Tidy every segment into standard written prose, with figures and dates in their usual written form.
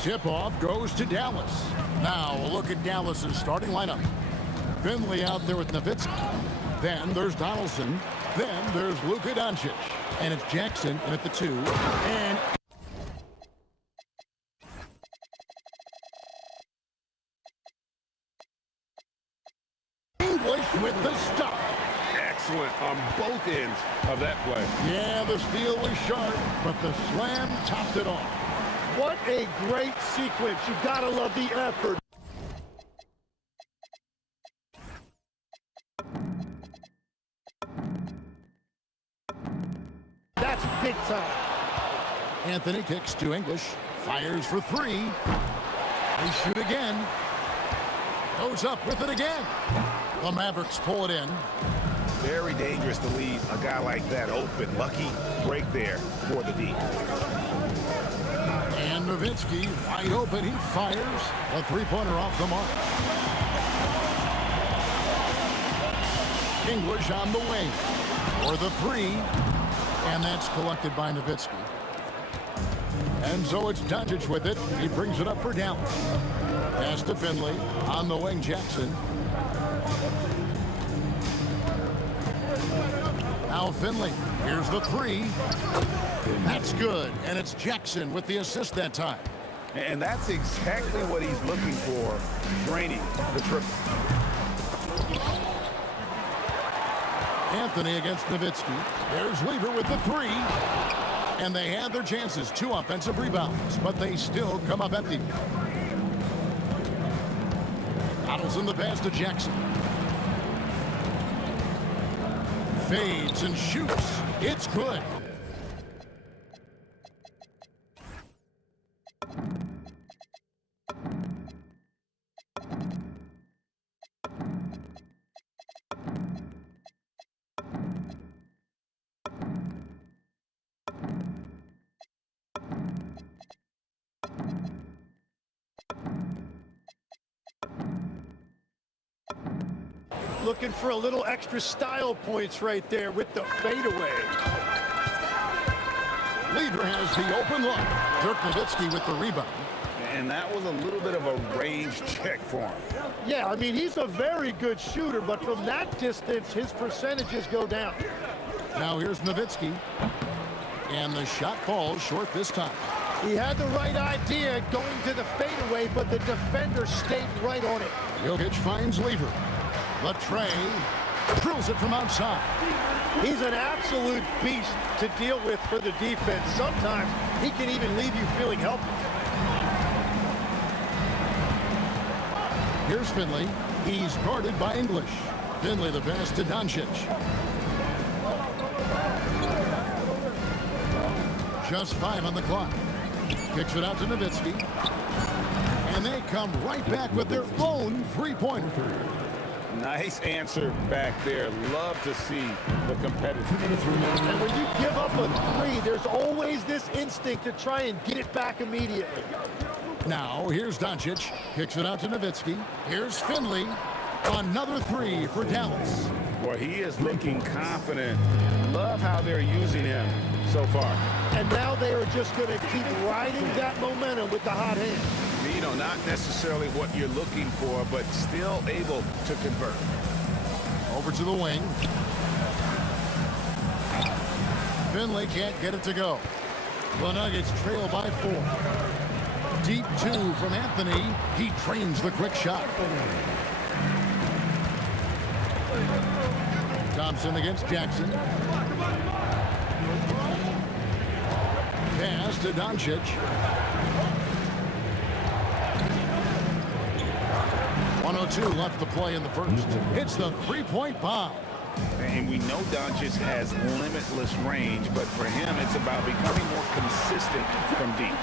Tip-off goes to Dallas. Now a look at Dallas's starting lineup. Finley out there with Nowitzki. Then there's Donaldson. Then there's Luka Doncic. And it's Jackson in at the 2. And English with the stop. Excellent on both ends of that play. Yeah, the steal was sharp, but the slam topped it off. What a great sequence. You gotta love the effort. That's big time. Anthony kicks to English. Fires for 3. They shoot again. Goes up with it again. The Mavericks pull it in. Very dangerous to leave a guy like that open. Lucky break there for the D. And Nowitzki wide open. He fires. A three-pointer off the mark. English on the wing for the 3. And that's collected by Nowitzki. And so it's Doncic with it. He brings it up for Dallas. Pass to Finley. On the wing, Jackson. Now Finley. Here's the 3. That's good. And it's Jackson with the assist that time. And that's exactly what he's looking for, draining the triple. Anthony against Nowitzki. There's Weaver with the 3. And they had their chances. 2 offensive rebounds, but they still come up empty. Donaldson the pass to Jackson. Fades and shoots. It's good. Looking for a little extra style points right there with the fadeaway. Weaver has the open look. Dirk Nowitzki with the rebound. And that was a little bit of a range check for him. Yeah, I mean, he's a very good shooter, but from that distance, his percentages go down. Now here's Nowitzki. And the shot falls short this time. He had the right idea going to the fadeaway, but the defender stayed right on it. Jokic finds Lever. The tray. Drills it from outside. He's an absolute beast to deal with for the defense. Sometimes he can even leave you feeling helpless. Here's Finley. He's guarded by English. Finley the pass to Doncic. Just 5 on the clock. Kicks it out to Nowitzki. And they come right back with their own three-pointer. Nice answer back there. Love to see the competitiveness. And when you give up a three, there's always this instinct to try and get it back immediately. Now, here's Doncic. Kicks it out to Nowitzki. Here's Finley. Another three for Dallas. Boy, he is looking confident. Love how they're using him so far. And now they are just going to keep riding that momentum with the hot hand. You know, not necessarily what you're looking for, but still able to convert. Over to the wing. Finley can't get it to go. The Nuggets trail by 4. Deep 2 from Anthony. He trains the quick shot. Thompson against Jackson. Pass to Doncic. 1:02 left to play in the first. It's the three-point bomb. And we know Doncic has limitless range, but for him, it's about becoming more consistent from deep.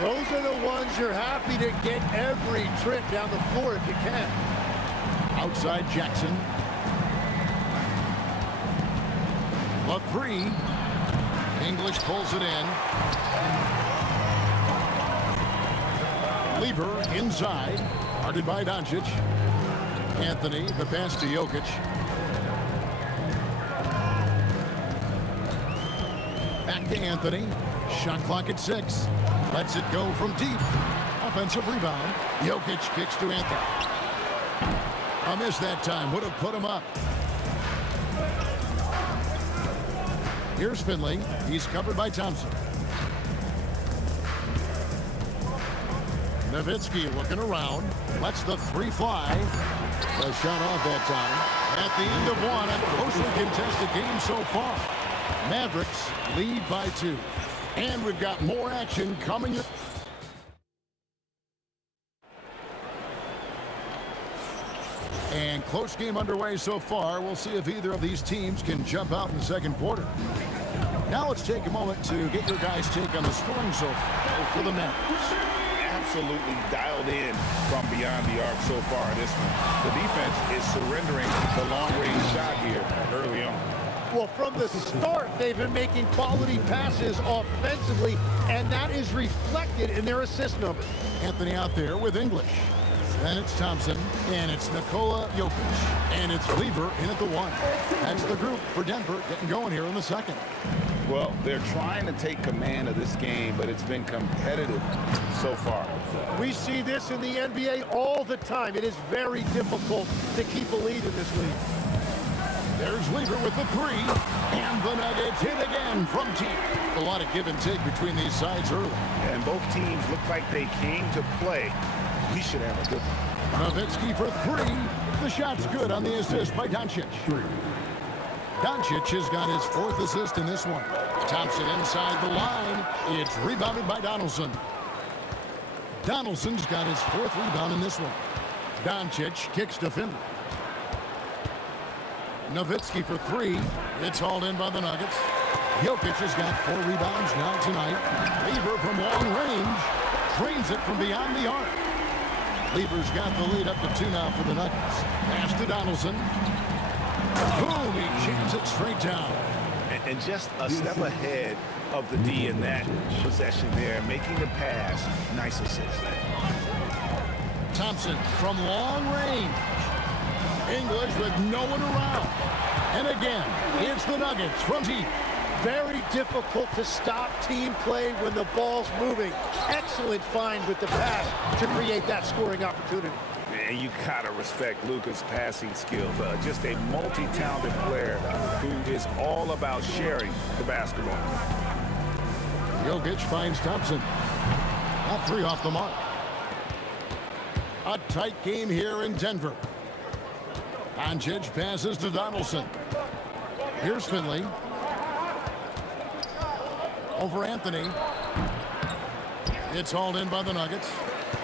Well, those are the ones you're happy to get every trip down the floor if you can. Outside Jackson. A three. English pulls it in. Lever inside. Guarded by Doncic. Anthony, the pass to Jokic. Back to Anthony. Shot clock at 6. Lets it go from deep. Offensive rebound. Jokic kicks to Anthony. A miss that time. Would have put him up. Here's Finley. He's covered by Thompson. Nowitzki looking around. Lets the three fly. The shot off that time. At the end of one, a closely contested game so far. Mavericks lead by 2. And we've got more action coming. And close game underway so far. We'll see if either of these teams can jump out in the second quarter. Now let's take a moment to get your guys' take on the scoring so far for the Mavericks. Absolutely dialed in from beyond the arc so far in this one. The defense is surrendering the long-range shot here early on. Well, from the start, they've been making quality passes offensively, and that is reflected in their assist number. Anthony out there with English. Then it's Thompson, and it's Nikola Jokic, and it's Lever in at the 1. That's the group for Denver getting going here in the second. Well, they're trying to take command of this game, but it's been competitive so far. We see this in the NBA all the time. It is very difficult to keep a lead in this league. There's Lever with the 3, and the Nuggets hit again from deep. A lot of give and take between these sides early. And both teams look like they came to play. We should have a good one. Nowitzki for 3. The shot's good on the assist by Doncic. Doncic has got his 4th assist in this one. Thompson inside the line. It's rebounded by Donaldson. Donaldson's got his 4th rebound in this one. Doncic kicks to Finley. Nowitzki for 3. It's hauled in by the Nuggets. Jokic has got 4 rebounds now tonight. Lever from long range. Trains it from beyond the arc. Lever's got the lead up to 2 now for the Nuggets. Pass to Donaldson. Boom, he jams it straight down. And just a step ahead of the D in that possession there, making the pass. Nice assist. Thompson from long range. English with no one around. And again, it's the Nuggets from deep. Very difficult to stop team play when the ball's moving. Excellent find with the pass to create that scoring opportunity. And you gotta respect Luka's passing skills. Just a multi-talented player who is all about sharing the basketball. Jokic finds Thompson. All three off the mark. A tight game here in Denver. Doncic passes to Donaldson. Here's Finley. Over Anthony. It's hauled in by the Nuggets.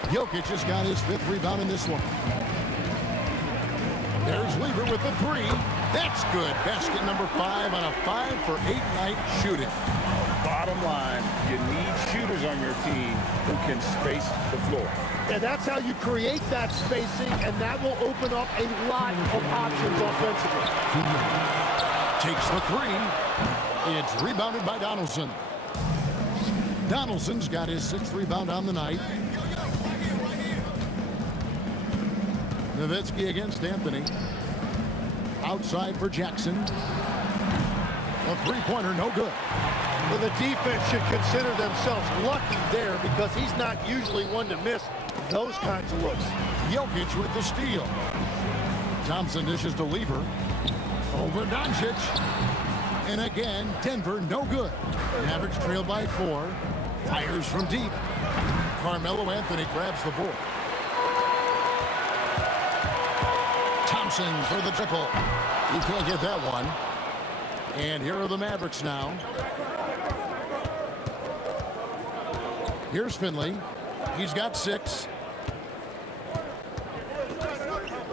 Jokic has got his 5th rebound in this one. There's Lever with the 3. That's good. Basket number 5 on a 5-for-8 night shooting. Bottom line, you need shooters on your team who can space the floor. And that's how you create that spacing, and that will open up a lot of options offensively. Takes the 3. It's rebounded by Donaldson. Donaldson's got his 6th rebound on the night. Nowitzki against Anthony. Outside for Jackson. A 3-pointer, no good. Well, the defense should consider themselves lucky there because he's not usually one to miss those kinds of looks. Jokic with the steal. Thompson dishes to Lever. Over Doncic. And again, Denver, no good. Mavericks trail by 4. Fires from deep. Carmelo Anthony grabs the board. Thompson for the triple. He can't get that one. And here are the Mavericks now. Here's Finley. He's got 6.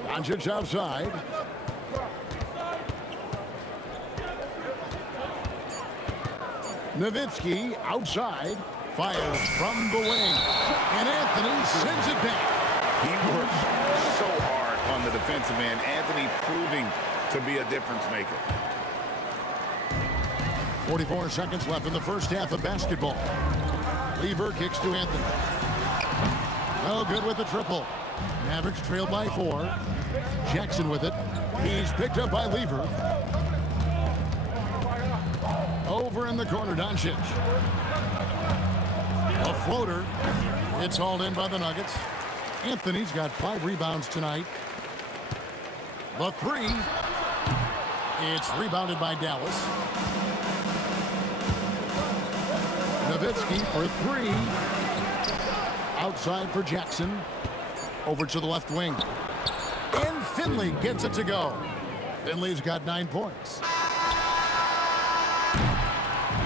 Doncic outside. Nowitzki outside. Fires from the wing. And Anthony sends it back. He works so hard on the defensive end. Anthony proving to be a difference maker. 44 seconds left in the first half of basketball. Lever kicks to Anthony. No good with the triple. Mavericks trail by 4. Jackson with it. He's picked up by Lever. Over in the corner, Doncic. A floater. It's hauled in by the Nuggets. Anthony's got 5 rebounds tonight. The 3. It's rebounded by Dallas. Nowitzki for 3. Outside for Jackson. Over to the left wing. And Finley gets it to go. Finley's got 9 points.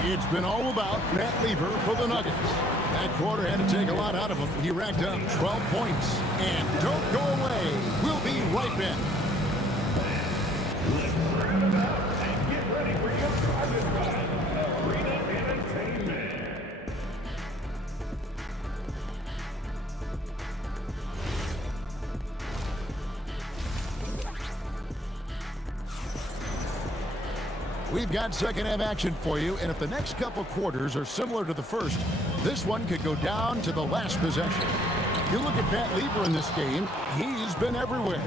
It's been all about Matt Lever for the Nuggets. That quarter had to take a lot out of him. He racked up 12 points. And don't go away. We'll be right back. We've got second half action for you, and if the next couple quarters are similar to the first, this one could go down to the last possession. You look at Matt Lever in this game, he's been everywhere.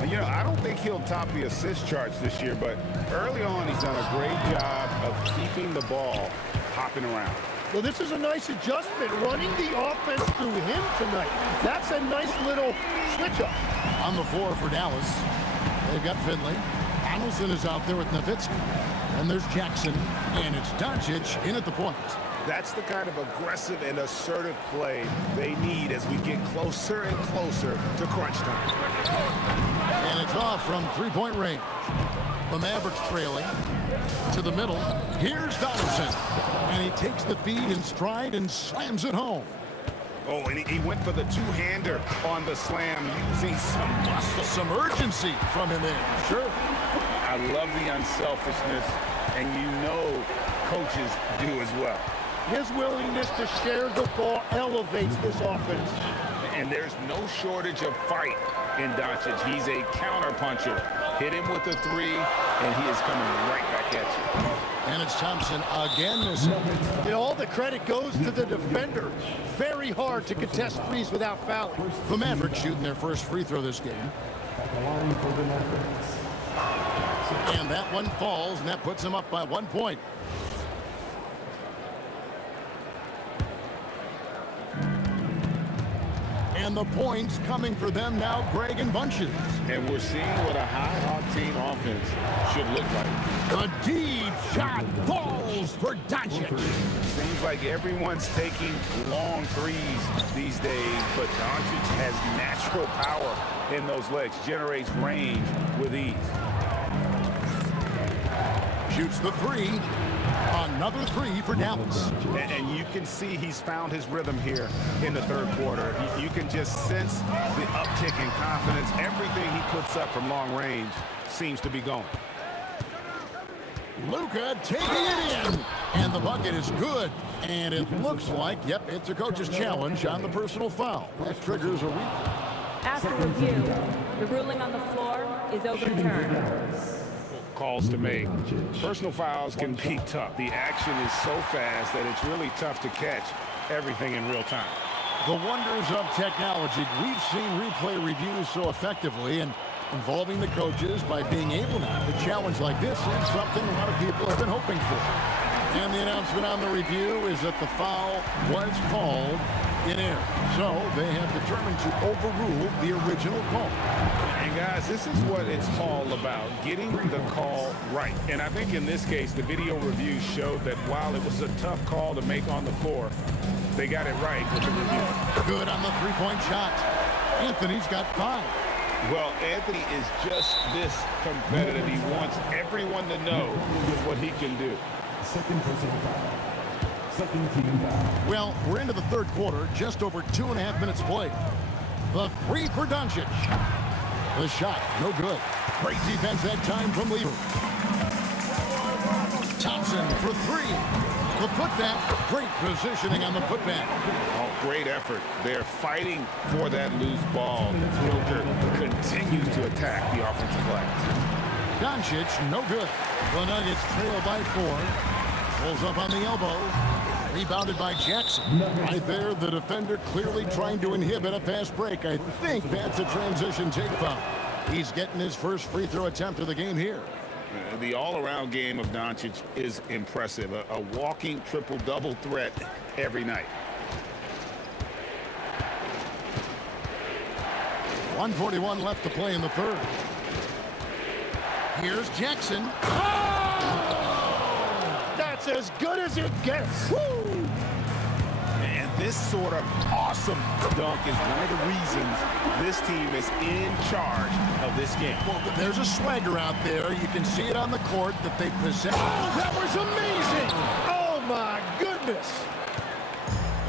You know, I don't think he'll top the assist charts this year, but early on he's done a great job of keeping the ball hopping around. Well, this is a nice adjustment, running the offense through him tonight. That's a nice little switch-up. On the floor for Dallas, they've got Finley. Donaldson is out there with Nowitzki. And there's Jackson, and it's Doncic in at the point. That's the kind of aggressive and assertive play they need as we get closer and closer to crunch time. And it's off from 3-point range. The Mavericks trailing to the middle. Here's Donaldson, and he takes the feed in stride and slams it home. Oh, and he went for the two-hander on the slam using some muscle. Some urgency from him there. Sure. I love the unselfishness, and you know coaches do as well. His willingness to share the ball elevates this offense. And there's no shortage of fight in Doncic. He's a counter-puncher. Hit him with a 3, and he is coming right back at you. And it's Thompson again missing. You know, all the credit goes to the defender. Very hard to contest threes without fouling. The Mavericks shooting their first free throw this game. And that one falls, and that puts them up by 1 point. And the points coming for them now, Greg, in bunches. And we're seeing what a high-octane offense should look like. A deep shot falls for Doncic. Seems like everyone's taking long threes these days, but Doncic has natural power in those legs, generates range with ease. Shoots the three. Another three for Dallas. And you can see he's found his rhythm here in the third quarter. You can just sense the uptick in confidence. Everything he puts up from long range seems to be going. Luka taking it in. And the bucket is good. And it looks like, yep, it's a coach's challenge on the personal foul. That triggers a replay. After review, the ruling on the floor is overturned. Calls to make. Personal fouls can be tough. The action is so fast that it's really tough to catch everything in real time. The wonders of technology. We've seen replay reviews so effectively, and involving the coaches by being able to challenge like this is something a lot of people have been hoping for. And the announcement on the review is that the foul was called in error. So they have determined to overrule the original call. And guys, this is what it's all about, getting the call right. And I think in this case, the video review showed that while it was a tough call to make on the floor, they got it right with the review. Good on the three-point shot. Anthony's got 5. Well, Anthony is just this competitive. He wants everyone to know what he can do. Second personal foul. Second team foul. Well, we're into the third quarter, just over 2.5 minutes played. The three for Doncic. The shot, no good. Great defense that time from Lever. Thompson for 3. The putback, great positioning on the putback. Oh, great effort. They're fighting for that loose ball. Joker continues to attack the offensive glass. Doncic, no good. The Nuggets trail by 4. Pulls up on the elbow. Rebounded by Jackson. Right there, the defender clearly trying to inhibit a fast break. I think that's a transition take foul. He's getting his first free throw attempt of the game here. The all-around game of Doncic is impressive. A walking triple-double threat every night. 1:41 left to play in the third. Here's Jackson. Oh! That's as good as it gets. Woo! And this sort of awesome dunk is one of the reasons this team is in charge of this game. Well, there's a swagger out there. You can see it on the court that they possess. Oh, that was amazing! Oh, my goodness!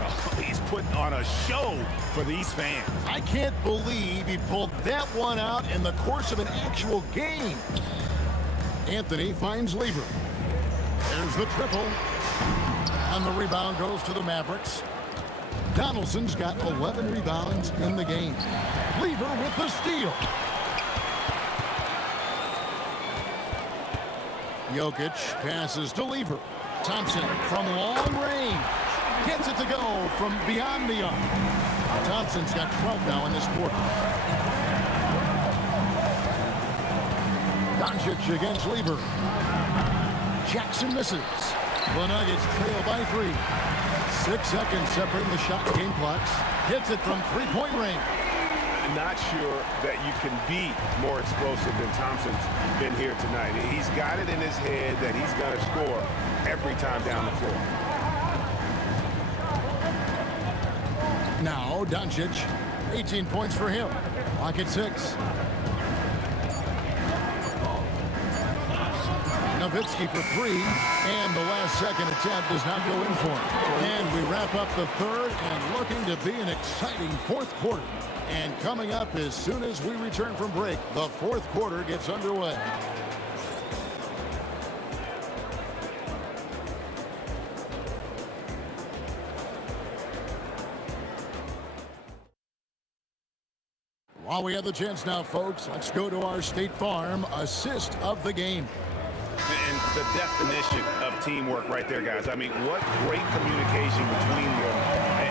Oh, he's putting on a show for these fans. I can't believe he pulled that one out in the course of an actual game. Anthony finds Lever. There's the triple. And the rebound goes to the Mavericks. Donaldson's got 11 rebounds in the game. Lever with the steal. Jokic passes to Lever. Thompson from long range. Gets it to go from beyond the arc. Thompson's got 12 now in this quarter. Doncic against Lever. Jackson misses. The Nuggets trail by 3. 6 seconds separating the shot game clocks. Hits it from three-point range. Not sure that you can be more explosive than Thompson's been here tonight. He's got it in his head that he's going to score every time down the floor. Now, Doncic, 18 points for him. Clock at 6. Nowitzki for 3, and the last second attempt does not go in for him. And we wrap up the third, and looking to be an exciting fourth quarter. And coming up as soon as we return from break, the fourth quarter gets underway. While we have the chance now, folks, let's go to our State Farm assist of the game. And the definition of teamwork right there, guys. I mean, what great communication between them,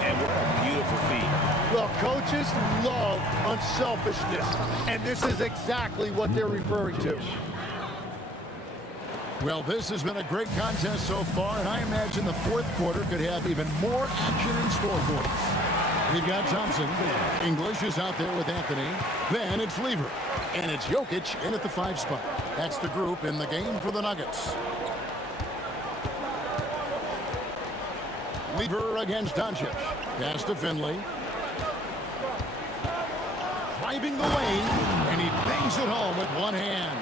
and what a beautiful feat. Well, coaches love unselfishness, and this is exactly what they're referring to. Well, this has been a great contest so far, and I imagine the fourth quarter could have even more action in store for us. We've got Thompson. English is out there with Anthony. Then it's Lever. And it's Jokic in at the 5 spot. That's the group in the game for the Nuggets. Lever against Doncic. Pass to Finley. Driving the lane, and he bangs it home with one hand.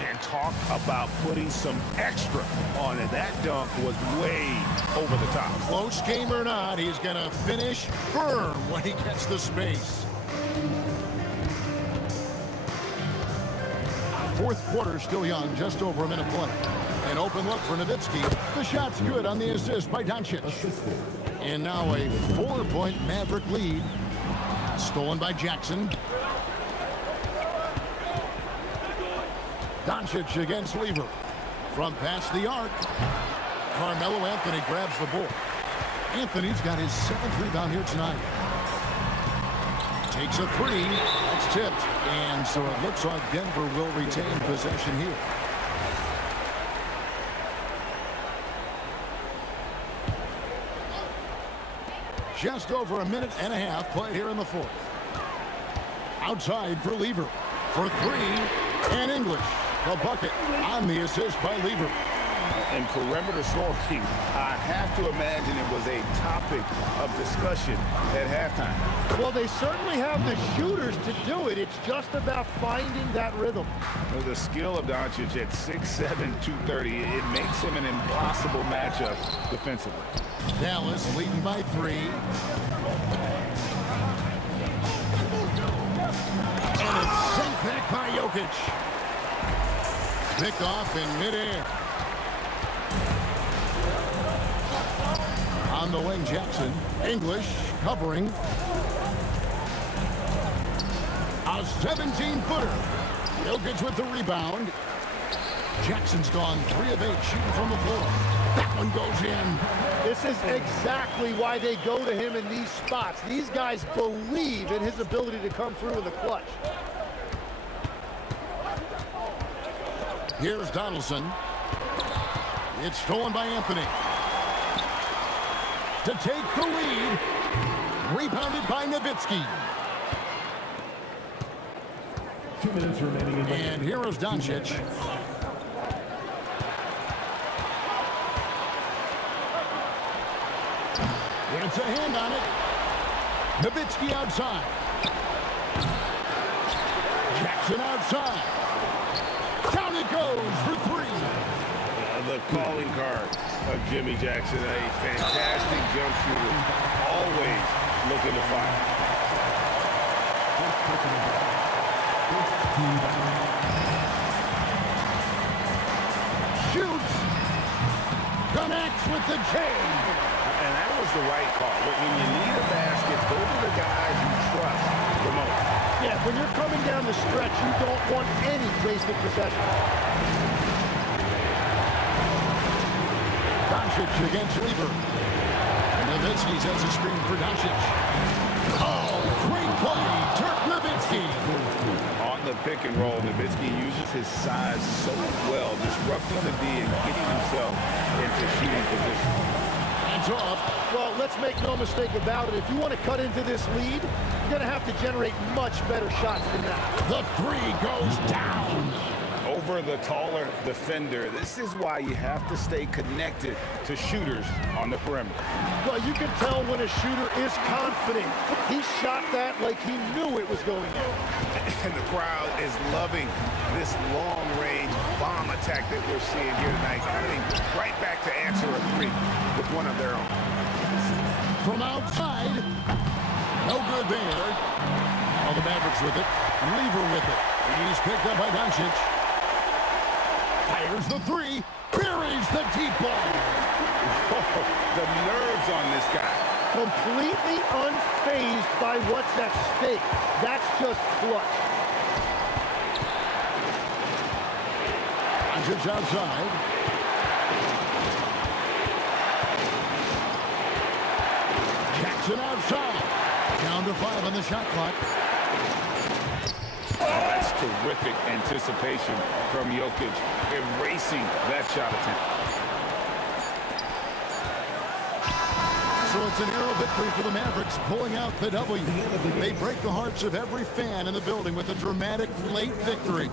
And talk about putting some extra on it. That dunk was way over the top. Close game or not, he's going to finish firm when he gets the space. Fourth quarter still young, just over a minute play. An open look for Nowitzki. The shot's good on the assist by Doncic. And now a 4-point Maverick lead. Stolen by Jackson. Doncic against Lever. From past the arc. Carmelo Anthony grabs the ball. Anthony's got his 7th rebound here tonight. Takes a 3. That's tipped. And so it looks like Denver will retain possession here. Just over a minute and a half played here in the 4th. Outside for Lever. For 3. And English. The bucket on the assist by Lever. And perimeter scoring, I have to imagine it was a topic of discussion at halftime. Well, they certainly have the shooters to do it. It's just about finding that rhythm. The skill of Doncic at 6'7", 230, it makes him an impossible matchup defensively. Dallas leading by 3. And it's sent back by Jokic. Picked off in midair. On the wing, Jackson. English covering. A 17-footer. Jokic with the rebound. Jackson's gone 3 of 8 shooting from the floor. That one goes in. This is exactly why they go to him in these spots. These guys believe in his ability to come through in the clutch. Here's Donaldson. It's stolen by Anthony. To take the lead. Rebounded by Nowitzki. 2 minutes remaining in the And here is Doncic. Gets a hand on it. Nowitzki outside. Jackson outside. Down it goes for 3. The calling card of Jimmy Jackson, a fantastic jump shooter, always looking to fire. Shoots. Connects with the chain. And that was the right call. When you need a basket, those are the guys you trust the most. Yeah, when you're coming down the stretch, you don't want any wasted possession. Doncic against Lever. Nowitzki sets a screen for Doncic. Oh, great play. Dirk Nowitzki. On the pick and roll, Nowitzki uses his size so well, disrupting the D and getting himself into shooting position. Hands off. Well, let's make no mistake about it. If you want to cut into this lead, you're going to have to generate much better shots than that. The 3 goes down. Over the taller defender. This is why you have to stay connected to shooters on the perimeter. Well, you can tell when a shooter is confident. He shot that like he knew it was going in. And the crowd is loving this long-range bomb attack that we're seeing here tonight, coming right back to answer a 3 with one of their own. From outside. No good there. Now the Mavericks with it. Lever with it. He's picked up by Doncic. Fires the 3. Buries the deep ball. The nerves on this guy. Completely unfazed by what's at stake. That's just clutch. Doncic outside. Jackson outside. Down to 5 on the shot clock. Oh, that's terrific anticipation from Jokic, erasing that shot attempt. So It's an Arrow victory for the Mavericks, pulling out the W. They break the hearts of every fan in the building with a dramatic late victory.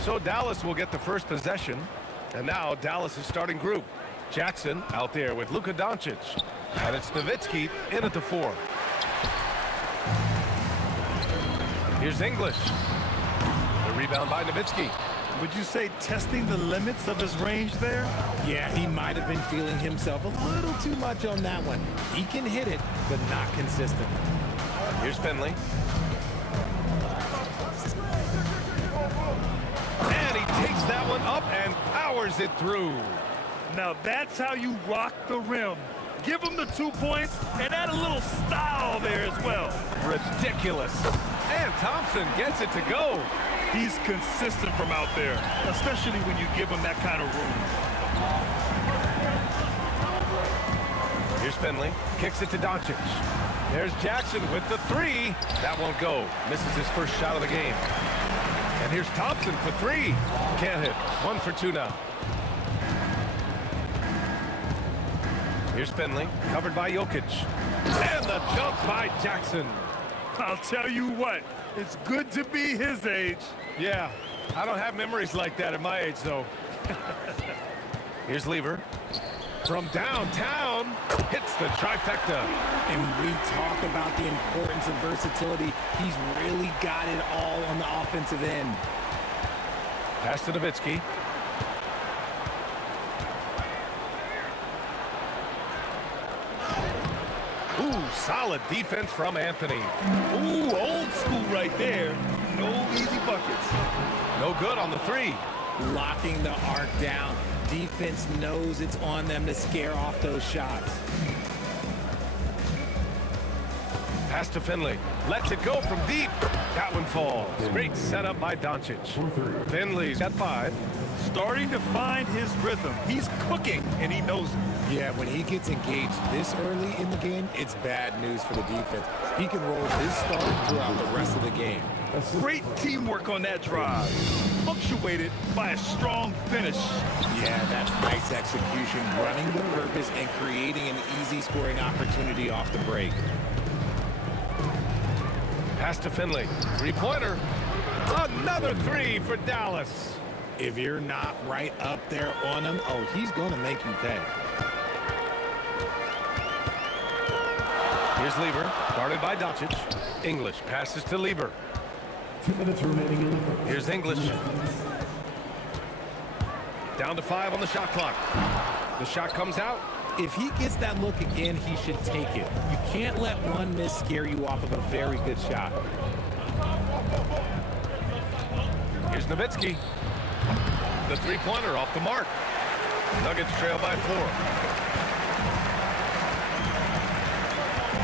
So Dallas will get the first possession. And now Dallas is starting group. Jackson out there with Luka Doncic. And it's Nowitzki in at the 4. Here's English. The rebound by Nowitzki. Would you say testing the limits of his range there? Yeah, he might have been feeling himself a little too much on that one. He can hit it, but not consistent. Here's Finley. And he takes that one up and powers it through. Now that's how you rock the rim. Give him the 2 points and add a little style there as well. Ridiculous. And Thompson gets it to go. He's consistent from out there, especially when you give him that kind of room. Here's Finley. Kicks it to Doncic. There's Jackson with the 3. That won't go. Misses his first shot of the game. And here's Thompson for 3. Can't hit. 1 for 2 now. Here's Finley, covered by Jokic. And the dunk by Jackson. I'll tell you what, it's good to be his age. Yeah, I don't have memories like that at my age, though. Here's Lever. From downtown, hits the trifecta. And we talk about the importance of versatility. He's really got it all on the offensive end. Pass to Nowitzki. Ooh, solid defense from Anthony. Ooh, old school right there. No easy buckets. No good on the 3. Locking the arc down. Defense knows it's on them to scare off those shots. Pass to Finley. Lets it go from deep. That one falls. Great setup by Doncic. Finley's got 5. Starting to find his rhythm. He's cooking, and he knows it. Yeah, when he gets engaged this early in the game, it's bad news for the defense. He can roll his start throughout the rest of the game. Great teamwork on that drive, punctuated by a strong finish. Yeah, that's nice execution, running with purpose and creating an easy scoring opportunity off the break. Pass to Finley. 3-pointer. Another 3 for Dallas. If you're not right up there on him, oh, he's going to make you pay. Here's Lever, guarded by Doncic. English passes to Lever. 2 minutes remaining in the first. Here's English. Down to 5 on the shot clock. The shot comes out. If he gets that look again, he should take it. You can't let one miss scare you off of a very good shot. Here's Nowitzki. The 3-pointer off the mark. Nuggets trail by 4.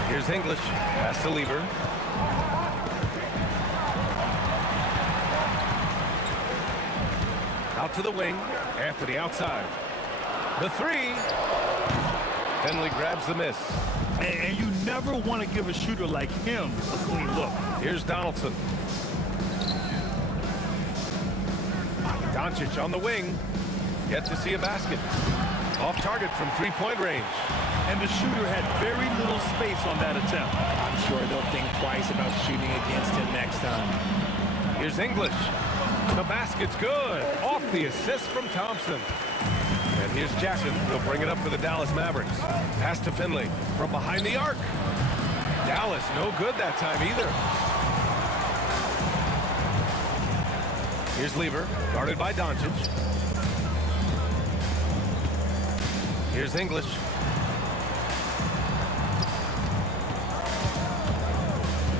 Here's English. Pass to Lever. Out to the wing. Anthony outside. The 3. Finley grabs the miss. And you never want to give a shooter like him a clean look. Here's Donaldson. Doncic on the wing. Yet to see a basket. Off target from 3-point range. And the shooter had very little space on that attempt. I'm sure they'll think twice about shooting against him next time. Here's English. The basket's good. Off the assist from Thompson. And here's Jackson. He'll bring it up for the Dallas Mavericks. Pass to Finley from behind the arc. Dallas no good that time either. Here's Lever, guarded by Doncic. Here's English.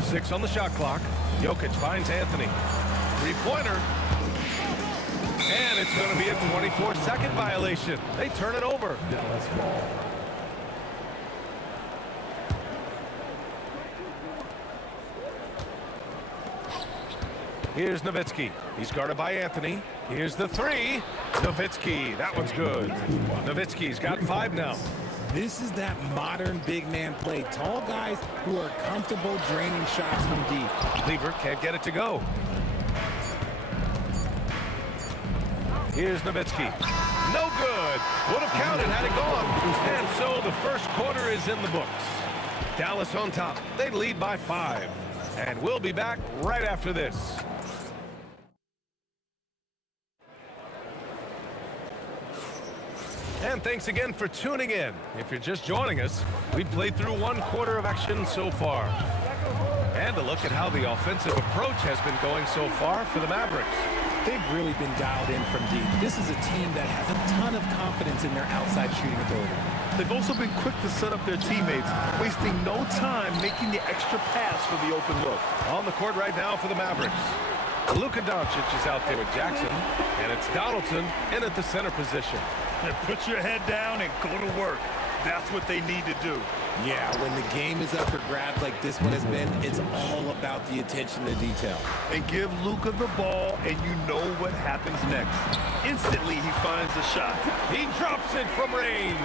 Six on the shot clock. Jokic finds Anthony. 3-pointer. And it's going to be a 24-second violation. They turn it over. Dallas ball. Here's Nowitzki. He's guarded by Anthony. Here's the 3. Nowitzki. That one's good. Nowitzki's got 5 now. This is that modern big man play. Tall guys who are comfortable draining shots from deep. Lever can't get it to go. Here's Nowitzki. No good. Would have counted had it gone. And so the first quarter is in the books. Dallas on top. They lead by 5. And we'll be back right after this. And thanks again for tuning in. If you're just joining us, we played through 1 quarter of action so far. And a look at how the offensive approach has been going so far for the Mavericks. They've really been dialed in from deep. This is a team that has a ton of confidence in their outside shooting ability. They've also been quick to set up their teammates, wasting no time making the extra pass for the open look. On the court right now for the Mavericks, Luka Doncic is out there with Jackson, and it's Donaldson in at the center position. And put your head down and go to work. That's what they need to do. Yeah, when the game is up for grabs like this one has been, it's all about the attention to detail. And give Luka the ball, and you know what happens next. Instantly, he finds the shot. He drops it from range.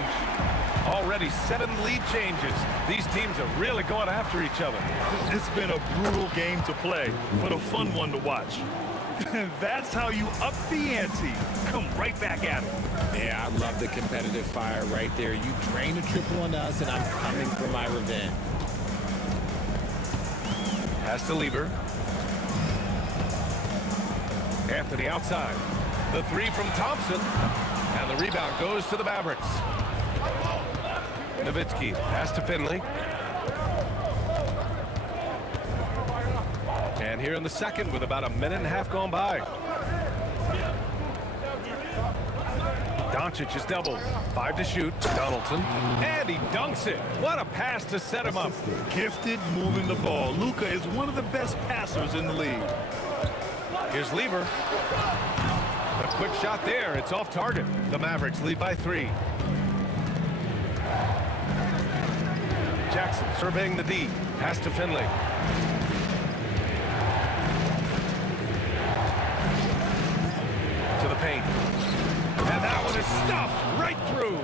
Already 7 lead changes. These teams are really going after each other. It's been a brutal game to play, but a fun one to watch. That's how you up the ante. Come right back at it. Yeah, I love the competitive fire right there. You drain a triple on us, and I'm coming for my revenge. Pass to Lieber. Anthony outside. The 3 from Thompson. And the rebound goes to the Mavericks. Nowitzki, pass to Finley. And here in the second with about 1.5 minutes gone by. Doncic is doubled. 5 to shoot. Donaldson. And he dunks it. What a pass to set him up. Gifted moving the ball. Luka is one of the best passers in the league. Here's Lieber. A quick shot there. It's off target. The Mavericks lead by 3. Jackson surveying the D. Pass to Finley. To the paint. And that one is stuffed right through.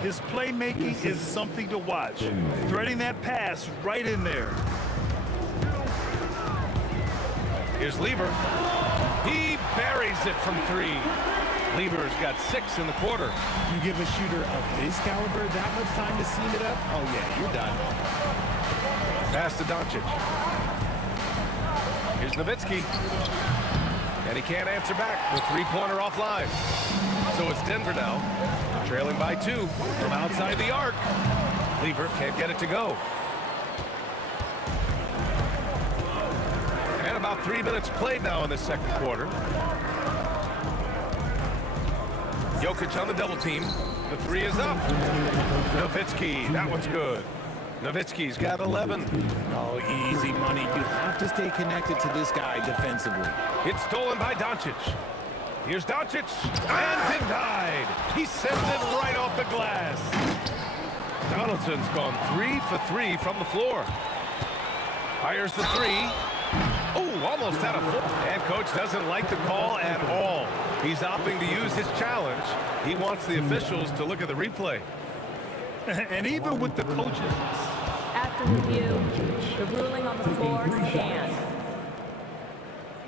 His playmaking is something to watch. Threading that pass right in there. Here's Lieber. He buries it from 3. Lieber's got 6 in the quarter. You give a shooter of his caliber that much time to seam it up, oh yeah, you're done. Pass to Doncic. Here's Nowitzki. And he can't answer back. The 3-pointer offline. So it's Denver now, trailing by 2 from outside the arc. Lieber can't get it to go. And about 3 minutes played now in the second quarter. Jokic on the double team. The 3 is up. Nowitzki, that one's good. Nowitzki's got 11. Oh, easy money. You have to stay connected to this guy defensively. It's stolen by Doncic. Here's Doncic, and denied. He sends it right off the glass. Donaldson's gone 3 for 3 from the floor. Fires the 3. Oh, almost had a foot. And coach doesn't like the call at all. He's opting to use his challenge. He wants the officials to look at the replay. And even with the coaches. After review, the ruling on the floor stands.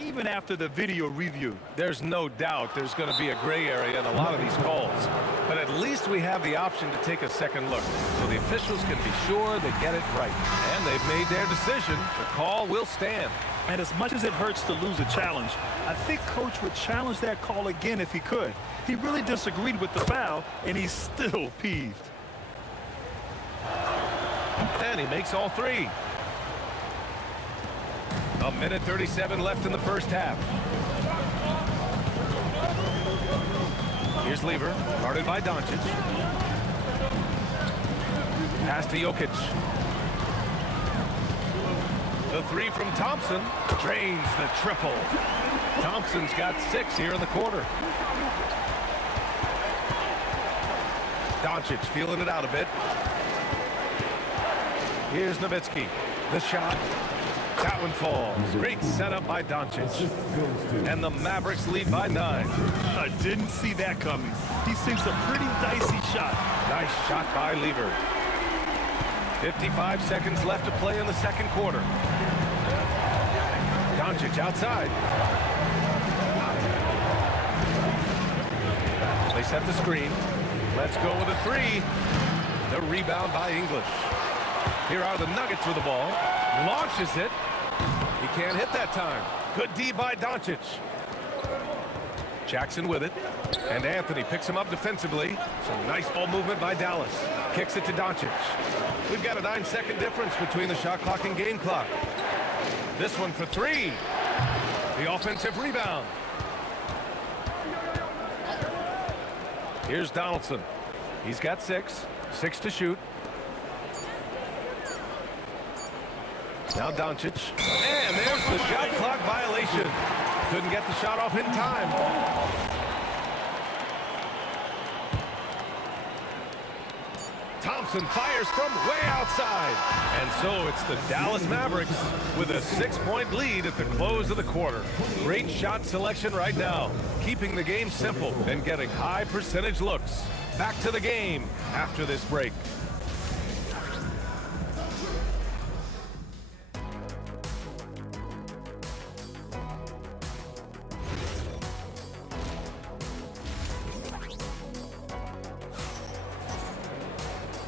Even after the video review. There's no doubt there's going to be a gray area in a lot of these calls. But at least we have the option to take a second look. So the officials can be sure they get it right. And they've made their decision. The call will stand. And as much as it hurts to lose a challenge, I think Coach would challenge that call again if he could. He really disagreed with the foul, and he's still peeved. And he makes all 3. 1:37 left in the first half. Here's Lieber, guarded by Doncic. Pass to Jokic. The 3 from Thompson drains the triple. Thompson's got 6 here in the quarter. Doncic feeling it out a bit. Here's Nowitzki. The shot. That one falls. Great setup by Doncic. And the Mavericks lead by 9. I didn't see that coming. He sinks a pretty dicey shot. Nice shot by Lieber. 55 seconds left to play in the second quarter. Doncic outside. They set the screen. Let's go with a 3. The rebound by English. Here are the Nuggets with the ball. Launches it. can't hit that time. Good D by Doncic. Jackson with it. And Anthony picks him up defensively. Some nice ball movement by Dallas. Kicks it to Doncic. We've got a 9-second difference between the shot clock and game clock. This one for three. The offensive rebound. Here's Donaldson. He's got 6 to shoot. Now Doncic. And there's the shot clock violation. Couldn't get the shot off in time. Thompson fires from way outside. And so it's the Dallas Mavericks with a 6-point lead at the close of the quarter. Great shot selection right now, keeping the game simple and getting high percentage looks. Back to the game after this break.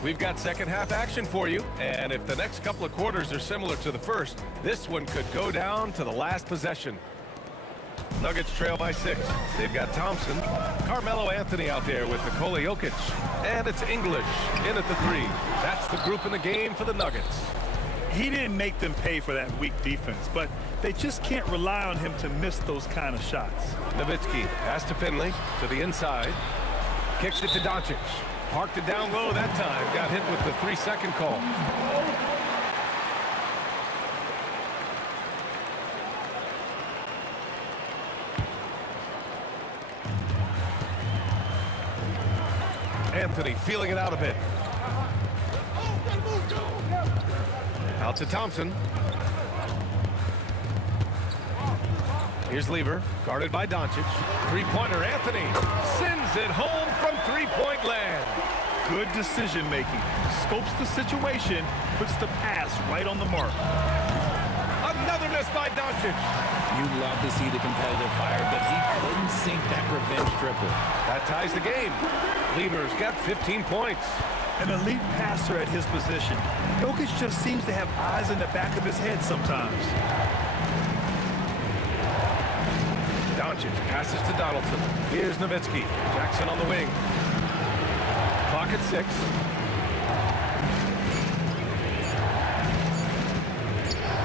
We've got second half action for you, and if the next couple of quarters are similar to the first, this one could go down to the last possession. Nuggets trail by 6. They've got Thompson, Carmelo Anthony out there with Nikola Jokic, and it's English in at the 3. That's the group in the game for the Nuggets. He didn't make them pay for that weak defense, but they just can't rely on him to miss those kind of shots. Nowitzki pass to Finley to the inside, kicks it to Doncic. Parked it down low that time. Got hit with the 3-second call. Anthony feeling it out a bit. Out to Thompson. Here's Lever, guarded by Doncic. Three-pointer, Anthony sends it home from three-point land. Good decision-making. Scopes the situation, puts the pass right on the mark. Another miss by Doncic. You'd love to see the competitive fire, but he couldn't sink that revenge triple. That ties the game. Lever's got 15 points. An elite passer at his position. Jokic just seems to have eyes in the back of his head sometimes. Doncic passes to Donaldson. Here's Nowitzki. Jackson on the wing. Clock at 6.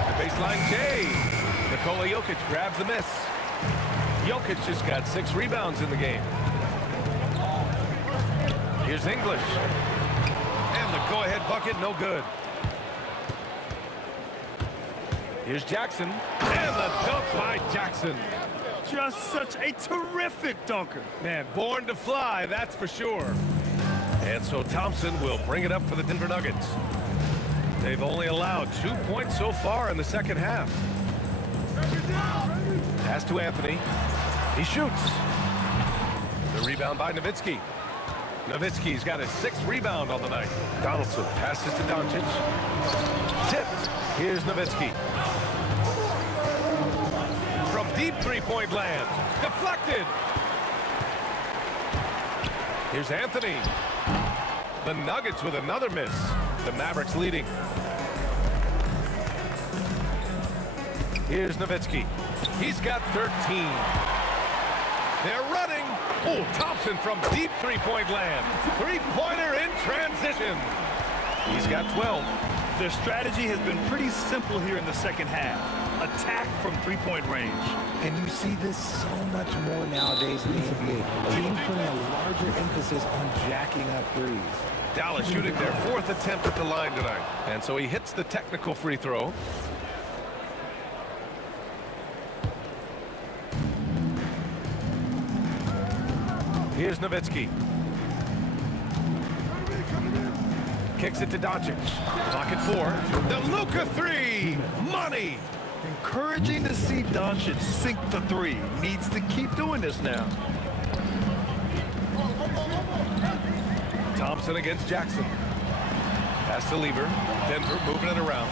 The baseline J. Nikola Jokic grabs the miss. Jokic just got 6 rebounds in the game. Here's English. And the go-ahead bucket, no good. Here's Jackson. And the dunk by Jackson. Just such a terrific dunker. Man, born to fly, that's for sure. And so Thompson will bring it up for the Denver Nuggets. They've only allowed 2 points so far in the second half. Pass to Anthony. He shoots. The rebound by Nowitzki. Nowitzki's got his 6th rebound on the night. Donaldson passes to Doncic. Tipped. Here's Nowitzki. From deep three-point land. Deflected. Here's Anthony. The Nuggets with another miss. The Mavericks leading. Here's Nowitzki. He's got 13. They're running. Oh, Thompson from deep three-point land. Three-pointer in transition. He's got 12. Their strategy has been pretty simple here in the second half. Attack from three-point range. And you see this so much more nowadays in the NBA. Teams putting a larger emphasis on jacking up threes. Dallas shooting their 4th attempt at the line tonight. And so he hits the technical free throw. Here's Nowitzki. Kicks it to Doncic. Clock at 4. The Luka 3. Money. Encouraging to see Doncic sink the 3. Needs to keep doing this now. Thompson against Jackson. Pass to Lever. Denver moving it around.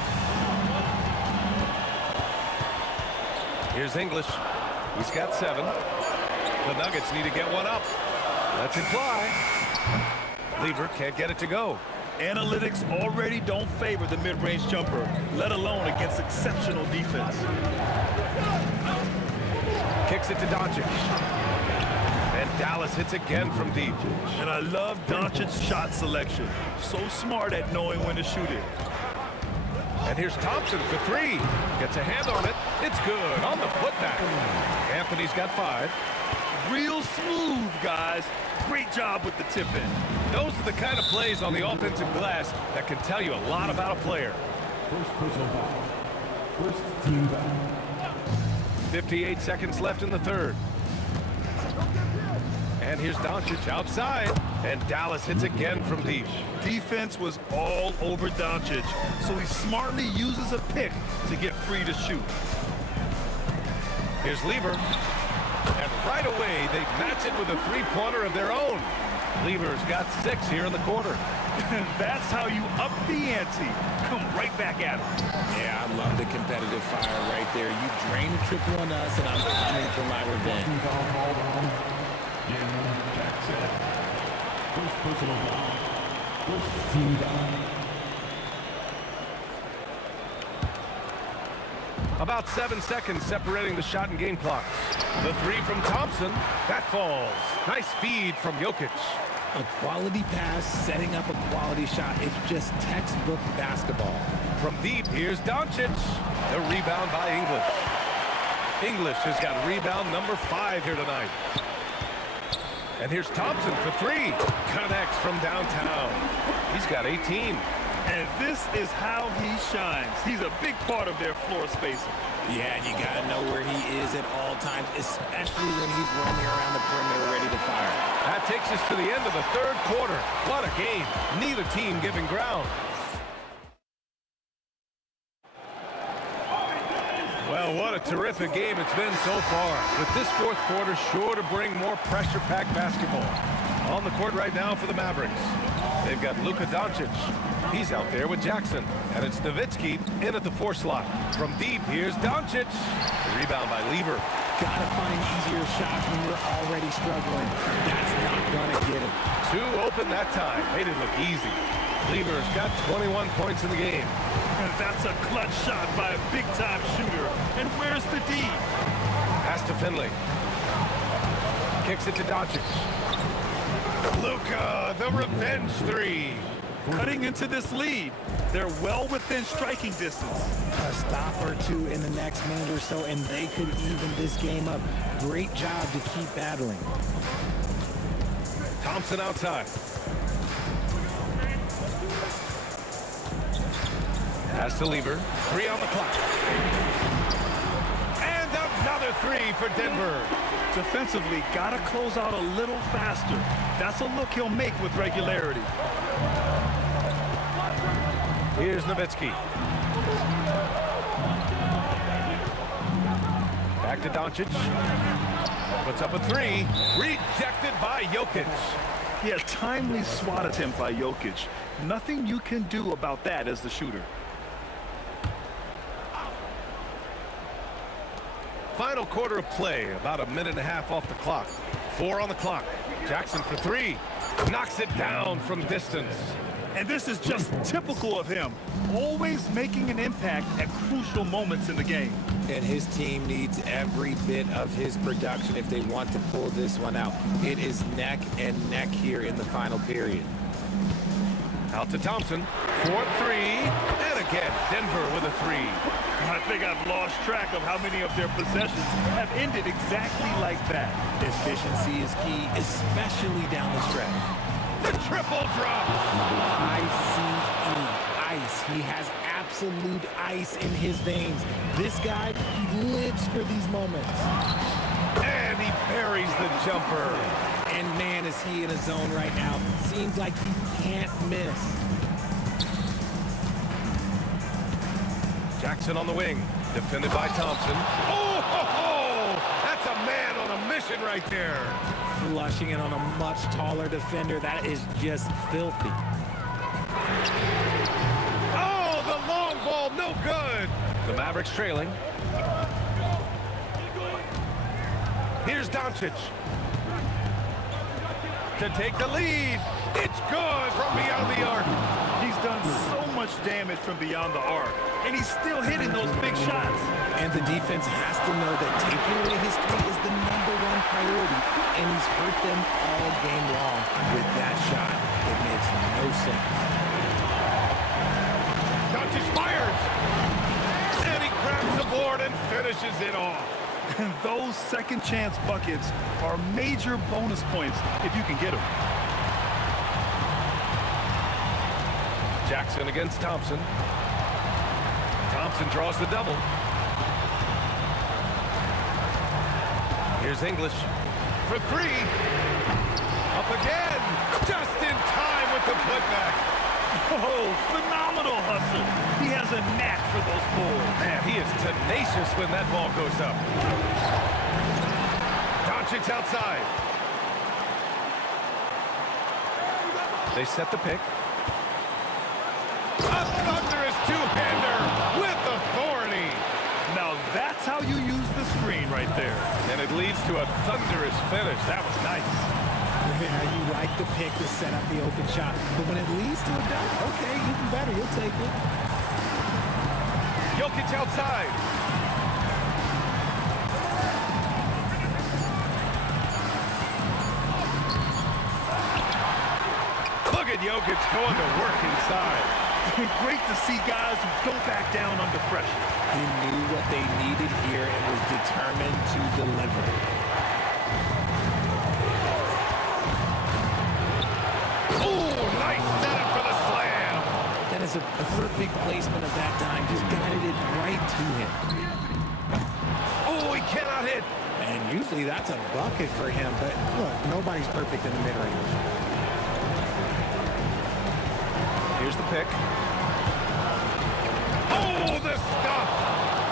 Here's English. He's got 7. The Nuggets need to get one up. Lets it fly. Lever can't get it to go. Analytics already don't favor the mid-range jumper, let alone against exceptional defense. Kicks it to Doncic. And Dallas hits again from deep. And I love Doncic's shot selection. So smart at knowing when to shoot it. And here's Thompson for three. Gets a hand on it. It's good on the putback. Anthony's got 5. Real smooth, guys. Great job with the tip-in. Those are the kind of plays on the offensive glass that can tell you a lot about a player. First personal foul. First team foul. 58 seconds left in the third. And here's Doncic outside. And Dallas hits again from deep. Defense was all over Doncic, so he smartly uses a pick to get free to shoot. Here's Lever. And right away, they match it with a three-pointer of their own. Lever's got 6 here in the quarter. That's how you up the ante. Come right back at him. Yeah, I love the competitive fire right there. You drain a triple on us, and I'm coming for my revenge. Foul called on Jaren Jackson. First personal foul. First team foul. About 7 seconds separating the shot and game clocks. The three from Thompson. That falls. Nice feed from Jokic. A quality pass, setting up a quality shot. It's just textbook basketball. From deep, here's Doncic. The rebound by English. English has got rebound number 5 here tonight. And here's Thompson for 3. Connects from downtown. He's got 18. And this is how he shines. He's a big part of their floor spacing. Yeah, and you got to know where he is at all times, especially when he's roaming around the perimeter ready to fire. That takes us to the end of the third quarter. What a game. Neither team giving ground. Well, what a terrific game it's been so far. With this fourth quarter sure to bring more pressure-packed basketball. On the court right now for the Mavericks. They've got Luka Doncic. He's out there with Jackson. And it's Nowitzki in at the 4 slot. From deep, here's Doncic. The rebound by Lever. Gotta find easier shots when you're already struggling. That's not gonna get it. 2 open that time. Made it look easy. Lever's got 21 points in the game. And that's a clutch shot by a big-time shooter. And where's the D? Pass to Finley. Kicks it to Doncic. Luka, the revenge 3. Cutting into this lead. They're well within striking distance. A stop or 2 in the next minute or so, and they could even this game up. Great job to keep battling. Thompson outside. Pass to Lever. 3 on the clock. And another 3 for Denver. Defensively, gotta close out a little faster. That's a look he'll make with regularity. Here's Nowitzki. Back to Doncic. Puts up a 3. Rejected by Jokic. Yeah, timely swat attempt by Jokic. Nothing you can do about that as the shooter. Final quarter of play, about a minute and a half off the clock. 4 on the clock. Jackson for 3. Knocks it down from distance. And this is just typical of him. Always making an impact at crucial moments in the game. And his team needs every bit of his production if they want to pull this one out. It is neck and neck here in the final period. Out to Thompson. 4-3. And again, Denver with a 3. I think I've lost track of how many of their possessions have ended exactly like that. Efficiency is key, especially down the stretch. The triple drop. Ice. He has absolute ice in his veins. This guy, he lives for these moments. And he buries the jumper. And man, is he in a zone right now. Seems like he can't miss. Jackson on the wing, defended by Thompson. Oh, ho, ho! That's a man on a mission right there. Flushing it on a much taller defender. That is just filthy. Oh, the long ball, no good. The Mavericks trailing. Here's Doncic. To take the lead. It's good from beyond the arc. He's done so much damage from beyond the arc, and he's still hitting those big shots. And the defense has to know that taking away his three is the #1 priority, and he's hurt them all game long with that shot. It makes no sense. Doncic fires! And he grabs the board and finishes it off. And those second chance buckets are major bonus points if you can get them. Jackson against Thompson. Thompson draws the double. Here's English for three. Up again. Just in time with the putback. Oh, phenomenal hustle. He has a knack for those balls. Man, he is tenacious when that ball goes up. Doncic's outside. They set the pick. A thunderous two-hander with authority. Now that's how you use the screen right there. And it leads to a thunderous finish. That was nice. Yeah, you like the pick to set up the open shot, but when it leads to a dunk, okay, even better, you'll take it. Jokic outside. Look at Jokic going to work inside. Great to see guys who don't back down under pressure. He knew what they needed here and was determined to deliver. Oh, nice setup for the slam. That is a perfect placement of that time. Just guided it right to him. Oh, he cannot hit. And usually that's a bucket for him, but look, nobody's perfect in the mid-range. Here's the pick. Oh, the stuff.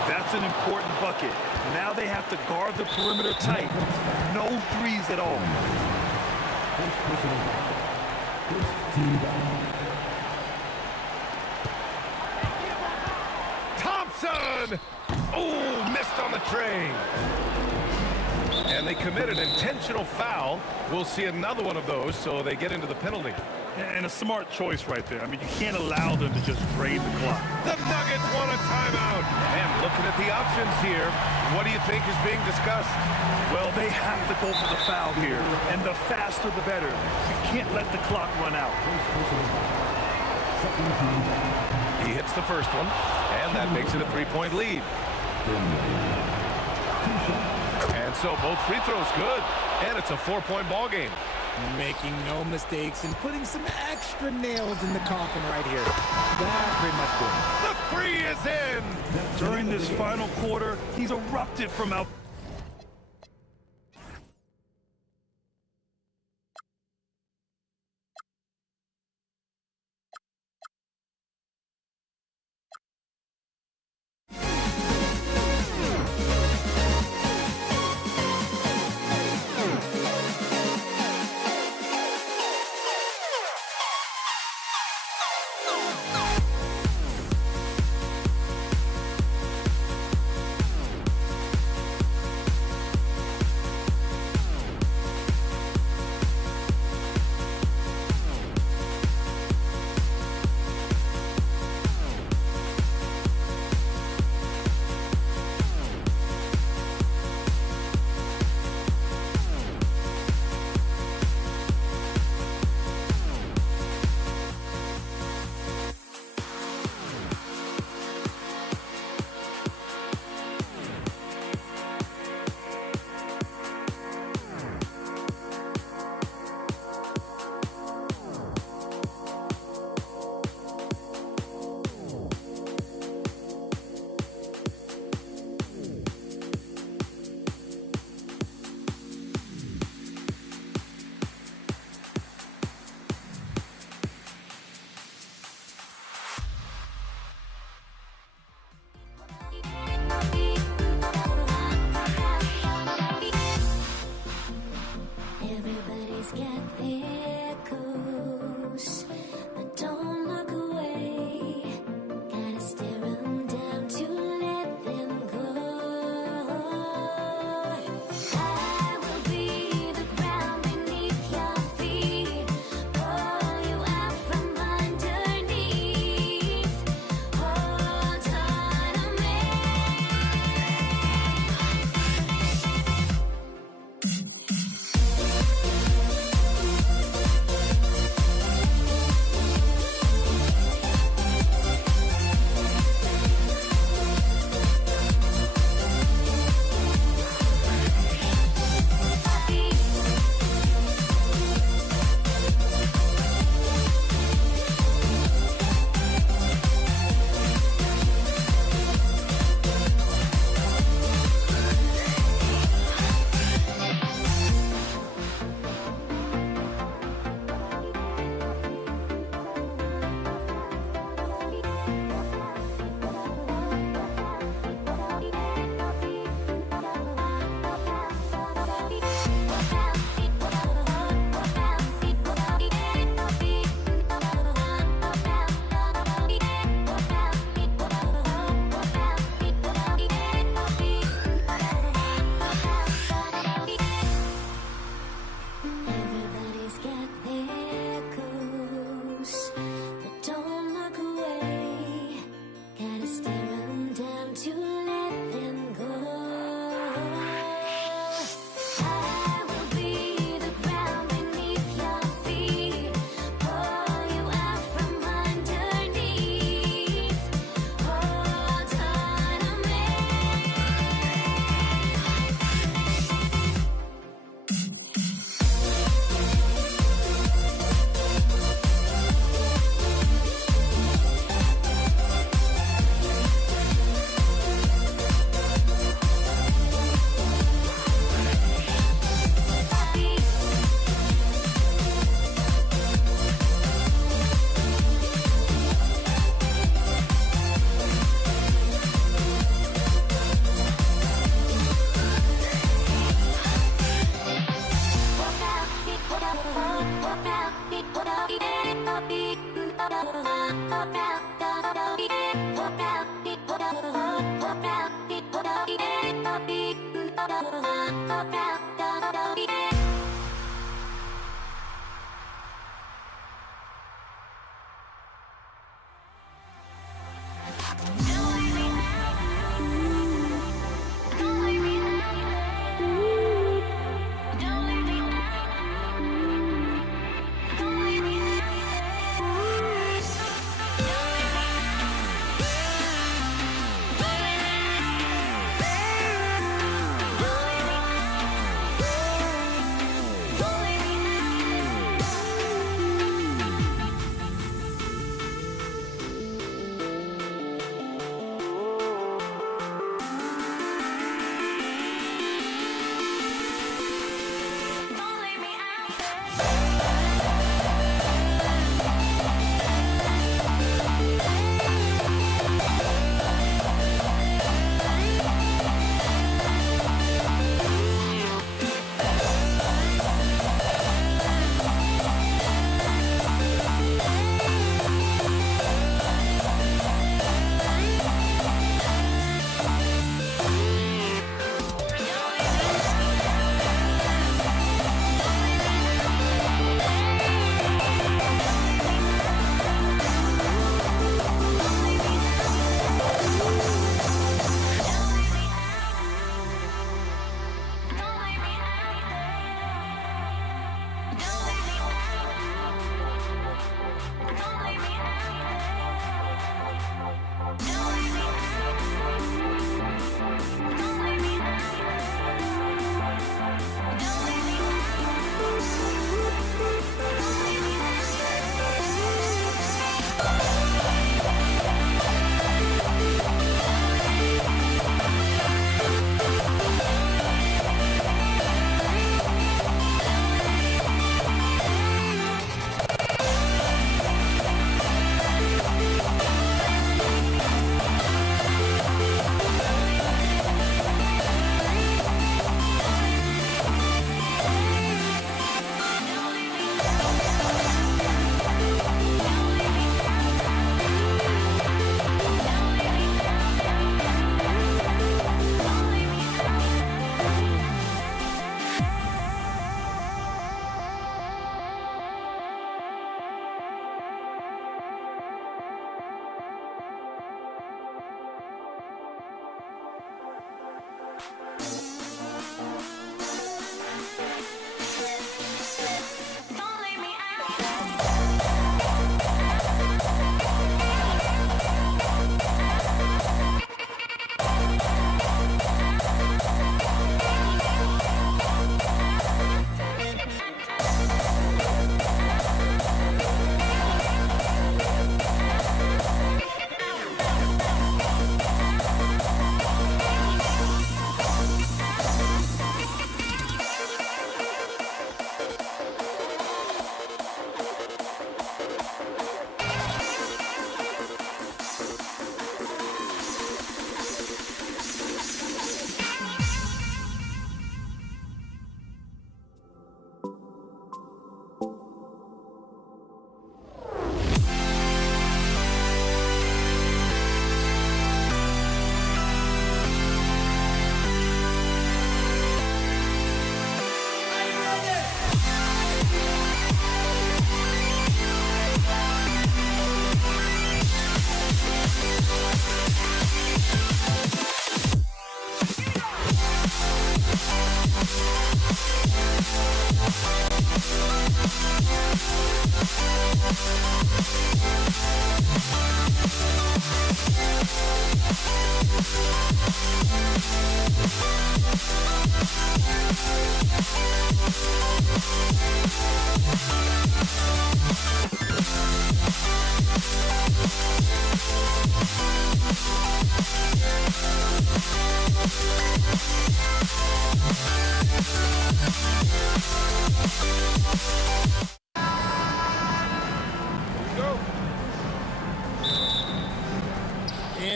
That's an important bucket. Now they have to guard the perimeter tight. No threes at all. First personal foul. First team foul. Thompson! Oh, missed on the tray. And they commit an intentional foul. We'll see another one of those, so they get into the penalty. And a smart choice right there. I mean, you can't allow them to just drain the clock. The Nuggets want a timeout. And looking at the options here, what do you think is being discussed? Well, they have to go for the foul here. And the faster, the better. You can't let the clock run out. He hits the first one, and that makes it a three-point lead. And so both free throws good, and it's a 4-point ball game. Making no mistakes and putting some extra nails in the coffin right here. That pretty much good. The three is in! During this final quarter, he's erupted from out.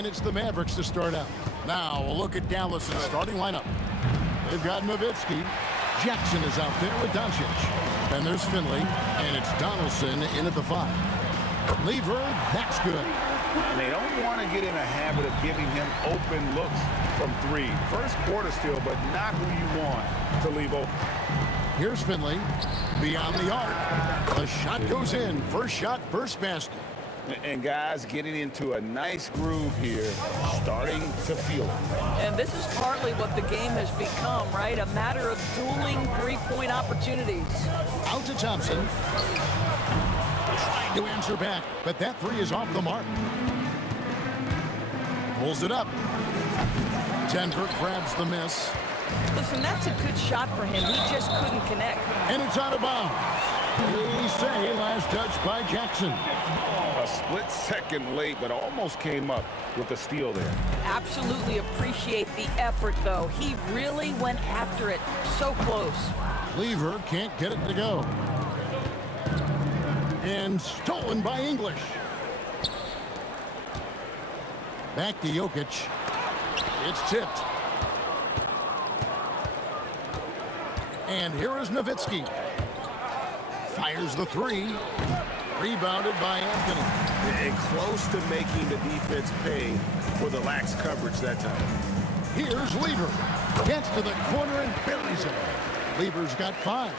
And it's the Mavericks to start out. Now, a look at Dallas' starting lineup. They've got Nowitzki. Jackson is out there with Doncic. And there's Finley. And it's Donaldson in at the 5. Lever, that's good. And they don't want to get in a habit of giving him open looks from three. First quarter still, but not who you want to leave open. Here's Finley beyond the arc. The shot goes in. First shot, first basket. And guys getting into a nice groove here, starting to feel it. And this is partly what the game has become, right? A matter of dueling three-point opportunities. Out to Thompson. Trying to answer back, but that three is off the mark. Pulls it up. Denver grabs the miss. Listen, that's a good shot for him. He just couldn't connect. And it's out of bounds. They say last touch by Jackson. A split second late, but almost came up with a steal there. Absolutely appreciate the effort, though. He really went after it. So close. Lever can't get it to go. And stolen by English. Back to Jokic. It's tipped. And here is Nowitzki. Fires the three. Rebounded by Anthony. And close to making the defense pay for the lax coverage that time. Here's Lever. Gets to the corner and buries it. Lever's got 5.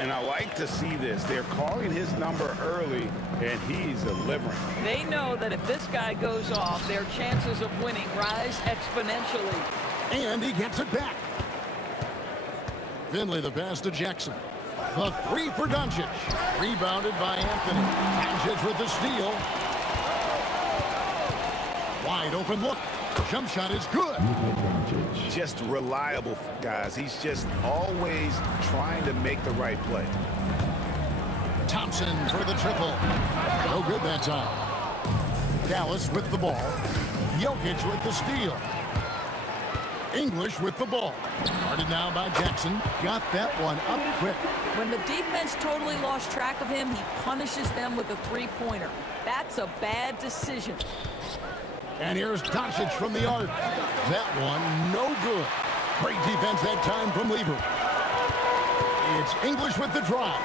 And I like to see this. They're calling his number early, and he's delivering. They know that if this guy goes off, their chances of winning rise exponentially. And he gets it back. Finley the pass to Jackson. The three for Doncic. Rebounded by Anthony. Doncic with the steal. Wide open look. Jump shot is good. Just reliable, guys. He's just always trying to make the right play. Thompson for the triple. No good that time. Dallas with the ball. Jokic with the steal. English with the ball. Guarded now by Jackson. Got that one up quick. When the defense totally lost track of him, he punishes them with a three-pointer. That's a bad decision. And here's Doncic from the arc. That one, no good. Great defense that time from Lever. It's English with the drive.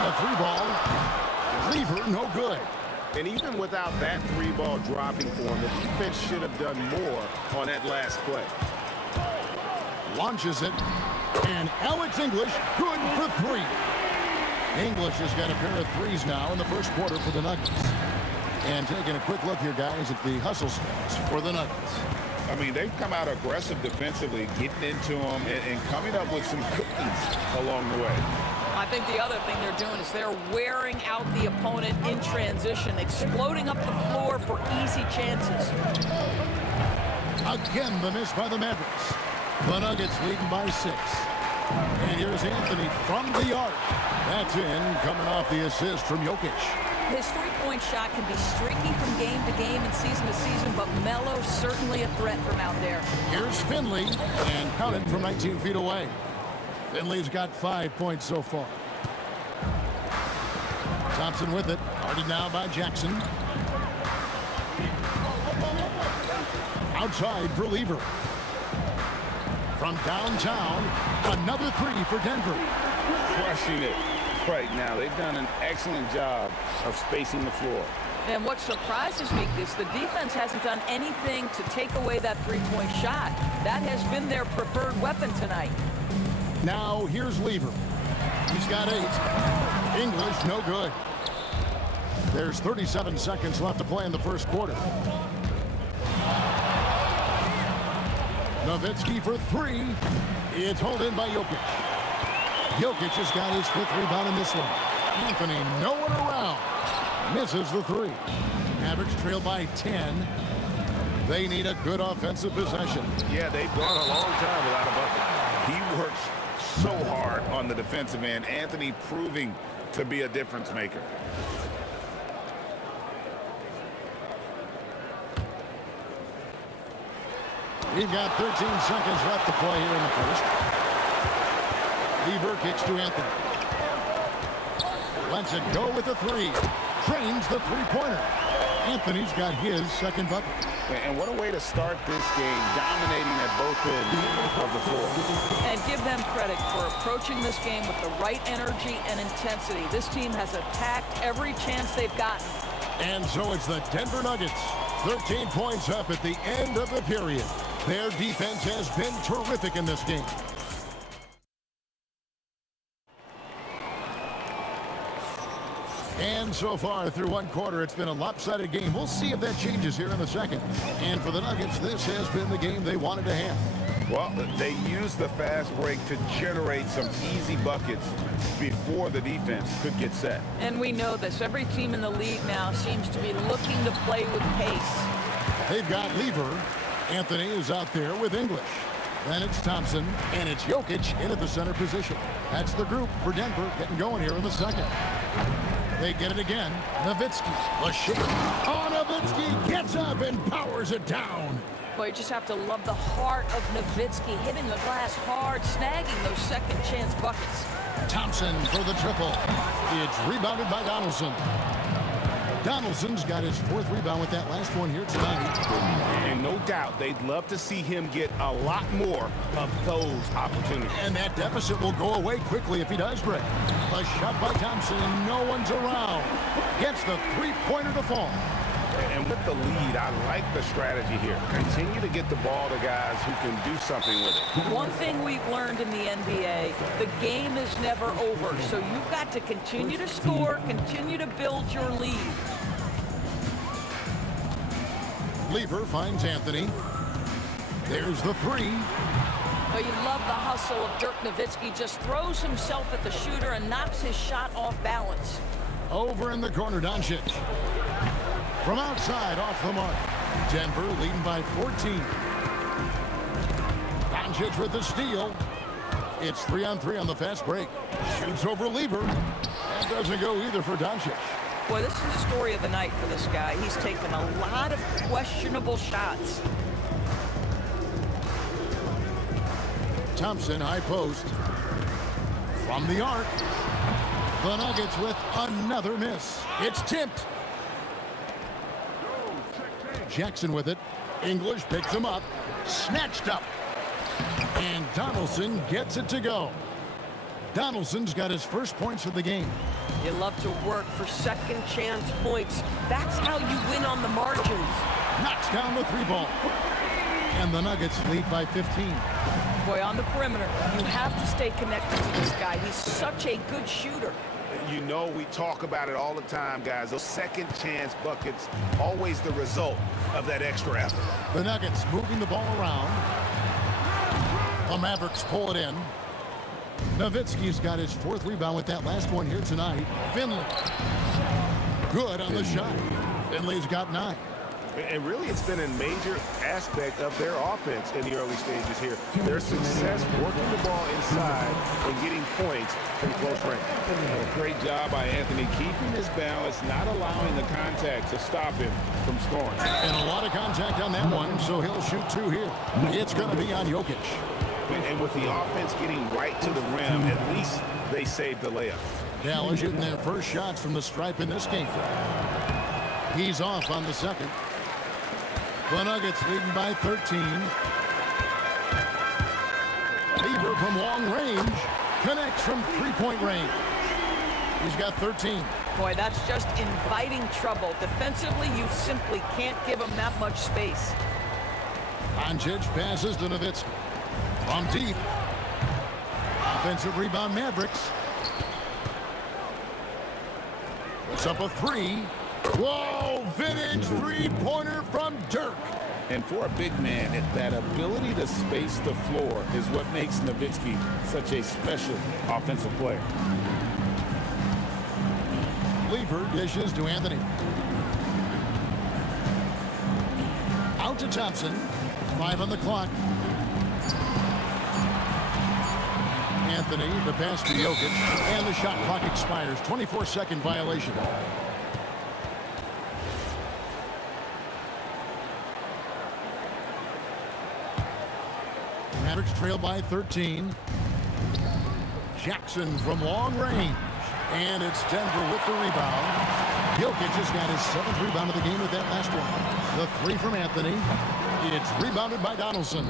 A three ball. Lever, no good. And even without that three ball dropping for him, the defense should have done more on that last play. Launches it. And Alex English, good for 3. English has got a pair of threes now in the first quarter for the Nuggets. And taking a quick look here, guys, at the hustle stats for the Nuggets. I mean, they've come out aggressive defensively, getting into them and coming up with some cookies along the way. I think the other thing they're doing is they're wearing out the opponent in transition, exploding up the floor for easy chances. Again, the miss by the Mavericks. The Nuggets leading by 6. And here's Anthony from the arc. That's in, coming off the assist from Jokic. His three-point shot can be streaky from game to game and season to season, but Melo's certainly a threat from out there. Here's Finley, and counted from 19 feet away. Finley's got 5 points so far. Thompson with it, guarded now by Jackson. Outside for Lever. From downtown, another three for Denver. Crushing it right now. They've done an excellent job of spacing the floor. And what surprises me is the defense hasn't done anything to take away that three-point shot. That has been their preferred weapon tonight. Now here's Lever. He's got 8. English, no good. There's 37 seconds left to play in the first quarter. Nowitzki for 3. It's hauled in by Jokic. Jokic has got his 5th rebound in this one. Anthony, no one around. Misses the 3. Mavericks trail by 10. They need a good offensive possession. Yeah, they've gone a long time without a bucket. He works so hard on the defensive end. Anthony proving to be a difference maker. We've got 13 seconds left to play here in the first. Lever kicks to Anthony. Lets it go with the 3. Trains the three-pointer. Anthony's got his second bucket. And what a way to start this game, dominating at both ends of the floor. And give them credit for approaching this game with the right energy and intensity. This team has attacked every chance they've gotten. And so it's the Denver Nuggets, 13 points up at the end of the period. Their defense has been terrific in this game. And so far through one quarter, it's been a lopsided game. We'll see if that changes here in the second. And for the Nuggets, this has been the game they wanted to have. Well, they used the fast break to generate some easy buckets before the defense could get set. And we know this. Every team in the league now seems to be looking to play with pace. They've got Lever. Anthony is out there with English. Then it's Thompson, and it's Jokic in at the center position. That's the group for Denver getting going here in the second. They get it again. Nowitzki, the shake. Oh, Nowitzki gets up and powers it down. Boy, you just have to love the heart of Nowitzki, hitting the glass hard, snagging those second chance buckets. Thompson for the triple. It's rebounded by Donaldson. Donaldson's got his fourth rebound with that last one here tonight. And no doubt they'd love to see him get a lot more of those opportunities. And that deficit will go away quickly if he does, Greg. A shot by Thompson and no one's around. Gets the three-pointer to fall. And with the lead, I like the strategy here. Continue to get the ball to guys who can do something with it. One thing we've learned in the NBA, the game is never over. So you've got to continue to score, continue to build your lead. Lever finds Anthony. There's the three. Oh, you love the hustle of Dirk Nowitzki. Just throws himself at the shooter and knocks his shot off balance. Over in the corner, Doncic. From outside, off the mark. Denver leading by 14. Doncic with the steal. It's 3-on-3 on the fast break. Shoots over Lever. That doesn't go either for Doncic. Boy, this is the story of the night for this guy. He's taken a lot of questionable shots. Thompson, high post. From the arc. The Nuggets with another miss. It's tipped. Jackson with it. English picks him up. Snatched up. And Donaldson gets it to go. Donaldson's got his first points of the game. You love to work for second chance points. That's how you win on the margins. Knocks down the three ball. And the Nuggets lead by 15. Boy, on the perimeter, you have to stay connected to this guy. He's such a good shooter. You know, we talk about it all the time, guys. Those second chance buckets, always the result of that extra effort. The Nuggets moving the ball around. The Mavericks pull it in. Nowitzki's got his fourth rebound with that last one here tonight. Finley. Good on the shot. Finley's got 9. And really, it's been a major aspect of their offense in the early stages here. Their success working the ball inside and getting points from close range. Great job by Anthony keeping his balance, not allowing the contact to stop him from scoring. And a lot of contact on that one, so he'll shoot 2 here. It's going to be on Jokic. And with the offense getting right to the rim, at least they saved the layup. Dallas shooting their first shots from the stripe in this game. He's off on the second. The Nuggets leading by 13. Lever from long range. Connects from three-point range. He's got 13. Boy, that's just inviting trouble. Defensively, you simply can't give him that much space. Doncic passes to Nowitzki. From deep. Offensive rebound, Mavericks. Puts up a 3. Whoa, vintage three-pointer from Dirk. And for a big man, that ability to space the floor is what makes Nowitzki such a special offensive player. Lever dishes to Anthony. Out to Thompson. 5 on the clock. Anthony, the pass to Jokic, and the shot clock expires. 24-second violation. Mavericks trail by 13. Jackson from long range. And it's Denver with the rebound. Jokic just got his 7th rebound of the game with that last one. The 3 from Anthony. It's rebounded by Donaldson.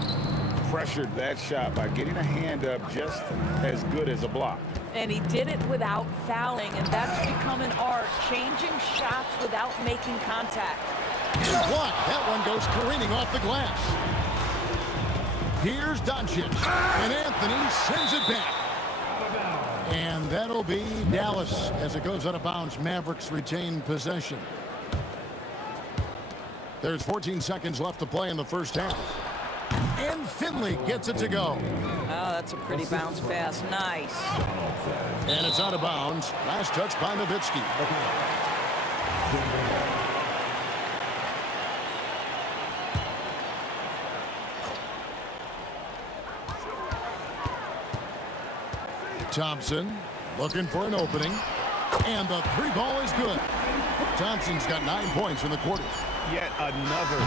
Pressured that shot by getting a hand up just as good as a block. And he did it without fouling, and that's become an art, changing shots without making contact. And blocked. That one goes careening off the glass. Here's Doncic, and Anthony sends it back. And that'll be Dallas as it goes out of bounds. Mavericks retain possession. There's 14 seconds left to play in the first half. And Finley gets it to go. Oh, that's a pretty bounce pass. Nice. And it's out of bounds. Last touch by Nowitzki. Thompson looking for an opening. And the three ball is good. Thompson's got 9 points in the quarter. Yet another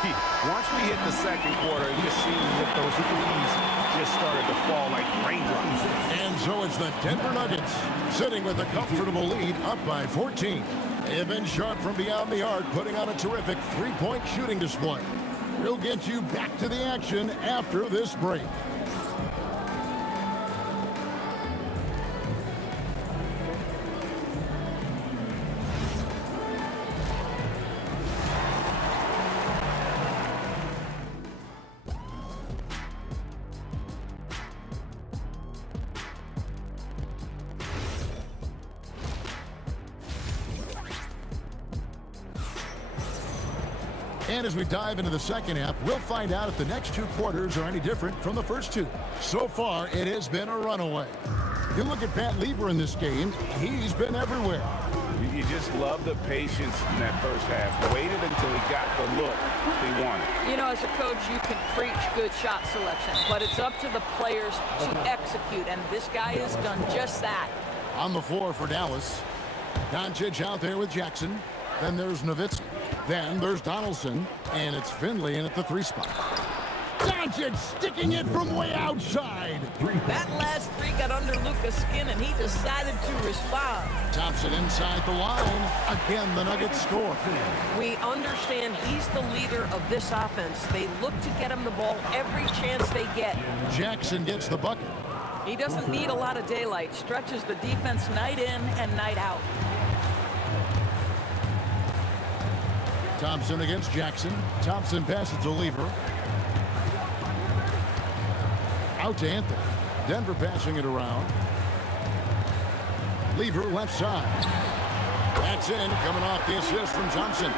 three. Once we hit the second quarter, it just seems as if those threes just started to fall like raindrops. And so it's the Denver Nuggets sitting with a comfortable lead up by 14. They have been sharp from beyond the arc, putting on a terrific three-point shooting display. We'll get you back to the action after this break. And as we dive into the second half, we'll find out if the next two quarters are any different from the first two. So far, it has been a runaway. You look at Pat Lieber in this game, he's been everywhere. You just love the patience in that first half. Waited until he got the look he wanted. You know, as a coach, you can preach good shot selection, but it's up to the players to execute, and this guy has done just that. On the floor for Dallas, Doncic out there with Jackson. Then there's Nowitzki. Then there's Donaldson, and it's Finley in at the three spot. Doncic sticking it from way outside. That last three got under Luka's skin, and he decided to respond. Thompson inside the line. Again, the Nuggets score. We understand he's the leader of this offense. They look to get him the ball every chance they get. Jackson gets the bucket. He doesn't need a lot of daylight. Stretches the defense night in and night out. Thompson against Jackson. Thompson passes to Lieber. Out to Anthony. Denver passing it around. Lieber left side. That's in, coming off the assist from Thompson.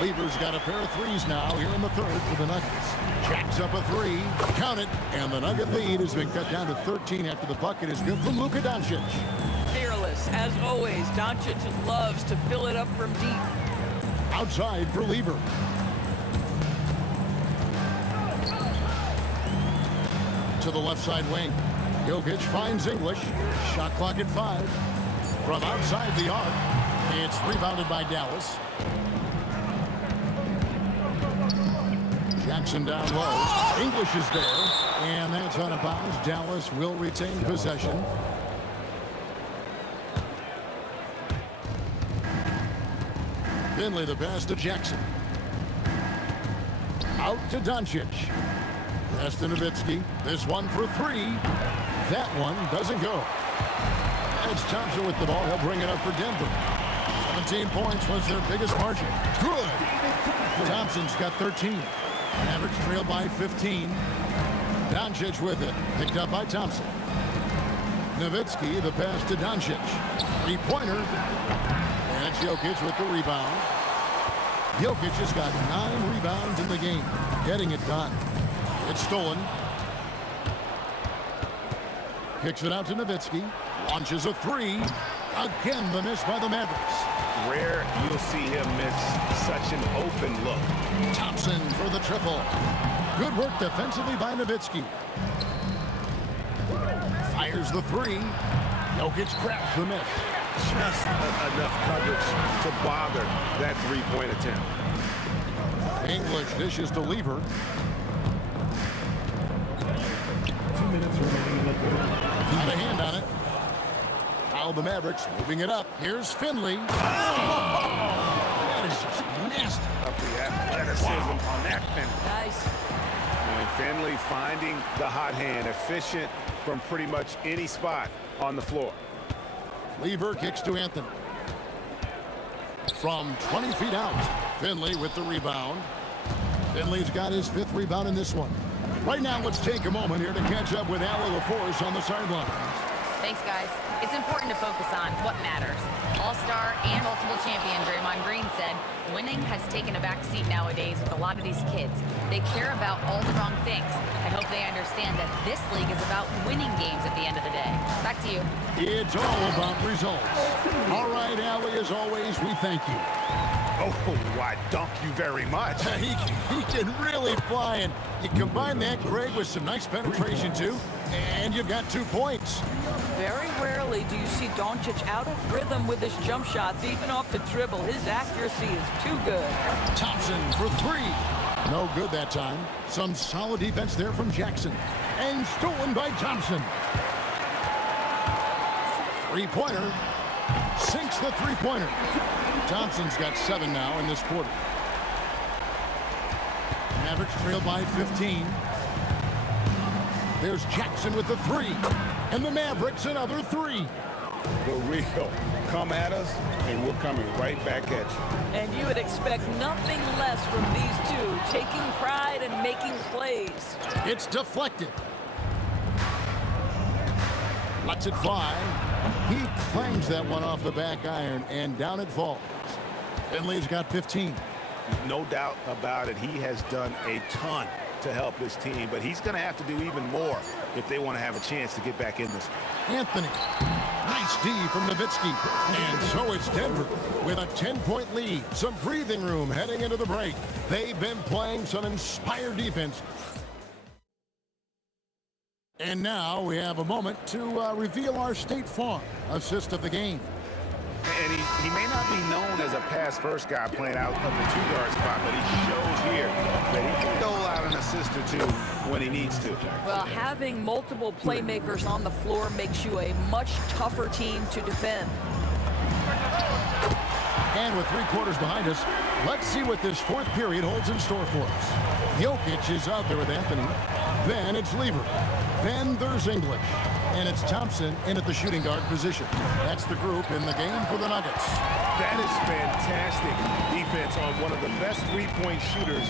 Lieber's got a pair of threes now here in the third for the Nuggets. Jacks up a three. Count it. And the Nugget lead has been cut down to 13 after the bucket is good from Luka Doncic. Fearless, as always. Doncic loves to fill it up from deep. Outside for Lieber. To the left side wing. Jokic finds English. Shot clock at 5. From outside the arc. It's rebounded by Dallas. Jackson down low. English is there. And that's out of bounds. Dallas will retain possession. Finley the pass to Jackson. Out to Doncic. Pass to Nowitzki. This one for three. That one doesn't go. It's Thompson with the ball. He'll bring it up for Denver. 17 points was their biggest margin. Good. Thompson's got 13. Mavericks trail by 15. Doncic with it. Picked up by Thompson. Nowitzki, the pass to Doncic. Three-pointer. And it's Jokic with the rebound. Jokic has got 9 rebounds in the game. Getting it done. It's stolen. Kicks it out to Nowitzki. Launches a three. Again, the miss by the Mavericks. Rare you'll see him miss such an open look. Thompson for the triple. Good work defensively by Nowitzki. Fires the three. Jokic cracks the miss. Just enough coverage to bother that three-point attempt. English dishes to Lieber. 2 minutes remaining in the third. Got a hand on it. Foul the Mavericks, moving it up. Here's Finley. That is just nasty. Up the athleticism on that Finley. Nice. And Finley finding the hot hand, efficient from pretty much any spot on the floor. Lever kicks to Anthony. From 20 feet out, Finley with the rebound. Finley's got his 5th rebound in this one. Right now, let's take a moment here to catch up with Allie LaForce on the sideline. Thanks, guys. It's important to focus on what matters. All-star and multiple champion Draymond Green said winning has taken a back seat nowadays with a lot of these kids. They care about all the wrong things. I hope they understand that this league is about winning games at the end of the day. Back to you. It's all about results. All right, Allie, as always, we thank you. Oh, why, thank you very much. He can really fly, and you combine that, Greg, with some nice penetration, too, and you've got 2 points. Very rarely do you see Doncic out of rhythm with his jump shots, even off the dribble. His accuracy is too good. Thompson for 3. No good that time. Some solid defense there from Jackson. And stolen by Thompson. Three-pointer. Sinks the three-pointer. Thompson's got 7 now in this quarter. Mavericks trail by 15. There's Jackson with the 3. And the Mavericks another 3. The real come at us, and we're coming right back at you. And you would expect nothing less from these two, taking pride and making plays. It's deflected. Lets it fly. He clangs that one off the back iron, and down it falls. Finley's got 15. No doubt about it. He has done a ton to help this team, but he's going to have to do even more if they want to have a chance to get back in this one. Anthony. Nice D from Nowitzki. And so it's Denver with a 10-point lead. Some breathing room heading into the break. They've been playing some inspired defense. And now we have a moment to reveal our State Farm assist of the game. And he may not be known as a pass-first guy playing out of the 2-yard spot, but he shows here that he can dole out an assist or 2 when he needs to. Well, having multiple playmakers on the floor makes you a much tougher team to defend. And with 3 quarters behind us, let's see what this 4th period holds in store for us. Jokic is out there with Anthony. Then it's Lever. Then there's English. And it's Thompson in at the shooting guard position. That's the group in the game for the Nuggets. That is fantastic defense on one of the best 3-point shooters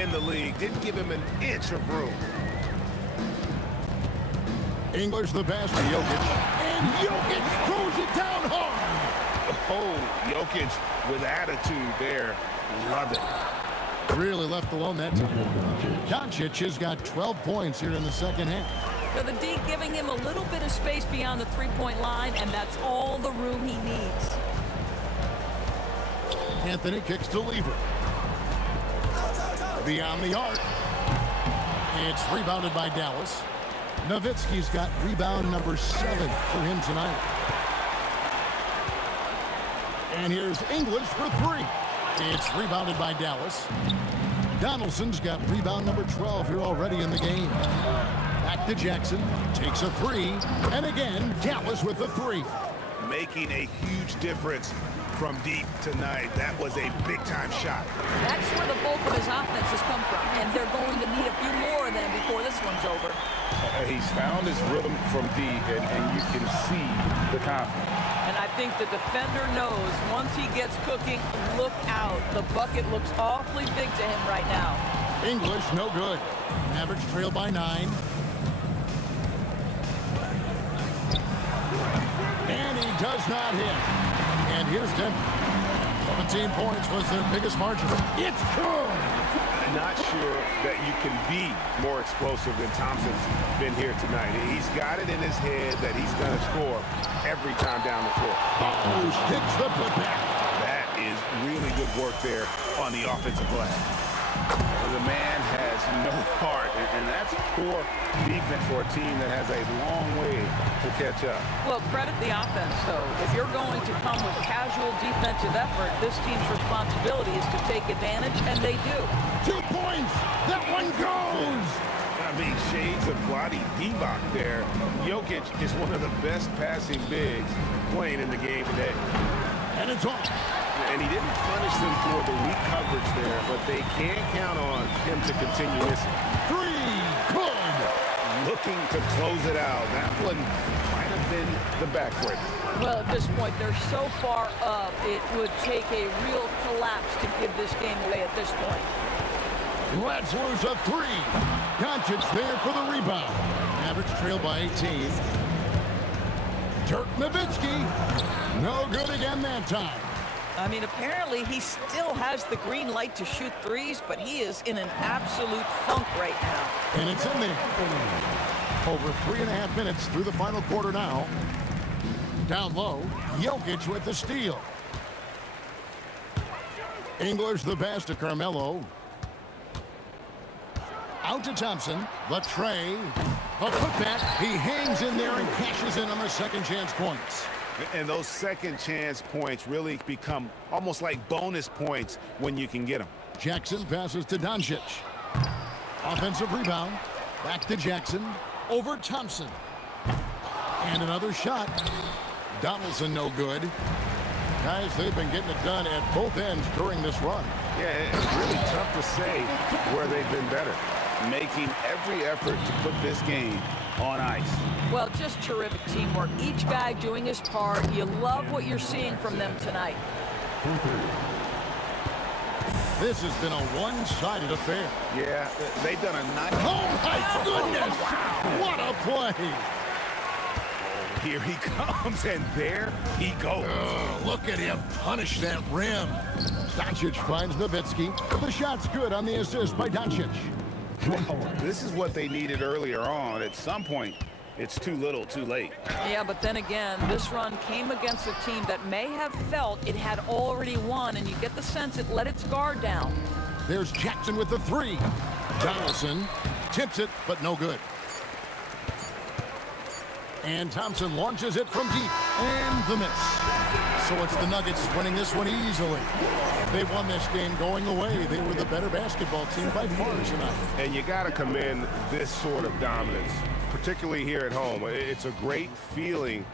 in the league. Didn't give him an inch of room. English the pass to Jokic. And Jokic throws it down hard. Oh, Jokic with attitude there. Love it. Really left alone that time. Doncic has got 12 points here in the second half. So the D giving him a little bit of space beyond the 3-point line, and that's all the room he needs. Anthony kicks to Lever. Beyond the arc. It's rebounded by Dallas. Nowitzki's got rebound number 7 for him tonight. And here's English for 3. It's rebounded by Dallas. Donaldson's got rebound number 12 here already in the game. Back to Jackson. Takes a 3. And again, Dallas with a 3. Making a huge difference from deep tonight. That was a big-time shot. That's where the bulk of his offense has come from, and they're going to need a few more of them before this one's over. He's found his rhythm from deep, and you can see the confidence. And I think the defender knows once he gets cooking, look out. The bucket looks awfully big to him right now. English, no good. Mavericks trail by 9. And he does not hit. And here's Denver. 17 points was their biggest margin. It's good! Not sure that you can be more explosive than Thompson's been here tonight. He's got it in his head that he's going to score every time down the floor. Oh, sticks the putback. That is really good work there on the offensive glass. The man has no heart, and that's poor defense for a team that has a long way to catch up. Well, credit the offense, though. If you're going to come with casual defensive effort, this team's responsibility is to take advantage, and they do. 2 points! That one goes! I mean, shades of Vlade Divac there. Jokic is one of the best passing bigs playing in the game today. And it's off. And he didn't punish them for the weak coverage there, but they can't count on him to continue missing. 3! looking to close it out. That one might have been the backbreaker. Well, at this point, they're so far up, it would take a real collapse to give this game away at this point. Let's lose a 3. Doncic there for the rebound. Mavericks trail by 18. Dirk Nowitzki. No good again that time. I mean, apparently he still has the green light to shoot threes, but he is in an absolute funk right now. And it's in there. Over 3.5 minutes through the final quarter now. Down low, Jokic with the steal. English the pass to Carmelo. Out to Thompson. The tray. A putback. He hangs in there and cashes in on the second chance points. And those second chance points really become almost like bonus points when you can get them. Jackson passes to Doncic. Offensive rebound. Back to Jackson. Over Thompson. And another shot. Donaldson no good. Guys, they've been getting it done at both ends during this run. Yeah, it's really tough to say where they've been better. Making every effort to put this game on ice. Well, just terrific teamwork. Each guy doing his part. You love what you're seeing from them tonight. This has been a one-sided affair. Yeah, they've done a nice... Oh, my goodness! What a play! Here he comes, and there he goes. Look at him punish that rim. Doncic finds Nowitzki. The shot's good on the assist by Doncic. Wow, this is what they needed earlier on. At some point, it's too little, too late. Yeah, but then again, this run came against a team that may have felt it had already won, and you get the sense it let its guard down. There's Jackson with the 3. Donaldson tips it, but no good. And Thompson launches it from deep, and the miss. So it's the Nuggets winning this one easily. They won this game going away. They were the better basketball team by far tonight. And you got to commend this sort of dominance, particularly here at home. It's a great feeling.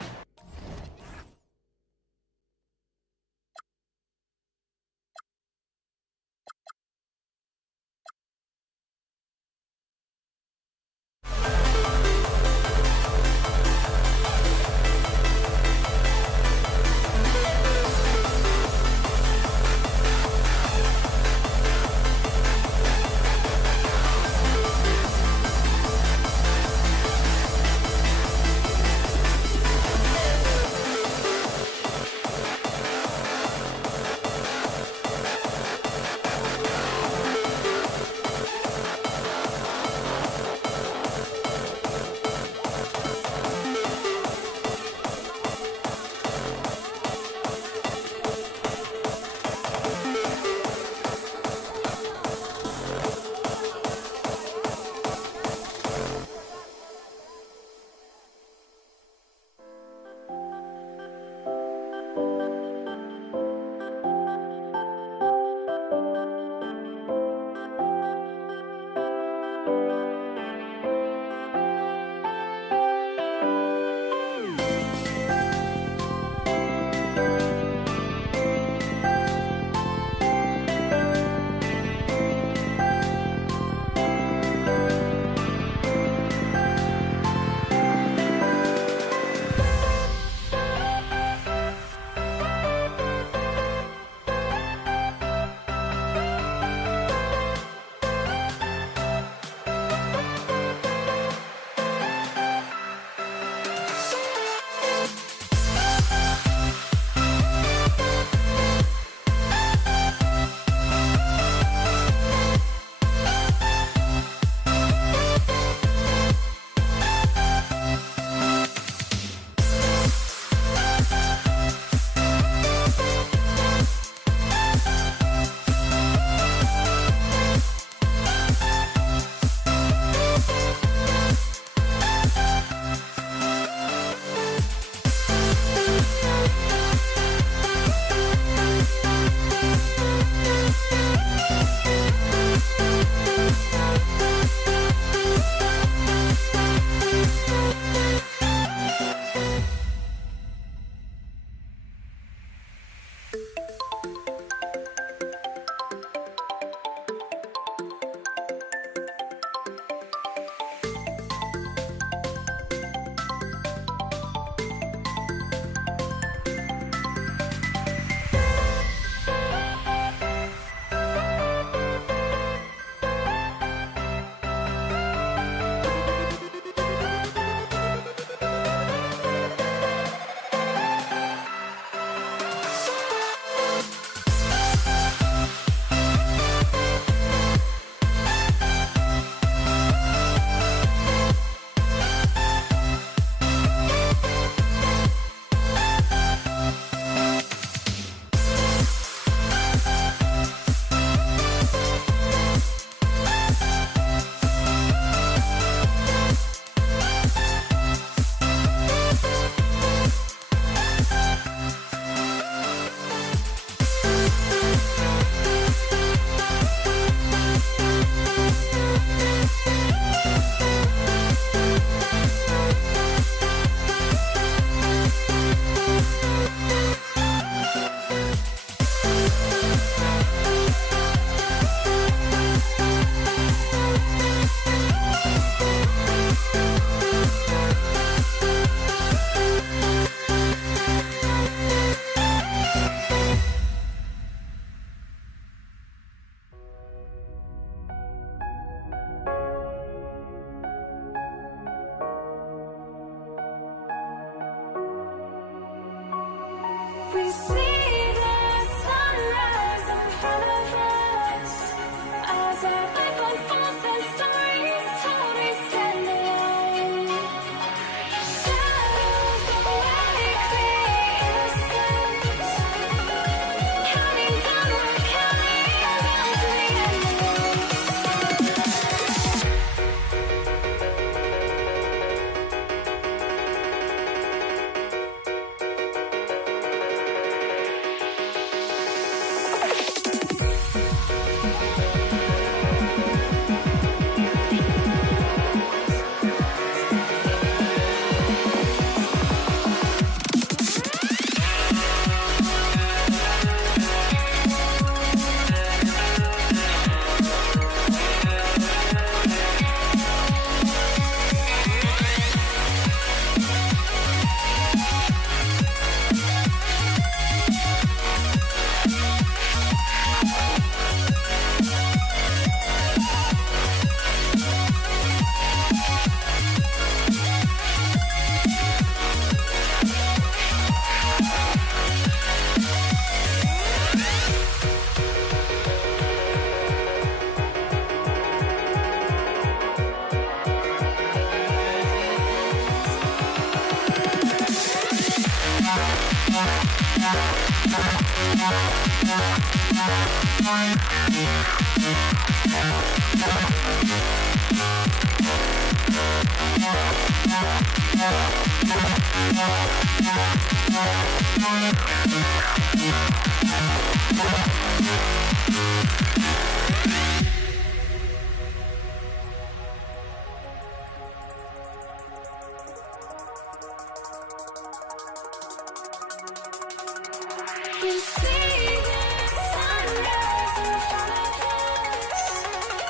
We see the sunrise in front of us. As our life unfolds and stories told, we stand alone. Shadows awake the innocence. Counting down, we're counting down to the end. We see the sunrise in front of us.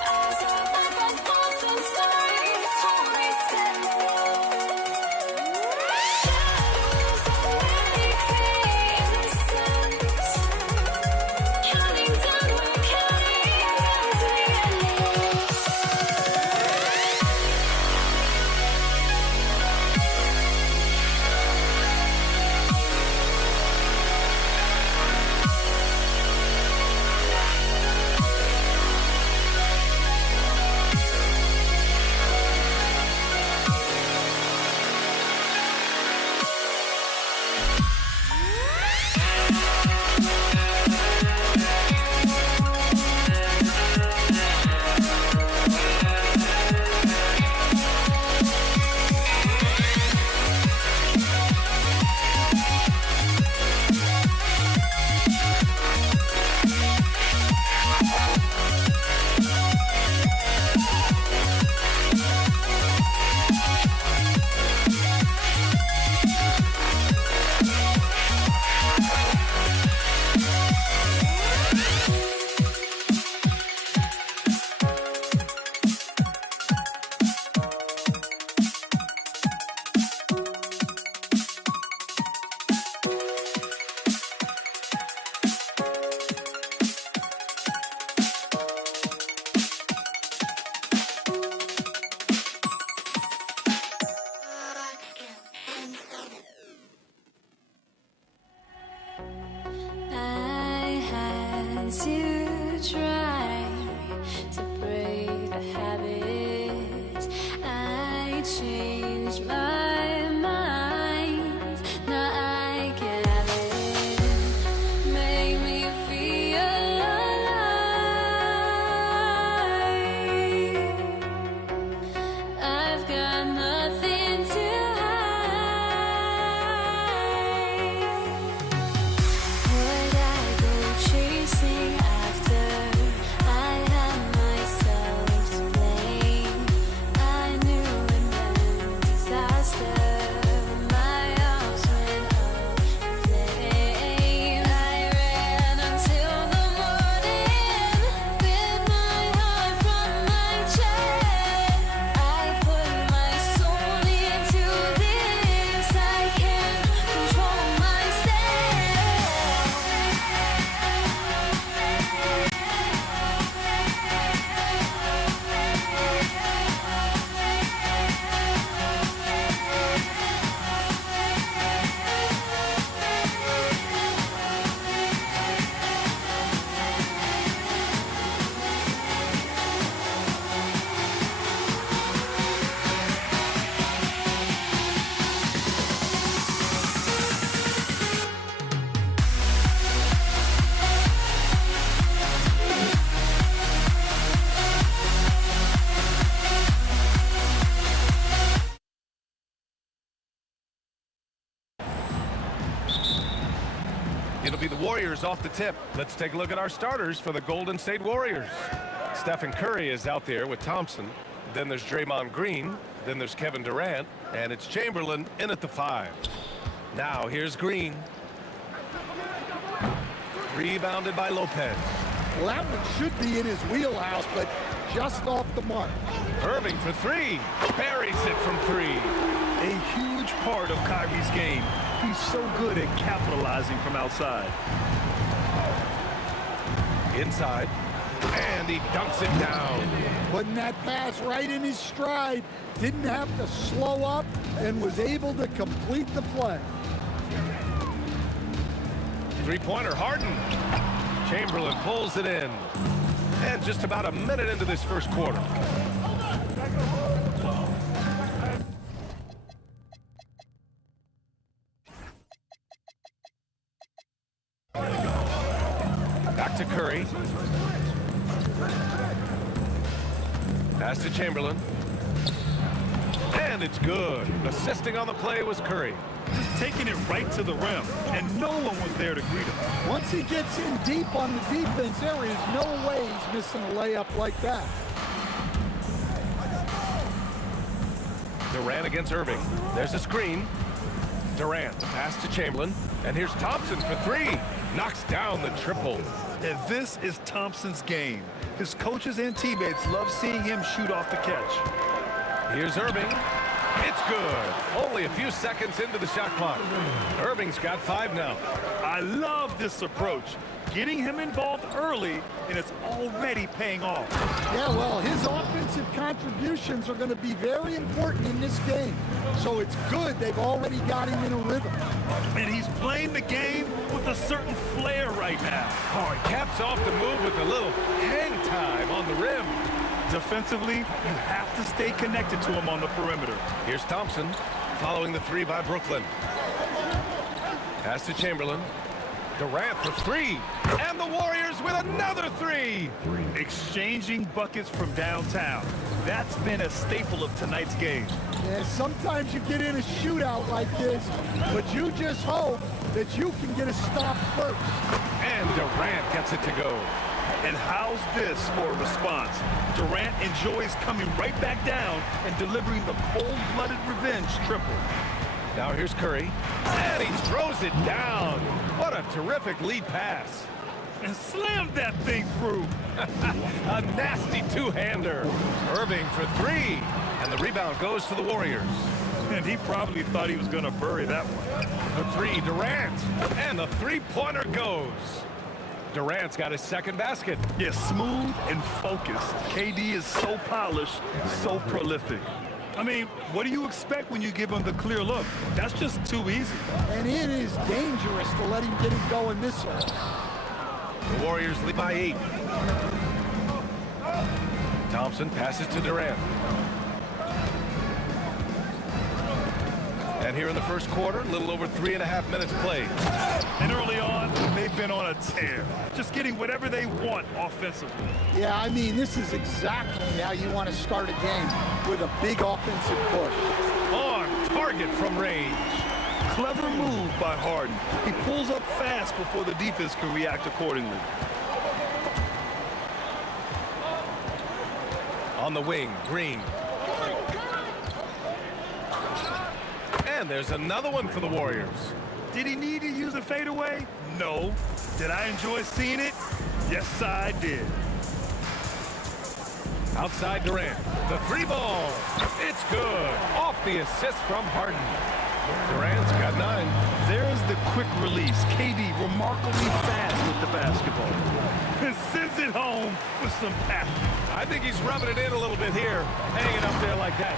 As our life unfolds and stories told, we stand alone. Shadows awake the innocence. Counting down, we're counting down to the endless. It'll be the Warriors off the tip. Let's take a look at our starters for the Golden State Warriors. Stephen Curry is out there with Thompson. Then there's Draymond Green. Then there's Kevin Durant. And it's Chamberlain in at the 5. Now here's Green. Rebounded by Lopez. Well, that one should be in his wheelhouse, but just off the mark. Irving for 3. Buries it from 3. A huge part of Kyrie's game. He's so good at capitalizing from outside. Inside. And he dunks it down. Putting that pass right in his stride. Didn't have to slow up and was able to complete the play. Three-pointer, Harden. Chamberlain pulls it in. And just about a minute into this first quarter. Back to Curry. Pass to Chamberlain. And it's good. Assisting on the play was Curry. Just taking it right to the rim, and no one was there to greet him. Once he gets in deep on the defense, there is no way he's missing a layup like that. Durant against Irving. There's a screen. Durant, the pass to Chamberlain. And here's Thompson for 3. Knocks down the triple. And this is Thompson's game. His coaches and teammates love seeing him shoot off the catch. Here's Irving. It's good. Only a few seconds into the shot clock. Irving's got 5 now. I love this approach. Getting him involved early, and it's already paying off. Yeah, well, his offensive contributions are going to be very important in this game. So it's good they've already got him in a rhythm. And he's playing the game with a certain flair right now. Oh, he caps off the move with a little hang time on the rim. Defensively, you have to stay connected to him on the perimeter. Here's Thompson following the 3 by Brooklyn. Pass to Chamberlain. Durant for 3. And the Warriors with another 3. Exchanging buckets from downtown. That's been a staple of tonight's game. Yeah, sometimes you get in a shootout like this, but you just hope that you can get a stop first. And Durant gets it to go. And how's this for a response? Durant enjoys coming right back down and delivering the cold-blooded revenge triple. Now here's Curry. And he throws it down. What a terrific lead pass. And slammed that thing through. A nasty two-hander. Irving for 3. And the rebound goes to the Warriors. And he probably thought he was going to bury that one. The 3, Durant. And the three-pointer goes. Durant's got his second basket. Yeah, smooth and focused. KD is so polished, so prolific. I mean, what do you expect when you give him the clear look? That's just too easy. And it is dangerous to let him get it going this early. The Warriors lead by 8. Thompson passes to Durant. And here in the first quarter, a little over 3.5 minutes played. And early on, they've been on a tear. Just getting whatever they want offensively. Yeah, I mean, this is exactly how you want to start a game, with a big offensive push. On target from range. Clever move by Harden. He pulls up fast before the defense can react accordingly. On the wing, Green. And there's another one for the Warriors. Did he need to use a fadeaway? No. Did I enjoy seeing it? Yes, I did. Outside Durant. The 3 ball. It's good. Off the assist from Harden. Durant's got 9. There's the quick release. KD remarkably fast with the basketball. And sends it home with some passion. I think he's rubbing it in a little bit here, hanging up there like that.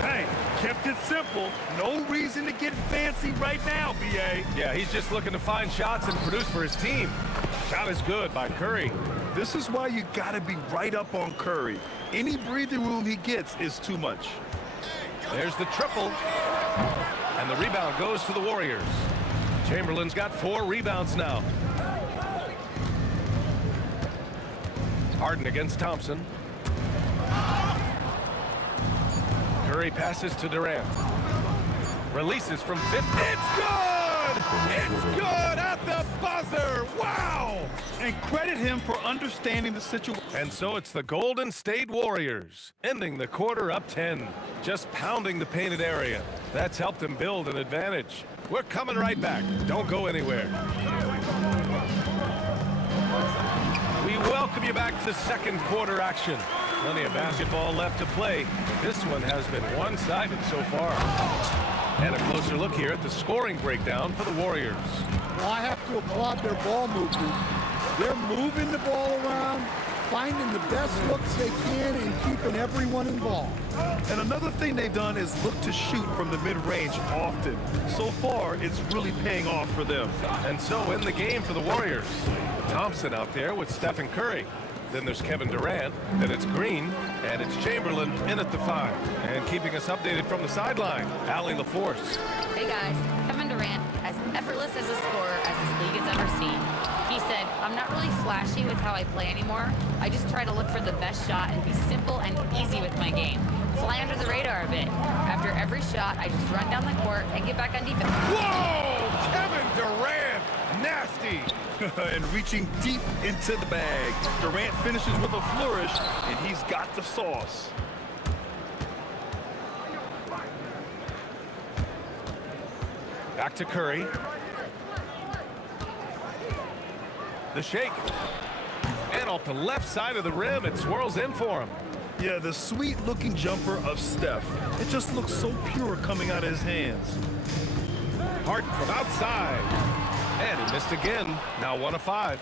Hey, kept it simple. No reason to get fancy right now, B.A. Yeah, he's just looking to find shots and produce for his team. Shot is good by Curry. This is why you got to be right up on Curry. Any breathing room he gets is too much. There's the triple. And the rebound goes to the Warriors. Chamberlain's got 4 rebounds now. Harden against Thompson. Curry passes to Durant. Releases from 50. It's good! good! It's good at the buzzer! Wow! And credit him for understanding the situation. And so it's the Golden State Warriors, ending the quarter up 10, just pounding the painted area. That's helped them build an advantage. We're coming right back. Don't go anywhere. We welcome you back to second quarter action. Plenty of basketball left to play. This one has been one-sided so far. And a closer look here at the scoring breakdown for the Warriors. Well, I have to applaud their ball movement. They're moving the ball around, finding the best looks they can, and keeping everyone involved. And another thing they've done is look to shoot from the mid-range often. So far, it's really paying off for them. And so in the game for the Warriors, Thompson out there with Stephen Curry. Then there's Kevin Durant, then it's Green, and it's Chamberlain in at the 5. And keeping us updated from the sideline, Allie LaForce. Hey guys, Kevin Durant, as effortless as a scorer as this league has ever seen. He said, I'm not really flashy with how I play anymore. I just try to look for the best shot and be simple and easy with my game. Fly under the radar a bit. After every shot, I just run down the court and get back on defense. Whoa! Kevin Durant! Nasty! And reaching deep into the bag. Durant finishes with a flourish, and he's got the sauce. Back to Curry. The shake. And off the left side of the rim, it swirls in for him. Yeah, the sweet-looking jumper of Steph. It just looks so pure coming out of his hands. Harden from outside. And he missed again. Now 1 of 5.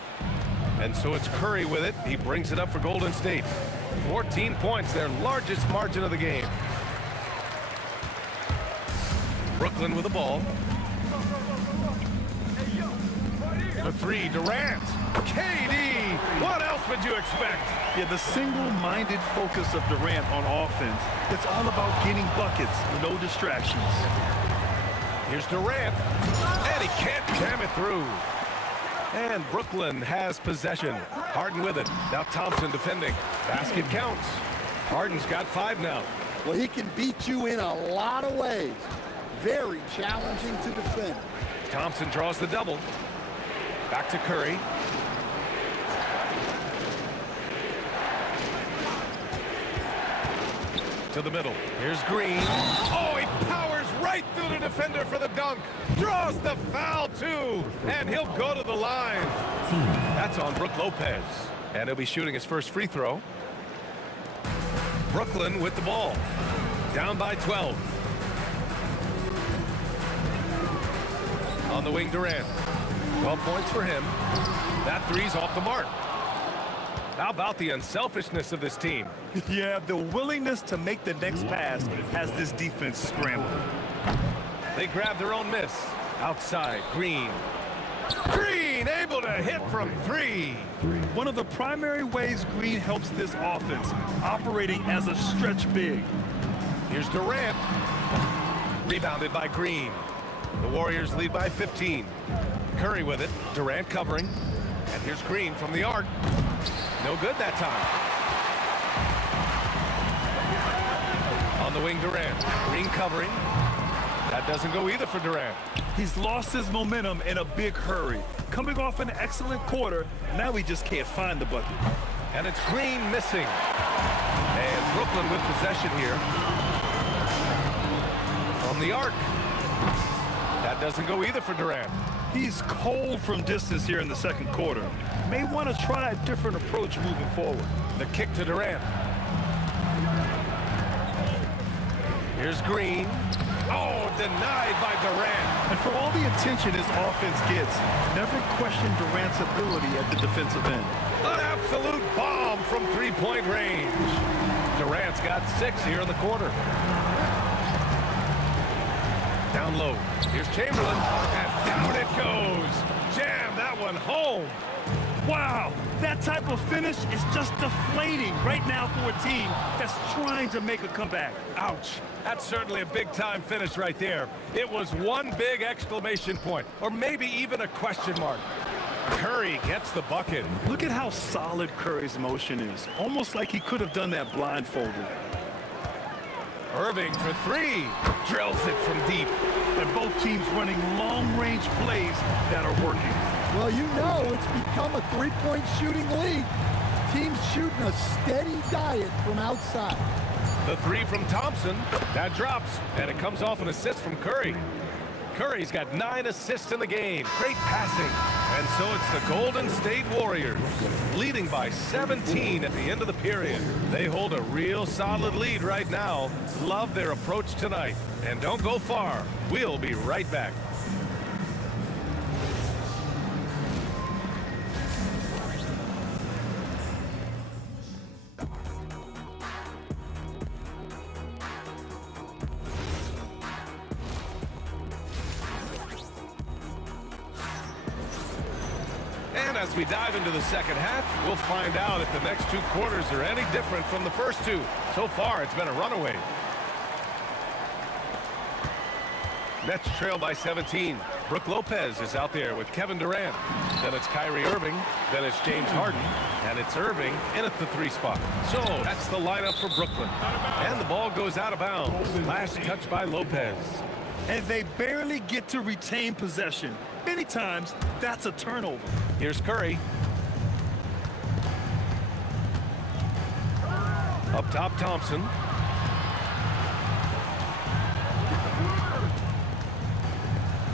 And so it's Curry with it. He brings it up for Golden State. 14 points, their largest margin of the game. Brooklyn with the ball. The 3, Durant. KD! What else would you expect? Yeah, the single-minded focus of Durant on offense. It's all about getting buckets, no distractions. Here's Durant, and he can't jam it through. And Brooklyn has possession. Harden with it. Now Thompson defending. Basket counts. Harden's got 5 now. Well, he can beat you in a lot of ways. Very challenging to defend. Thompson draws the double. Back to Curry. To the middle. Here's Green. Oh, he powers right through the defender for the dunk. Draws the foul, too. And he'll go to the line. That's on Brook Lopez. And he'll be shooting his first free throw. Brooklyn with the ball. Down by 12. On the wing, Durant. 12 points for him. That 3's off the mark. How about the unselfishness of this team? Yeah, the willingness to make the next pass has this defense scrambling. They grab their own miss. Outside, Green. Green able to hit from 3. One of the primary ways Green helps this offense, operating as a stretch big. Here's Durant. Rebounded by Green. The Warriors lead by 15. Curry with it. Durant covering. And here's Green from the arc. No good that time. On the wing, Durant. Green covering. That doesn't go either for Durant. He's lost his momentum in a big hurry. Coming off an excellent quarter, now he just can't find the bucket. And it's Green missing. And Brooklyn with possession here. From the arc. That doesn't go either for Durant. He's cold from distance here in the second quarter. May want to try a different approach moving forward. The kick to Durant. Here's Green. Oh, denied by Durant. And for all the attention his offense gets, never question Durant's ability at the defensive end. An absolute bomb from three-point range. Durant's got 6 here in the quarter. Down low. Here's Chamberlain. And down it goes. Jam that one home. Wow, that type of finish is just deflating right now for a team that's trying to make a comeback. Ouch. That's certainly a big-time finish right there. It was one big exclamation point, or maybe even a question mark. Curry gets the bucket. Look at how solid Curry's motion is. Almost like he could have done that blindfolded. Irving for three. Drills it from deep. And both teams running long-range plays that are working. Well, you know it's become a three-point shooting league. Teams shooting a steady diet from outside. The three from Thompson. That drops, and it comes off an assist from Curry. Curry's got 9 assists in the game. Great passing. And so it's the Golden State Warriors, leading by 17 at the end of the period. They hold a real solid lead right now. Love their approach tonight. And don't go far. We'll be right back. And as we dive into the second half, we'll find out if the next 2 quarters are any different from the first 2. So far, it's been a runaway. Nets trail by 17. Brook Lopez is out there with Kevin Durant. Then it's Kyrie Irving. Then it's James Harden. And it's Irving in at the 3 spot. So that's the lineup for Brooklyn. And the ball goes out of bounds. Last touch by Lopez. And they barely get to retain possession. Many times, that's a turnover. Here's Curry. Up top, Thompson.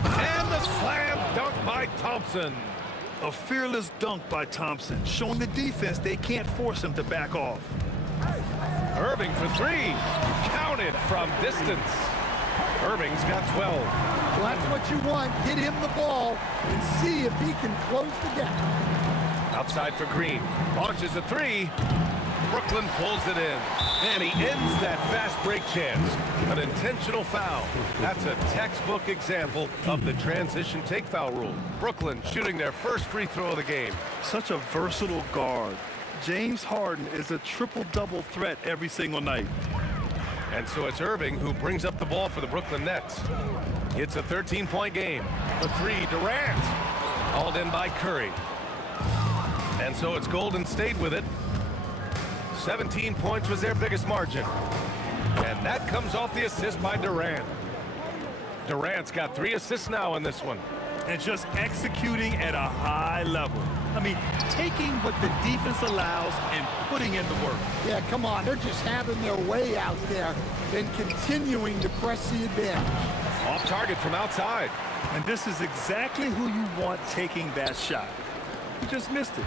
And the slam dunk by Thompson. A fearless dunk by Thompson, showing the defense they can't force him to back off. Irving for 3. Counted from distance. Irving's got 12. Well, that's what you want. Get him the ball and see if he can close the gap. Outside for Green. Launches a 3. Brooklyn pulls it in. And he ends that fast break chance. An intentional foul. That's a textbook example of the transition take foul rule. Brooklyn shooting their first free throw of the game. Such a versatile guard. James Harden is a triple-double threat every single night. And so it's Irving who brings up the ball for the Brooklyn Nets. It's a 13-point game. The 3, Durant. Hauled in by Curry. And so it's Golden State with it. 17 points was their biggest margin. And that comes off the assist by Durant. Durant's got 3 assists now in this one. And just executing at a high level. I mean, taking what the defense allows and putting in the work. Yeah, come on. They're just having their way out there and continuing to press the advantage. Off target from outside. And this is exactly who you want taking that shot. You just missed it.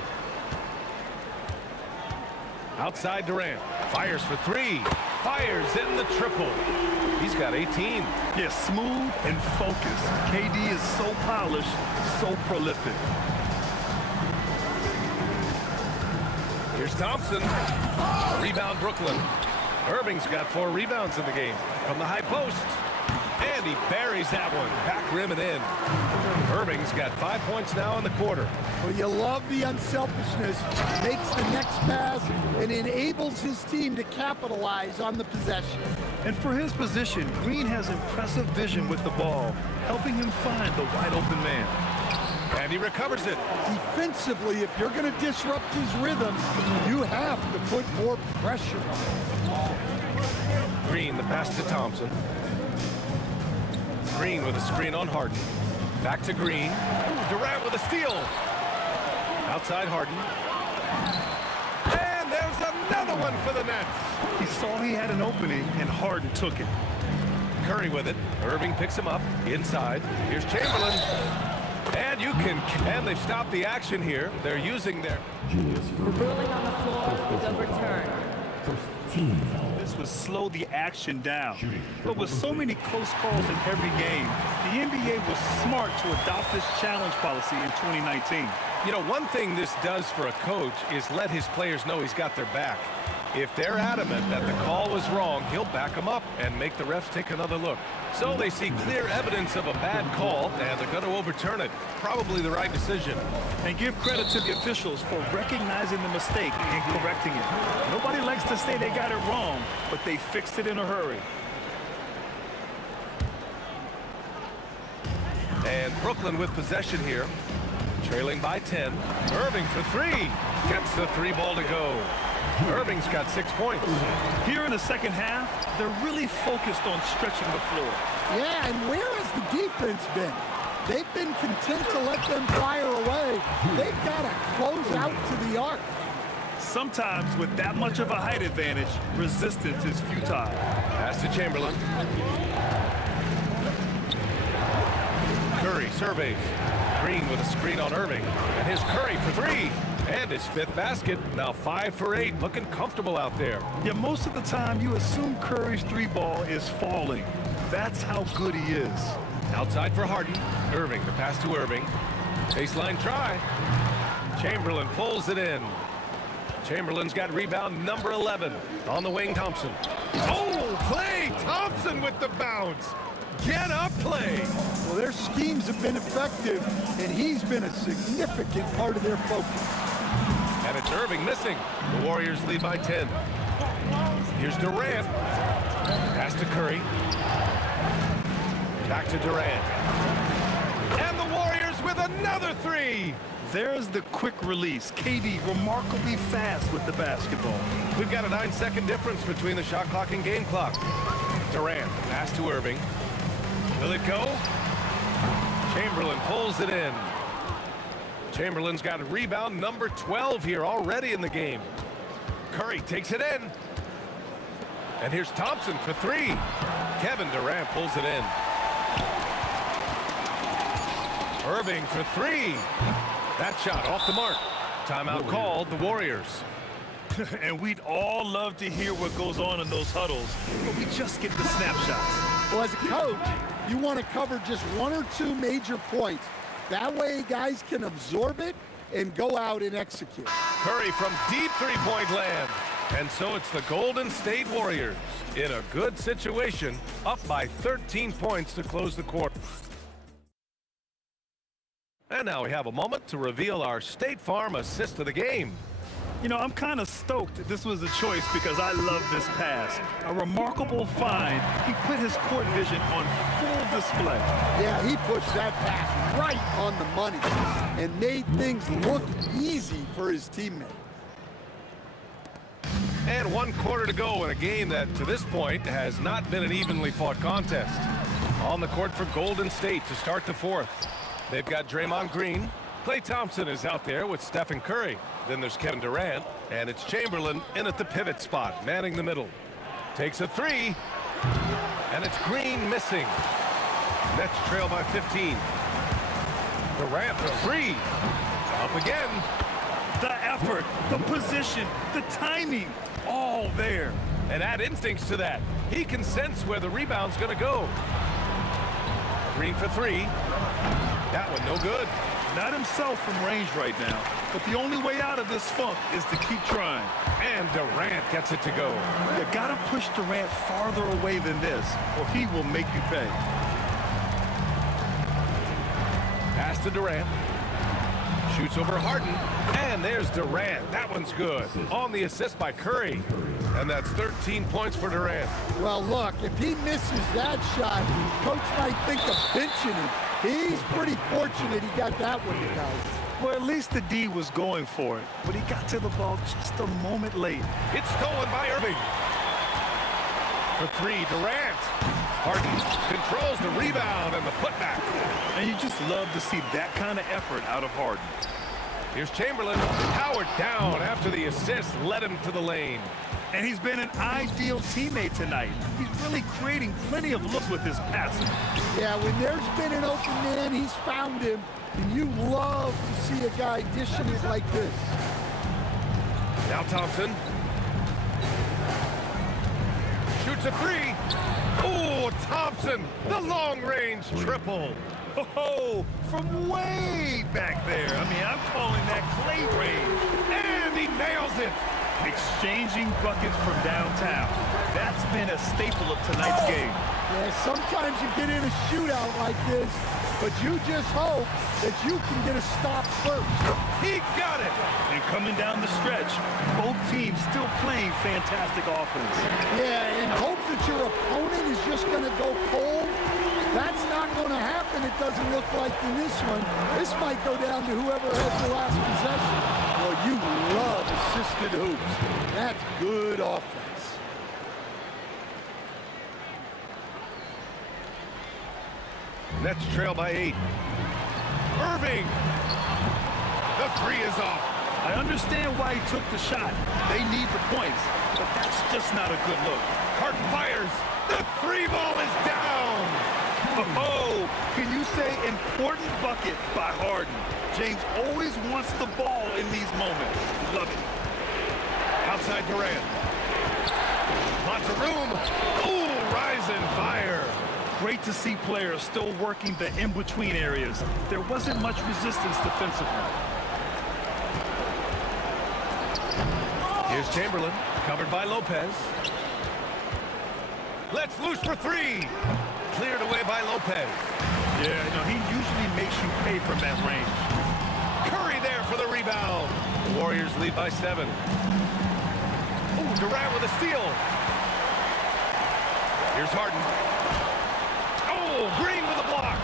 Outside Durant. Fires for 3. Fires in the triple. He's got 18. Yeah, smooth and focused. KD is so polished, so prolific. Here's Thompson. Rebound Brooklyn. Irving's got 4 rebounds in the game from the high post. And he buries that one. Back rim and in. Irving's got 5 points now in the quarter. Well, you love the unselfishness. Makes the next pass and enables his team to capitalize on the possession. And for his position, Green has impressive vision with the ball, helping him find the wide open man. And he recovers it. Defensively, if you're going to disrupt his rhythm, you have to put more pressure on him. Green, the pass to Thompson. Green with a screen on Harden. Back to Green. Durant with a steal. Outside Harden. And there's another one for the Nets. He saw he had an opening, and Harden took it. Curry with it. Irving picks him up. Inside. Here's Chamberlain. And they've stopped the action here. They're using their... The ruling on the floor is overturned. This would slow the action down. But with so many close calls in every game, the NBA was smart to adopt this challenge policy in 2019. You know, one thing this does for a coach is let his players know he's got their back. If they're adamant that the call was wrong, he'll back them up and make the refs take another look. So they see clear evidence of a bad call, and they're going to overturn it. Probably the right decision. And give credit to the officials for recognizing the mistake and correcting it. Nobody likes to say they got it wrong, but they fixed it in a hurry. And Brooklyn with possession here, trailing by 10. Irving for 3. Gets the 3 ball to go. Irving's got 6 points. Here in the second half, They're really focused on stretching the floor. Yeah, and where has the defense been? They've been content to let them fire away. They've got to close out to the arc. Sometimes with that much of a height advantage, resistance is futile. Pass to Chamberlain. Curry surveys. Green with a screen on Irving. And here's Curry for three. And his fifth basket. Now 5 for 8. Looking comfortable out there. Yeah, most of the time you assume Curry's three ball is falling. That's how good he is. Outside for Harden. Irving, the pass to Irving. Baseline try. Chamberlain pulls it in. Chamberlain's got rebound number 11. On the wing, Thompson. Oh, play! Thompson with the bounce. Get up, play. Well, their schemes have been effective, and he's been a significant part of their focus. And it's Irving missing. The Warriors lead by 10. Here's Durant. Pass to Curry. Back to Durant. And the Warriors with another three. There's the quick release. KD remarkably fast with the basketball. We've got a 9-second difference between the shot clock and game clock. Durant, pass to Irving. Will it go? Chamberlain pulls it in. Chamberlain's got a rebound number 12 here already in the game. Curry takes it in. And here's Thompson for three. Kevin Durant pulls it in. Irving for three. That shot off the mark. Timeout called, the Warriors. And we'd all love to hear what goes on in those huddles, but we just get the snapshots. Well, as a coach, you want to cover just one or two major points. That way guys can absorb it and go out and execute. Curry from deep three-point land. And so it's the Golden State Warriors in a good situation, up by 13 points to close the quarter. And now we have a moment to reveal our State Farm assist of the game. You know, I'm kind of stoked that this was a choice because I love this pass. A remarkable find. He put his court vision on full display. Yeah, he pushed that pass right on the money and made things look easy for his teammate. And 1 quarter to go in a game that, to this point, has not been an evenly fought contest. On the court for Golden State to start the fourth. They've got Draymond Green. Klay Thompson is out there with Stephen Curry. Then there's Kevin Durant, and it's Chamberlain in at the pivot spot, manning the middle. Takes a three, and it's Green missing. Nets trail by 15. Durant for three. Up again. The effort, the position, the timing, all there. And add instincts to that. He can sense where the rebound's going to go. Green for three. That one no good. Not himself from range right now, but the only way out of this funk is to keep trying. And Durant gets it to go. You gotta push Durant farther away than this, or he will make you pay. Pass to Durant. Shoots over Harden. And there's Durant. That one's good. On the assist by Curry. And that's 13 points for Durant. Well, look, if he misses that shot, coach might think of benching him. He's pretty fortunate he got that one to go. Well, at least the D was going for it, but he got to the ball just a moment late. It's stolen by Irving. For three, Durant. Harden controls the rebound and the putback. And you just love to see that kind of effort out of Harden. Here's Chamberlain, powered down after the assist led him to the lane. And he's been an ideal teammate tonight. He's really creating plenty of looks with his passing. Yeah, when there's been an open man, he's found him. And you love to see a guy dishing it like this. Now Thompson. Shoots a three. Oh, Thompson, the long-range triple. Oh, from way back there. I mean, I'm calling that clay range. And he nails it. Exchanging buckets from downtown. That's been a staple of tonight's game. Yeah, sometimes you get in a shootout like this, but you just hope that you can get a stop first. He got it. And coming down the stretch, both teams still playing fantastic offense. Yeah, and hope that your opponent is just going to go cold. That's not going to happen, it doesn't look like in this one. This might go down to whoever has the last possession. Well, you love assisted hoops. That's good offense. Nets trail by 8. Irving! The three is off. I understand why he took the shot. They need the points, but that's just not a good look. Harden fires. The three ball is down. Oh, can you say important bucket by Harden? James always wants the ball in these moments. Love it. Outside Durant. Lots of room. Ooh, rise and fire. Great to see players still working the in-between areas. There wasn't much resistance defensively. Here's Chamberlain, covered by Lopez. Let's loose for three. Cleared away by Lopez. Yeah, no, he usually makes you pay from that range. Curry there for the rebound. The Warriors lead by 7. Ooh, Durant with a steal. Here's Harden. Oh, Green with a block.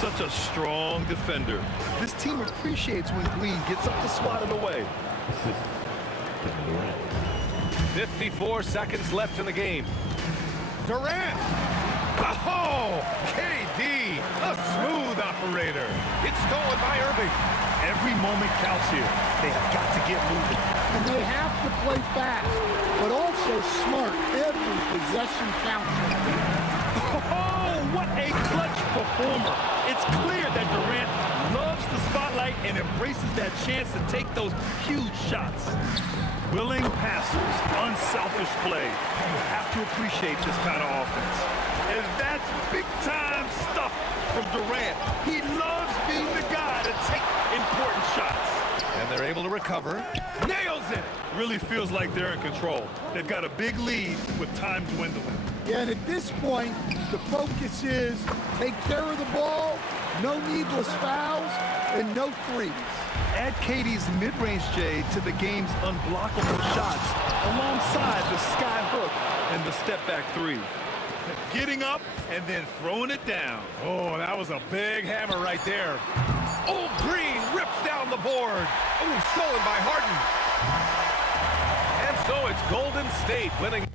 Such a strong defender. This team appreciates when Green gets up to swat it away. 54 seconds left in the game. Durant. Oh, KD, a smooth operator. It's stolen by Irving. Every moment counts here. They have got to get moving. And they have to play fast, but also smart. Every possession counts. Oh, what a clutch performer. It's clear that Durant loves the spotlight and embraces that chance to take those huge shots. Willing passers, unselfish play. You have to appreciate this kind of offense. And that's big-time stuff from Durant. He loves being the guy to take important shots. And they're able to recover. Nails it! Really feels like they're in control. They've got a big lead with time dwindling. Yeah, and at this point, the focus is take care of the ball, no needless fouls, and no threes. Add KD's mid-range J to the game's unblockable shots alongside the sky hook and the step-back three. Getting up and then throwing it down. Oh, that was a big hammer right there. Oh, Green rips down the board. Oh, stolen by Harden. And so it's Golden State winning.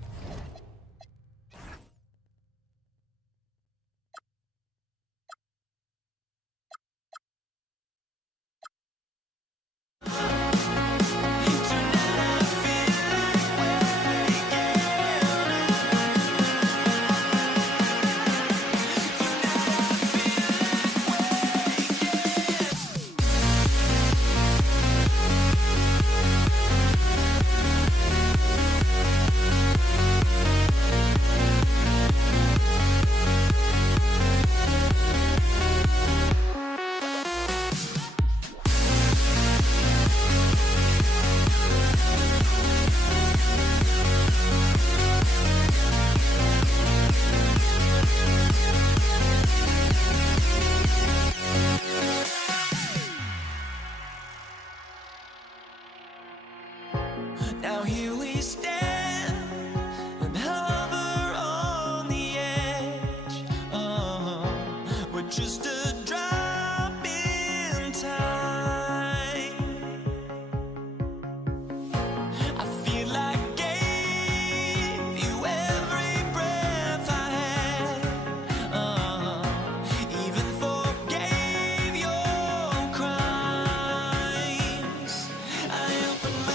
Now here we stand and hover on the edge. We're just a drop in time. I feel like I gave you every breath I had. Even forgave your crimes. I opened my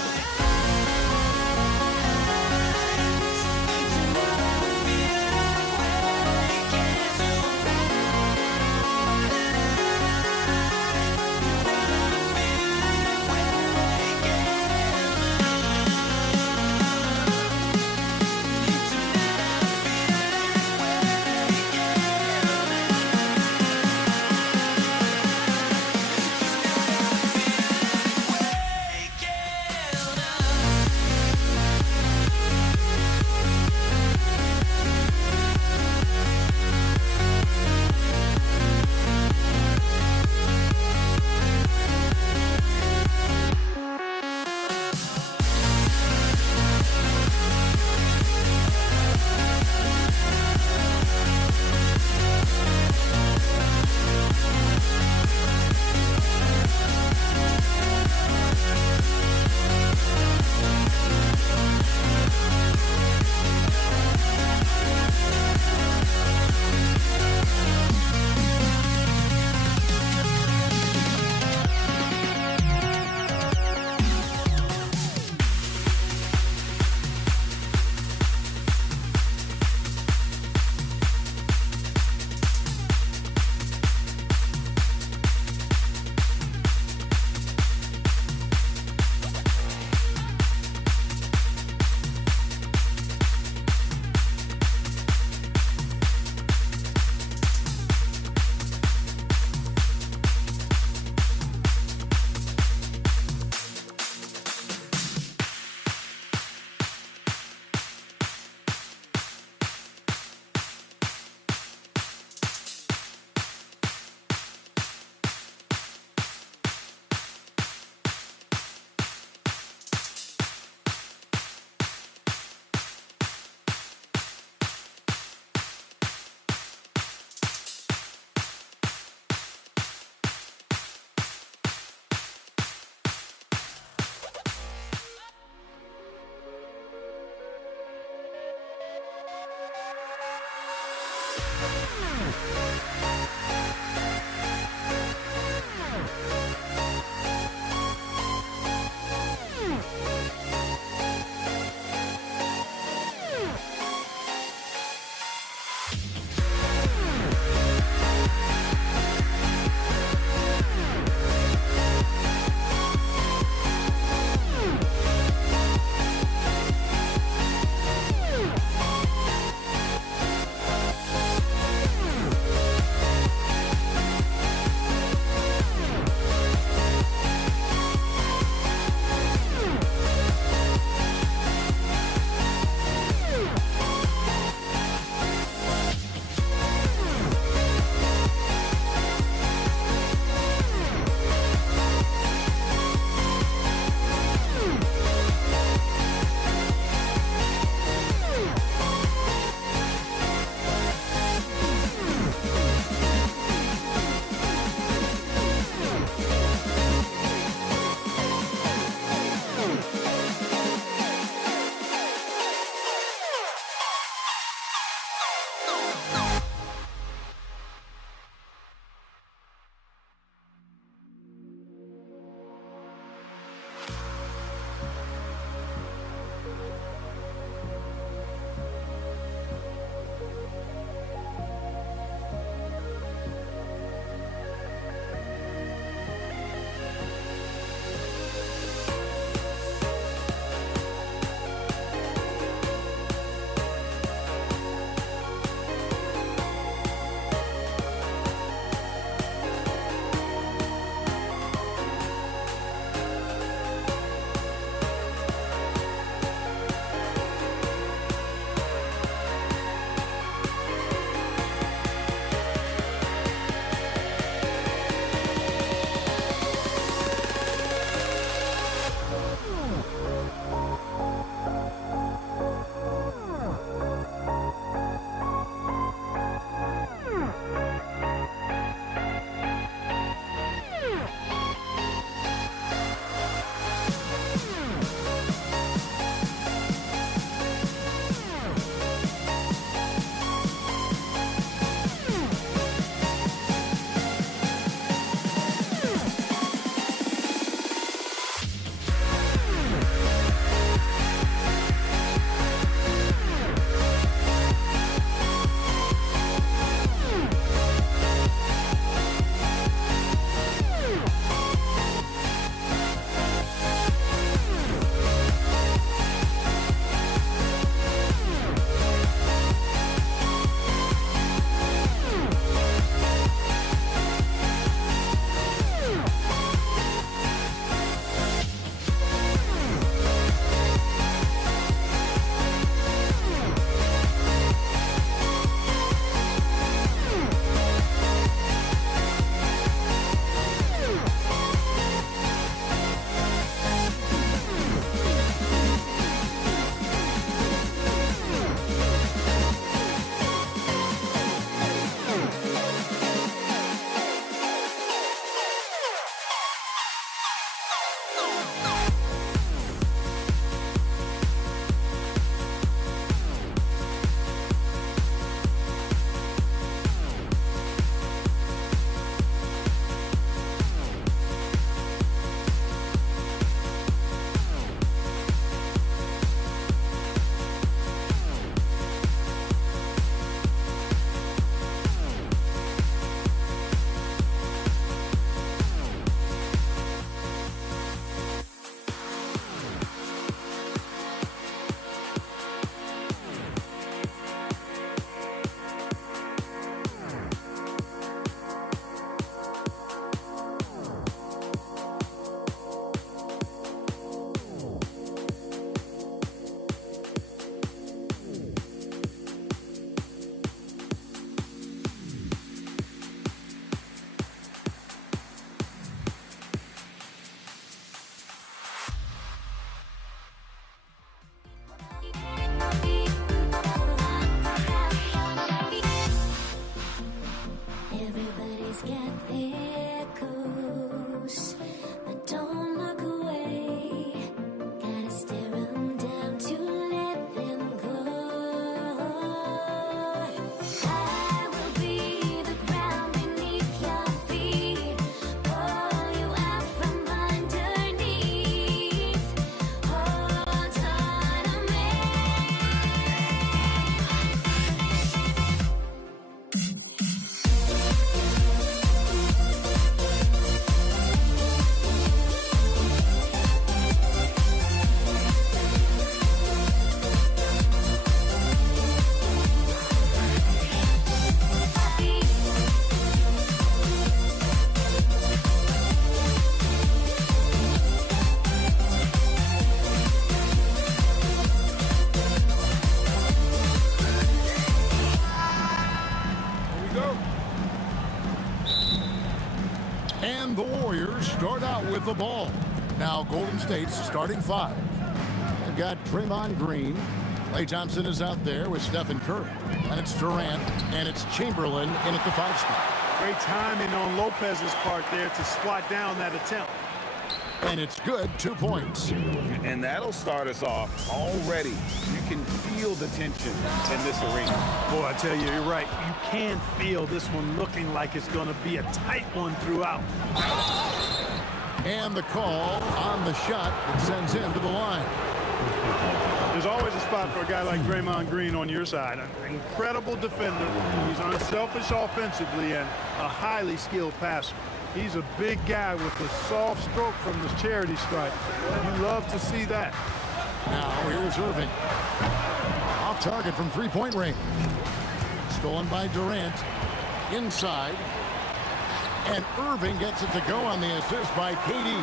Everybody's got their ghosts, but don't look away. Gotta stare them down to let them go. I will be the ground beneath your feet, pull you out from underneath. Hold on to me. And the Warriors start out with the ball. Now Golden State's starting five. They've got Draymond Green. Klay Thompson is out there with Stephen Curry. And it's Durant, and it's Chamberlain in at the 5 spot. Great timing on Lopez's part there to swat down that attempt. And it's good, 2 points. And that'll start us off already. You can feel the tension in this arena. Boy, I tell you, you're right. You can feel this one looking like it's going to be a tight one throughout. And the call on the shot that sends him to the line. There's always a spot for a guy like Draymond Green on your side. An incredible defender. He's unselfish offensively and a highly skilled passer. He's a big guy with a soft stroke from the charity stripe. You love to see that. Now here's Irving. Off target from three-point range. Stolen by Durant. Inside. And Irving gets it to go on the assist by KD.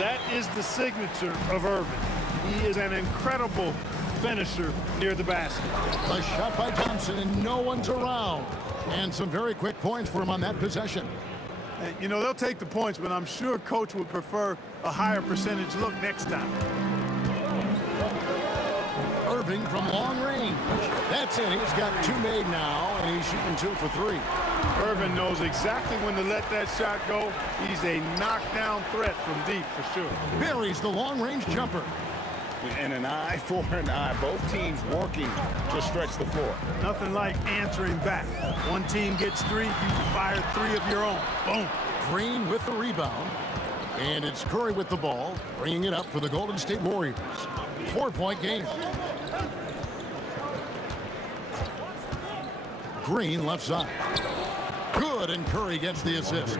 That is the signature of Irving. He is an incredible finisher near the basket. A shot by Thompson, and no one's around. And some very quick points for him on that possession. You know, they'll take the points, but I'm sure Coach would prefer a higher percentage look next time. Irving from long range. That's it. He's got 2 made now, and he's shooting 2 for 3. Irving knows exactly when to let that shot go. He's a knockdown threat from deep for sure. Buries the long-range jumper. And an eye for an eye. Both teams working to stretch the floor. Nothing like answering back. One team gets 3, you fire 3 of your own. Boom. Green with the rebound. And it's Curry with the ball, bringing it up for the Golden State Warriors. 4-point game. Green left side. Good, and Curry gets the assist.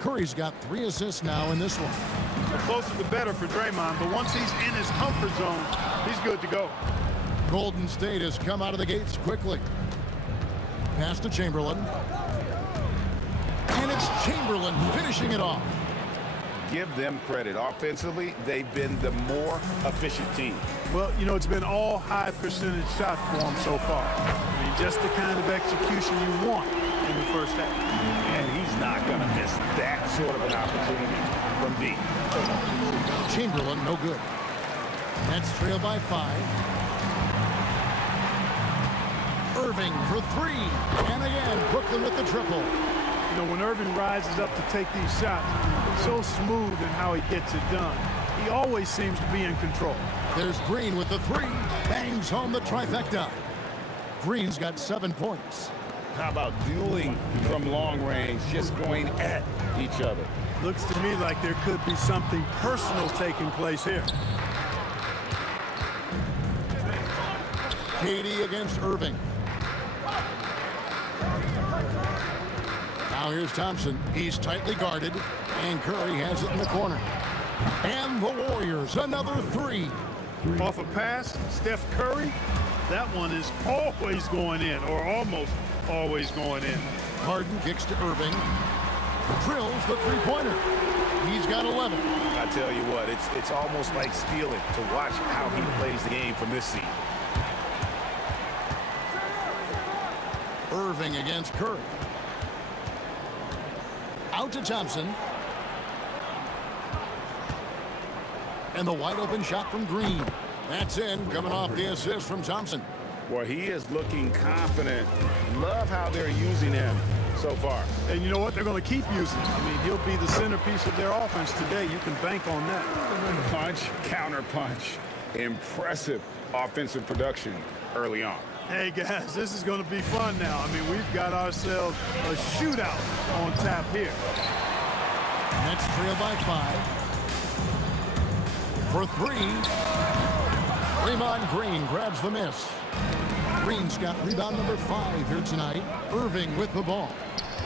Curry's got 3 assists now in this one. The closer the better for Draymond, but once he's in his comfort zone, he's good to go. Golden State has come out of the gates quickly. Pass to Chamberlain. And it's Chamberlain finishing it off. Give them credit. Offensively, they've been the more efficient team. Well, you know, it's been all high percentage shots for them so far. I mean, just the kind of execution you want in the first half. And he's not going to miss that sort of an opportunity from deep. Chamberlain, no good. That's trailed by 5. Irving for 3. And again, Brooklyn with the triple. You know, when Irving rises up to take these shots, he's so smooth in how he gets it done. He always seems to be in control. There's Green with the 3. Bangs home the trifecta. Green's got 7 points. How about dueling from long range, just going at each other? Looks to me like there could be something personal taking place here. KD against Irving. Now here's Thompson. He's tightly guarded, and Curry has it in the corner. And the Warriors, another 3. Off a pass, Steph Curry, that one is always going in, or almost always going in. Harden kicks to Irving. Drills the three-pointer. He's got 11. I tell you what, it's almost like stealing to watch how he plays the game from this seat. Irving against Curry. Out to Thompson. And the wide-open shot from Green. That's in, coming off the assist from Thompson. Well, he is looking confident. Love how they're using him. so far. And you know what? They're going to keep using him. I mean, he'll be the centerpiece of their offense today. You can bank on that. Punch, counter punch. Impressive offensive production early on. Hey, guys, this is going to be fun now. I mean, we've got ourselves a shootout on tap here. Nets trail by 5. For 3. Draymond Green grabs the miss. Green's got rebound number 5 here tonight. Irving with the ball.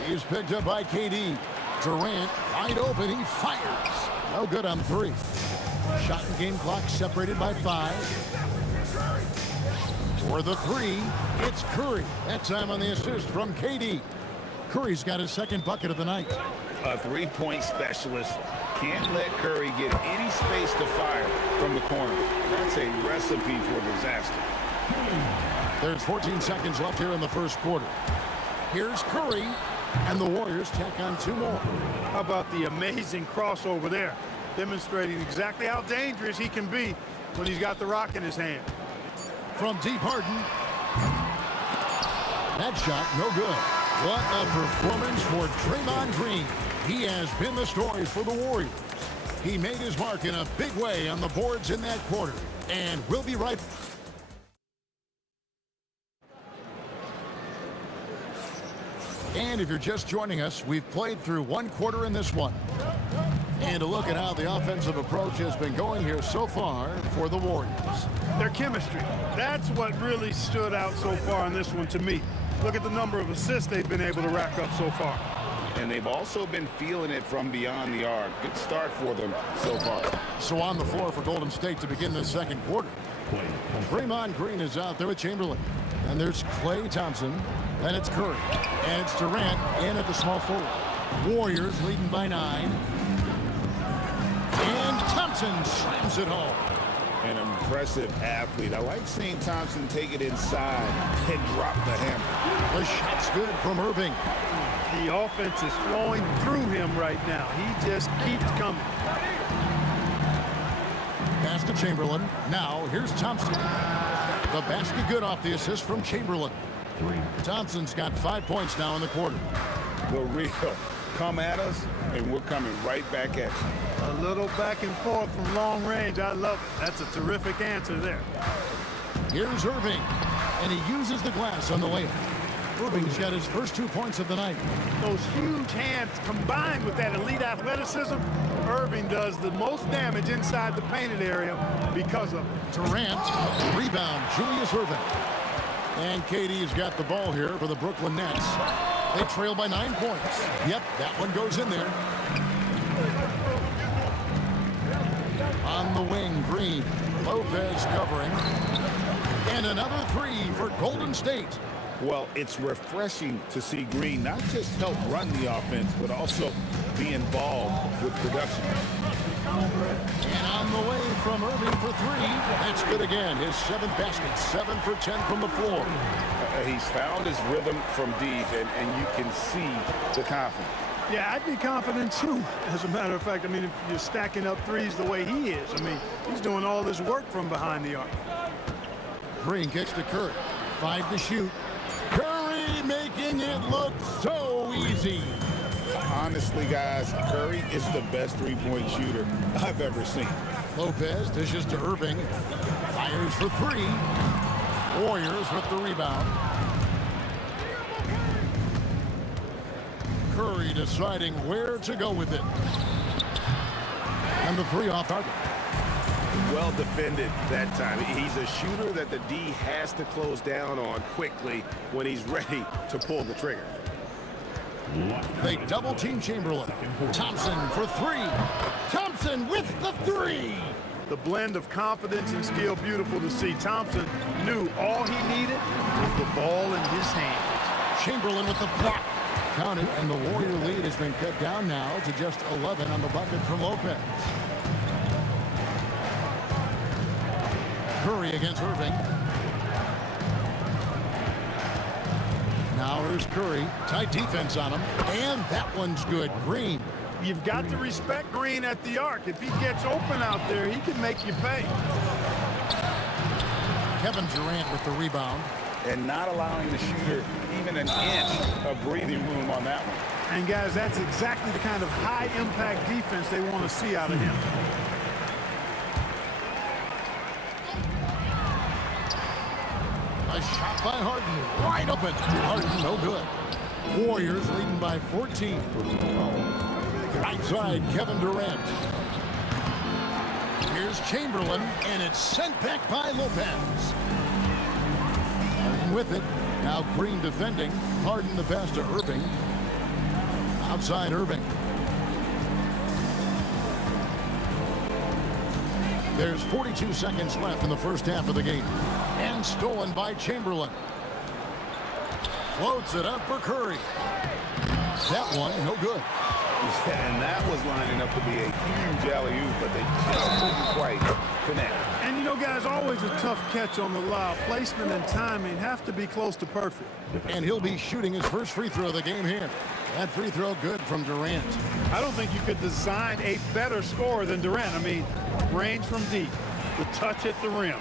He's picked up by KD. Durant wide open. He fires. No good on 3. Shot and game clock separated by 5. For the 3, it's Curry. That time on the assist from KD. Curry's got his second bucket of the night. A three-point specialist can't let Curry get any space to fire from the corner. That's a recipe for disaster. There's 14 seconds left here in the first quarter. Here's Curry, and the Warriors tack on 2 more. How about the amazing crossover there, demonstrating exactly how dangerous he can be when he's got the rock in his hand. From deep Harden. That shot, no good. What a performance for Draymond Green. He has been the story for the Warriors. He made his mark in a big way on the boards in that quarter. And we'll be right back. And if you're just joining us, we've played through 1 quarter in this one. And a look at how the offensive approach has been going here so far for the Warriors. Their chemistry, that's what really stood out so far in this one to me. Look at the number of assists they've been able to rack up so far. And they've also been feeling it from beyond the arc. Good start for them so far. So on the floor for Golden State to begin the second quarter. Draymond Green is out there with Chamberlain. And there's Klay Thompson. Then it's Curry. And it's Durant in at the small forward. Warriors leading by 9. And Thompson slams it home. An impressive athlete. I like seeing Thompson take it inside and drop the hammer. The shot's good from Irving. The offense is flowing through him right now. He just keeps coming. Pass to Chamberlain. Now here's Thompson. The basket good off the assist from Chamberlain. Thompson's got 5 points now in the quarter. The real come at us, and we're coming right back at you. A little back and forth from long range. I love it. That's a terrific answer there. Here's Irving, and he uses the glass on the layup. Irving's got his first 2 points of the night. Those huge hands combined with that elite athleticism, Irving does the most damage inside the painted area because of it. Durant, rebound, Julius Irving. And KD's got the ball here for the Brooklyn Nets. They trail by 9 points. Yep, that one goes in there. On the wing, Green. Lopez covering. And another 3 for Golden State. Well, it's refreshing to see Green not just help run the offense, but also be involved with production. And on the way from Irving for 3. That's good again. His 7th basket. 7 for 10 from the floor. He's found his rhythm from deep, and you can see the confidence. Yeah, I'd be confident too. As a matter of fact, I mean, if you're stacking up threes the way he is, I mean, he's doing all this work from behind the arc. Green kicks to Curry. 5 to shoot. Curry making it look so easy. Honestly, guys, Curry is the best three-point shooter I've ever seen. Lopez dishes to Irving. Fires for 3. Warriors with the rebound. Curry deciding where to go with it. And the 3 off target. Well defended that time. He's a shooter that the D has to close down on quickly when he's ready to pull the trigger. They double team Chamberlain. Thompson for 3. Thompson with the 3. The blend of confidence and skill, beautiful to see. Thompson knew all he needed was the ball in his hands. Chamberlain with the block. Counted, and the Warrior lead has been cut down now to just 11 on the bucket from Lopez. Curry against Irving. Now here's Curry. Tight defense on him. And that one's good. Green. You've got to respect Green at the arc. If he gets open out there, he can make you pay. Kevin Durant with the rebound. and not allowing the shooter even an inch of breathing room on that one. And guys, that's exactly the kind of high-impact defense they want to see out of him. A shot by Harden, wide open. Harden, no good. Warriors leading by 14. Right side, Kevin Durant. Here's Chamberlain, and it's sent back by Lopez. Harden with it. Now Green defending. Harden the pass to Irving. Outside Irving. There's 42 seconds left in the first half of the game. And stolen by Chamberlain. Floats it up for Curry. That one, no good. Yeah, and that was lining up to be a huge alley-oop, but they just couldn't quite connect. And, you know, guys, always a tough catch on the lob. Placement and timing have to be close to perfect. And he'll be shooting his first free throw of the game here. That free throw good from Durant. I don't think you could design a better scorer than Durant. I mean, range from deep, the touch at the rim,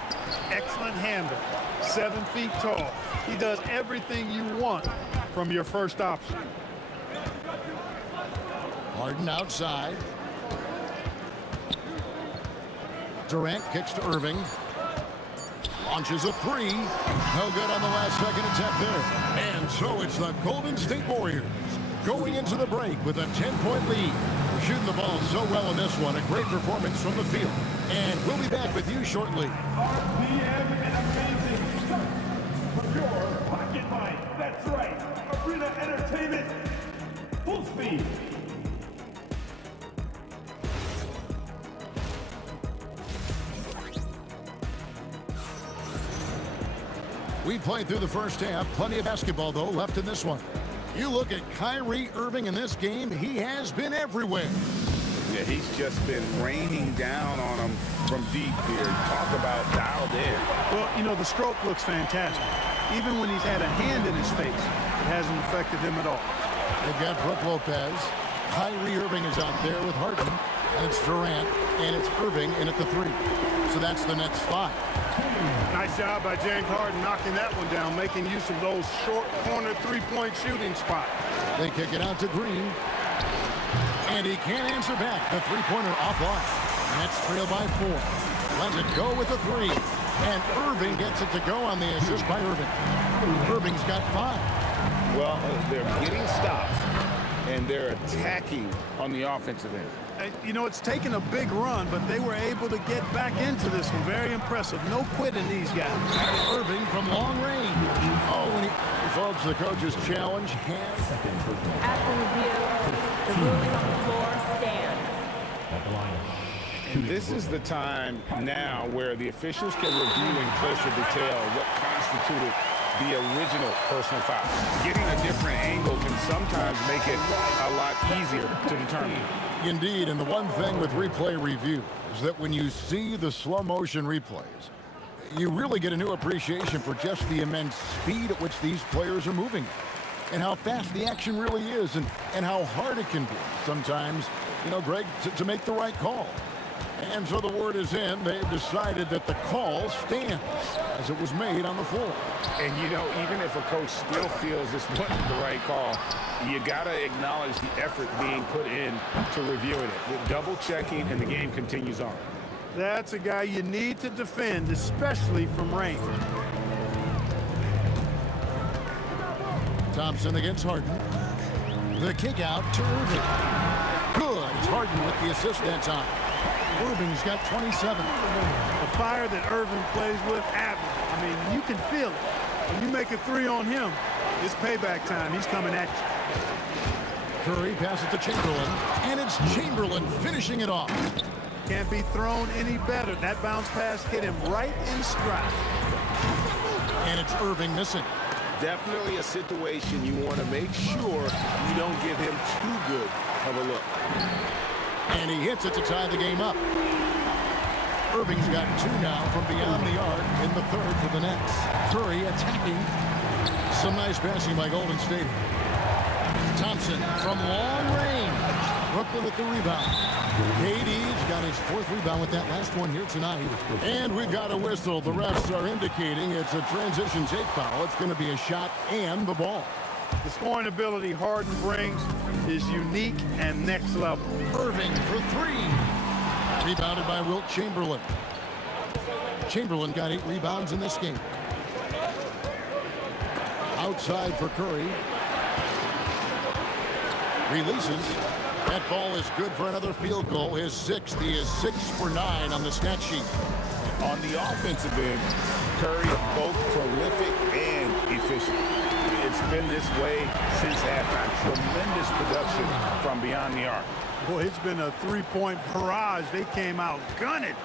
excellent handle, 7 feet tall. He does everything you want from your first option. Harden outside. Durant kicks to Irving. Launches a three. No good on the last second attempt there. And so it's the Golden State Warriors going into the break with a 10-point lead. We're shooting the ball so well in this one. A great performance from the field. And we'll be back with you shortly. RPM and amazing stuff from your pocket mind. That's right. Arena Entertainment. Full speed. We played through the first half. Plenty of basketball, though, left in this one. You look at Kyrie Irving in this game, he has been everywhere. Yeah, he's just been raining down on them from deep here. Talk about dialed in. Well, you know, the stroke looks fantastic. Even when he's had a hand in his face, it hasn't affected him at all. They've got Brook Lopez. Kyrie Irving is out there with Harden. And it's Durant. And it's Irving in at the 3. So that's the Nets 5. Nice job by James Harden knocking that one down, making use of those short corner three-point shooting spots. They kick it out to Green. And he can't answer back. The three-pointer offline. Nets trail by 4. Lets it go with the 3. And Irving gets it to go on the assist by Irving. Irving's got 5. Well, they're getting stops, and they're attacking on the offensive end. You know, it's taken a big run, but they were able to get back into this one. Very impressive. No quitting these guys. Irving from long range. Oh, and folks, the coach's challenge. After review, the ruling on the floor stands. And this is the time now where the officials can review in closer detail what constituted the original personal foul. Getting a different angle can sometimes make it a lot easier to determine. Indeed, and the one thing with replay review is that when you see the slow motion replays, you really get a new appreciation for just the immense speed at which these players are moving and how fast the action really is and how hard it can be sometimes, you know, Greg, to make the right call. And so the word is in. They've decided that the call stands as it was made on the floor. And, you know, even if a coach still feels this wasn't the right call, you got to acknowledge the effort being put in to reviewing it. With double checking, and the game continues on. That's a guy you need to defend, especially from range. Thompson against Harden. The kick out to Irving. Good. It's Harden with the assist that time. Irving's got 27. The fire that Irving plays with, I mean, you can feel it. When you make a 3 on him, it's payback time. He's coming at you. Curry passes to Chamberlain, and it's Chamberlain finishing it off. Can't be thrown any better. That bounce pass hit him right in stride. And it's Irving missing. Definitely a situation you want to make sure you don't give him too good of a look. And he hits it to tie the game up. Irving's got 2 now from beyond the arc in the 3rd for the Nets. Curry attacking. Some nice passing by Golden State. Thompson from long range. Brooklyn with the rebound. KD's got his 4th rebound with that last one here tonight. And we've got a whistle. The refs are indicating it's a transition take foul. It's going to be a shot and the ball. The scoring ability Harden brings is unique and next level. Irving for 3. Rebounded by Wilt Chamberlain. Chamberlain got 8 rebounds in this game. Outside for Curry. Releases. That ball is good for another field goal. His 6th. He is 6 for 9 on the stat sheet. On the offensive end, Curry both prolific and efficient. It's been this way since halftime. Tremendous production from beyond the arc. Boy, it's been a 3-point barrage. They came out gunning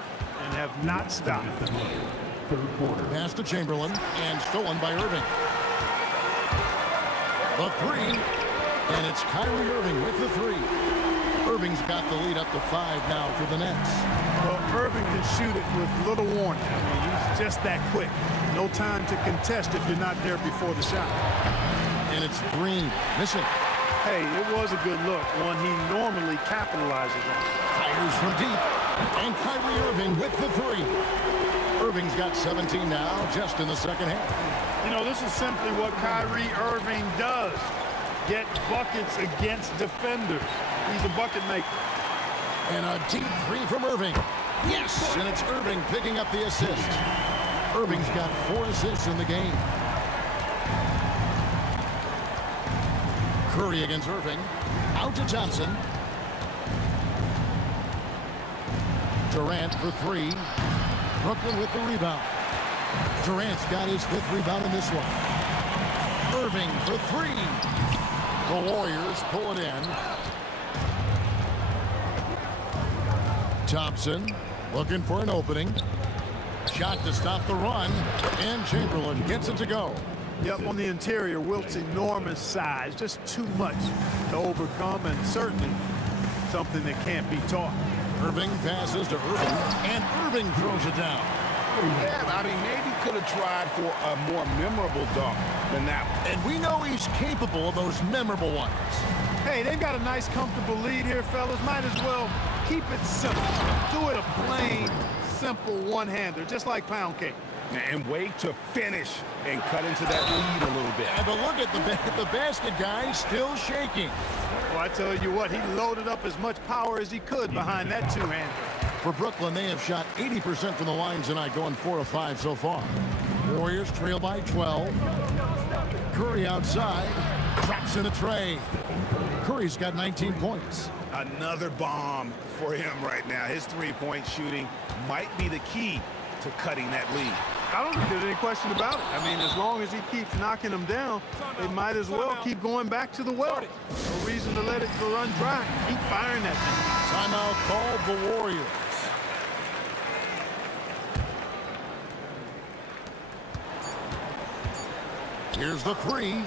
and have not stopped. Pass to Chamberlain and stolen by Irving. The 3. And it's Kyrie Irving with the 3. Irving's got the lead up to 5 now for the Nets. Well, Irving can shoot it with little warning. I mean, he's just that quick. No time to contest if you're not there before the shot. And it's Green missing. Hey, it was a good look, one he normally capitalizes on. Fires from deep. And Kyrie Irving with the 3. Irving's got 17 now, just in the second half. You know, this is simply what Kyrie Irving does. Get buckets against defenders. He's a bucket maker. And a deep 3 from Irving. Yes! And it's Irving picking up the assist. Irving's got 4 assists in the game. Curry against Irving. Out to Johnson. Durant for 3. Brooklyn with the rebound. Durant's got his 5th rebound in this one. Irving for 3. The Warriors pull it in. Thompson looking for an opening. Shot to stop the run. And Chamberlain gets it to go. Yep, on the interior, Wilt's enormous size. Just too much to overcome, and certainly something that can't be taught. Irving passes to Irving, and Irving throws it down. Yeah, I mean, maybe could have tried for a more memorable dunk than that one. And we know he's capable of those memorable ones. Hey, they've got a nice, comfortable lead here, fellas. Might as well keep it simple. Do it a plain, simple one-hander, just like pound cake. And wait to finish and cut into that lead a little bit. And but look at the basket guy still shaking. Well, I tell you what, he loaded up as much power as he could behind that two-hander. For Brooklyn, they have shot 80% from the line tonight, going 4 of 5 so far. Warriors trail by 12. Curry outside, drops in a tray. Curry's got 19 points. Another bomb for him right now. His three-point shooting might be the key to cutting that lead. I don't think there's any question about it. I mean, as long as he keeps knocking them down, they might as well keep going back to the well. No reason to let it run dry. Keep firing that thing. Timeout called the Warriors. Here's the 3. And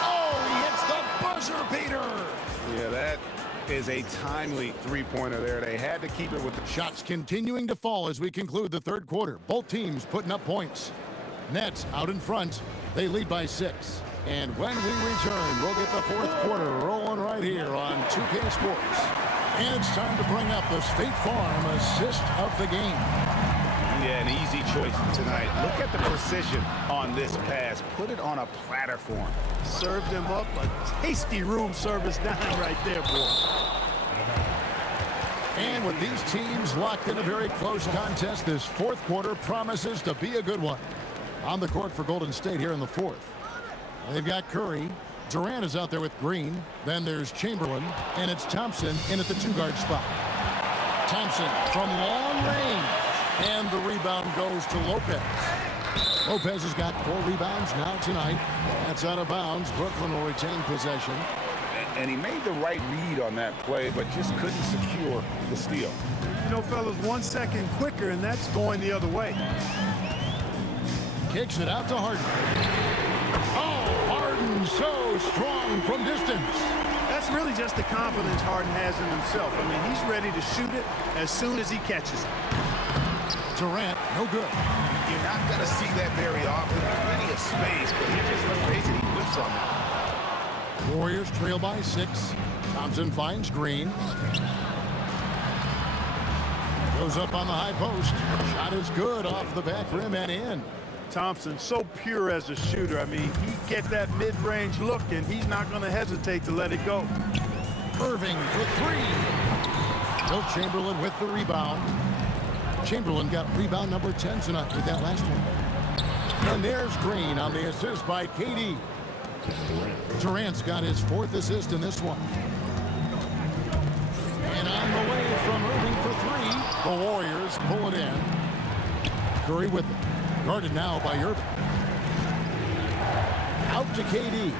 oh, he hits the buzzer beater. Yeah, that is a timely three-pointer there. They had to keep it with the shots continuing to fall as we conclude the third quarter. Both teams putting up points. Nets out in front. They lead by 6. And when we return, we'll get the fourth quarter rolling right here on 2K Sports. And it's time to bring up the State Farm assist of the game. Yeah, an easy choice tonight. Look at the precision on this pass. Put it on a platter for him. Served him up a tasty room service dime right there, boy. And with these teams locked in a very close contest, this fourth quarter promises to be a good one. On the court for Golden State here in the fourth. They've got Curry. Durant is out there with Green. Then there's Chamberlain. And it's Thompson in at the 2-guard spot. Thompson from long range. And the rebound goes to Lopez. Lopez has got 4 rebounds now tonight. That's out of bounds. Brooklyn will retain possession. And he made the right read on that play, but just couldn't secure the steal. You know, fellas, 1 second quicker, and that's going the other way. Kicks it out to Harden. Oh, Harden so strong from distance. That's really just the confidence Harden has in himself. I mean, he's ready to shoot it as soon as he catches it. Durant, no good. You're not going to see that very often. Plenty of space, but he just, let's face it, he whiffs on it. Warriors trail by 6. Thompson finds Green. Goes up on the high post. Shot is good off the back rim and in. Thompson, so pure as a shooter. I mean, he gets that mid-range look, and he's not going to hesitate to let it go. Irving for 3. Bill Chamberlain with the rebound. Chamberlain got rebound number 10 tonight with that last one. And there's Green on the assist by KD. Durant's got his 4th assist in this one. And on the way from Irving for 3. The Warriors pull it in. Curry with it. Guarded now by Irving. Out to KD.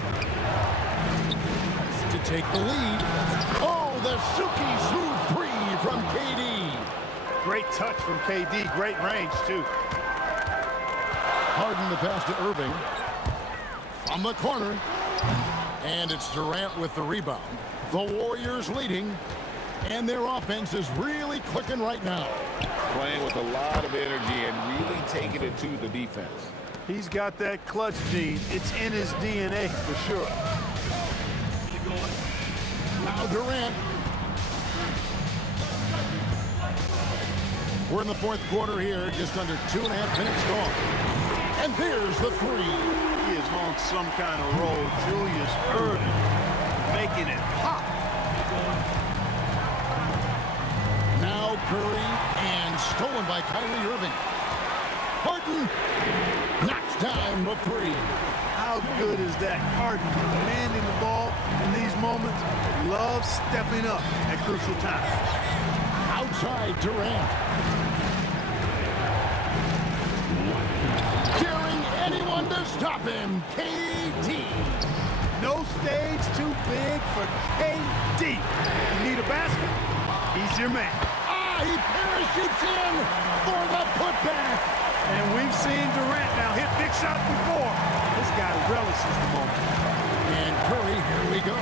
To take the lead. Oh, the silky smooth 3 from KD. Great touch from KD. Great range, too. Harden the pass to Irving. From the corner. And it's Durant with the rebound. The Warriors leading. And their offense is really clicking right now. Playing with a lot of energy and really taking it to the defense. He's got that clutch gene. It's in his DNA for sure. Now Durant. We're in the 4th quarter here, just under 2.5 minutes gone. And there's the 3. He is on some kind of roll. Julius Irving making it pop. Now Curry, and stolen by Kyrie Irving. Harden knocks down the 3. How good is that? Harden commanding the ball in these moments. Loves stepping up at crucial times. Outside Durant. Daring anyone to stop him. KD. No stage too big for KD. You need a basket? He's your man. He parachutes in for the putback. And we've seen Durant now hit big shots before. This guy relishes the moment. And Curry, here we go.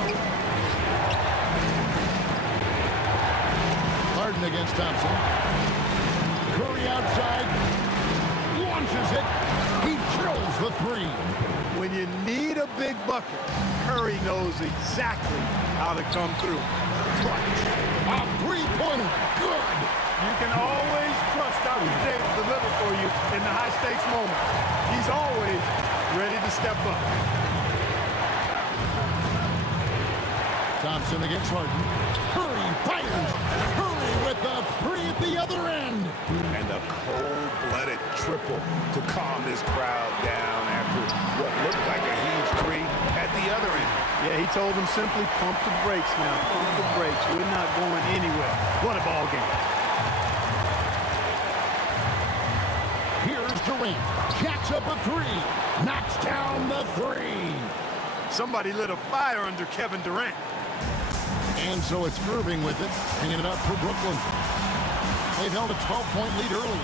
Harden against Thompson. Curry outside. Launches it. He drills the 3. When you need a big bucket, Curry knows exactly how to come through. A 3-pointer. Good. You can always trust Dr. J to deliver for you in the high-stakes moments. He's always ready to step up. Thompson against Harden. Curry fires. Curry with the 3 at the other end. And the cold-blooded triple to calm this crowd down after what looked like a huge 3 at the other end. Yeah, he told them simply, pump the brakes now. Pump the brakes. We're not going anywhere. What a ball game. Here's Durant. Jacks up a 3. Knocks down the 3. Somebody lit a fire under Kevin Durant. And so it's Irving with it, hanging it up for Brooklyn. They've held a 12-point lead early.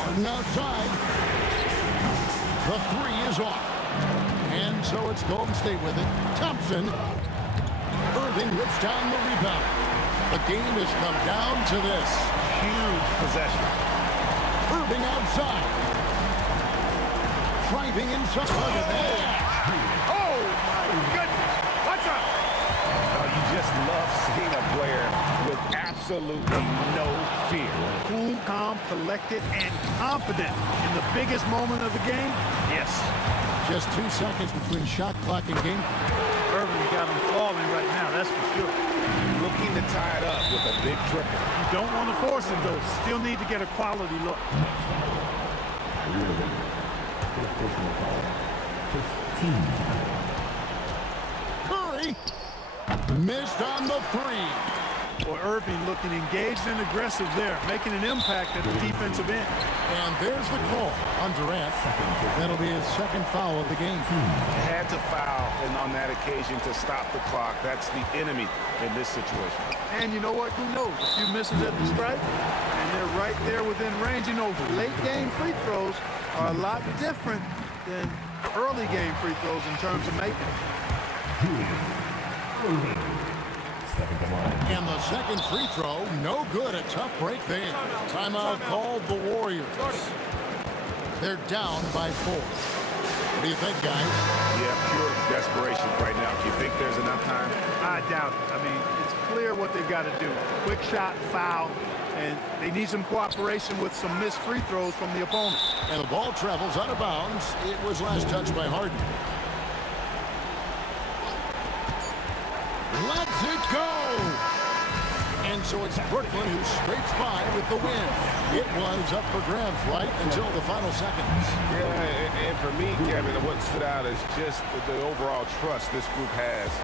Harden outside. The 3 is off. And so it's Golden State with it. Thompson. Irving rips down the rebound. The game has come down to this. Huge possession. Irving outside. Driving inside. Oh, my goodness. Watch out. You just love seeing a player with absolutely no fear. Cool, calm, collected, and confident in the biggest moment of the game. Yes. Just 2 seconds between shot clock and game. Irving got him falling right now, that's for sure. Looking to tie it up with a big triple. You don't want to force it, though. Still need to get a quality look. Curry missed on the 3. Well, Irving looking engaged and aggressive there, making an impact at the defensive end. And there's the call on Durant. That'll be his 2nd foul of the game. Had to foul on that occasion to stop the clock. That's the enemy in this situation. And you know what? Who knows? A few misses at the stripe, and they're right there within range. You know, late game free throws are a lot different than early game free throws in terms of making. And the 2nd free throw, no good. A tough break there. Timeout called the Warriors. They're down by 4. What do you think, guys? Yeah, pure desperation right now. Do you think there's enough time? I doubt it. I mean, it's clear what they've got to do. Quick shot, foul, and they need some cooperation with some missed free throws from the opponent. And the ball travels out of bounds. It was last touched by Harden. Lets it go! And so it's Brooklyn who scrapes by with the win. It was up for grabs right until the final seconds. Yeah, and for me, Kevin, what stood out is just the overall trust this group has.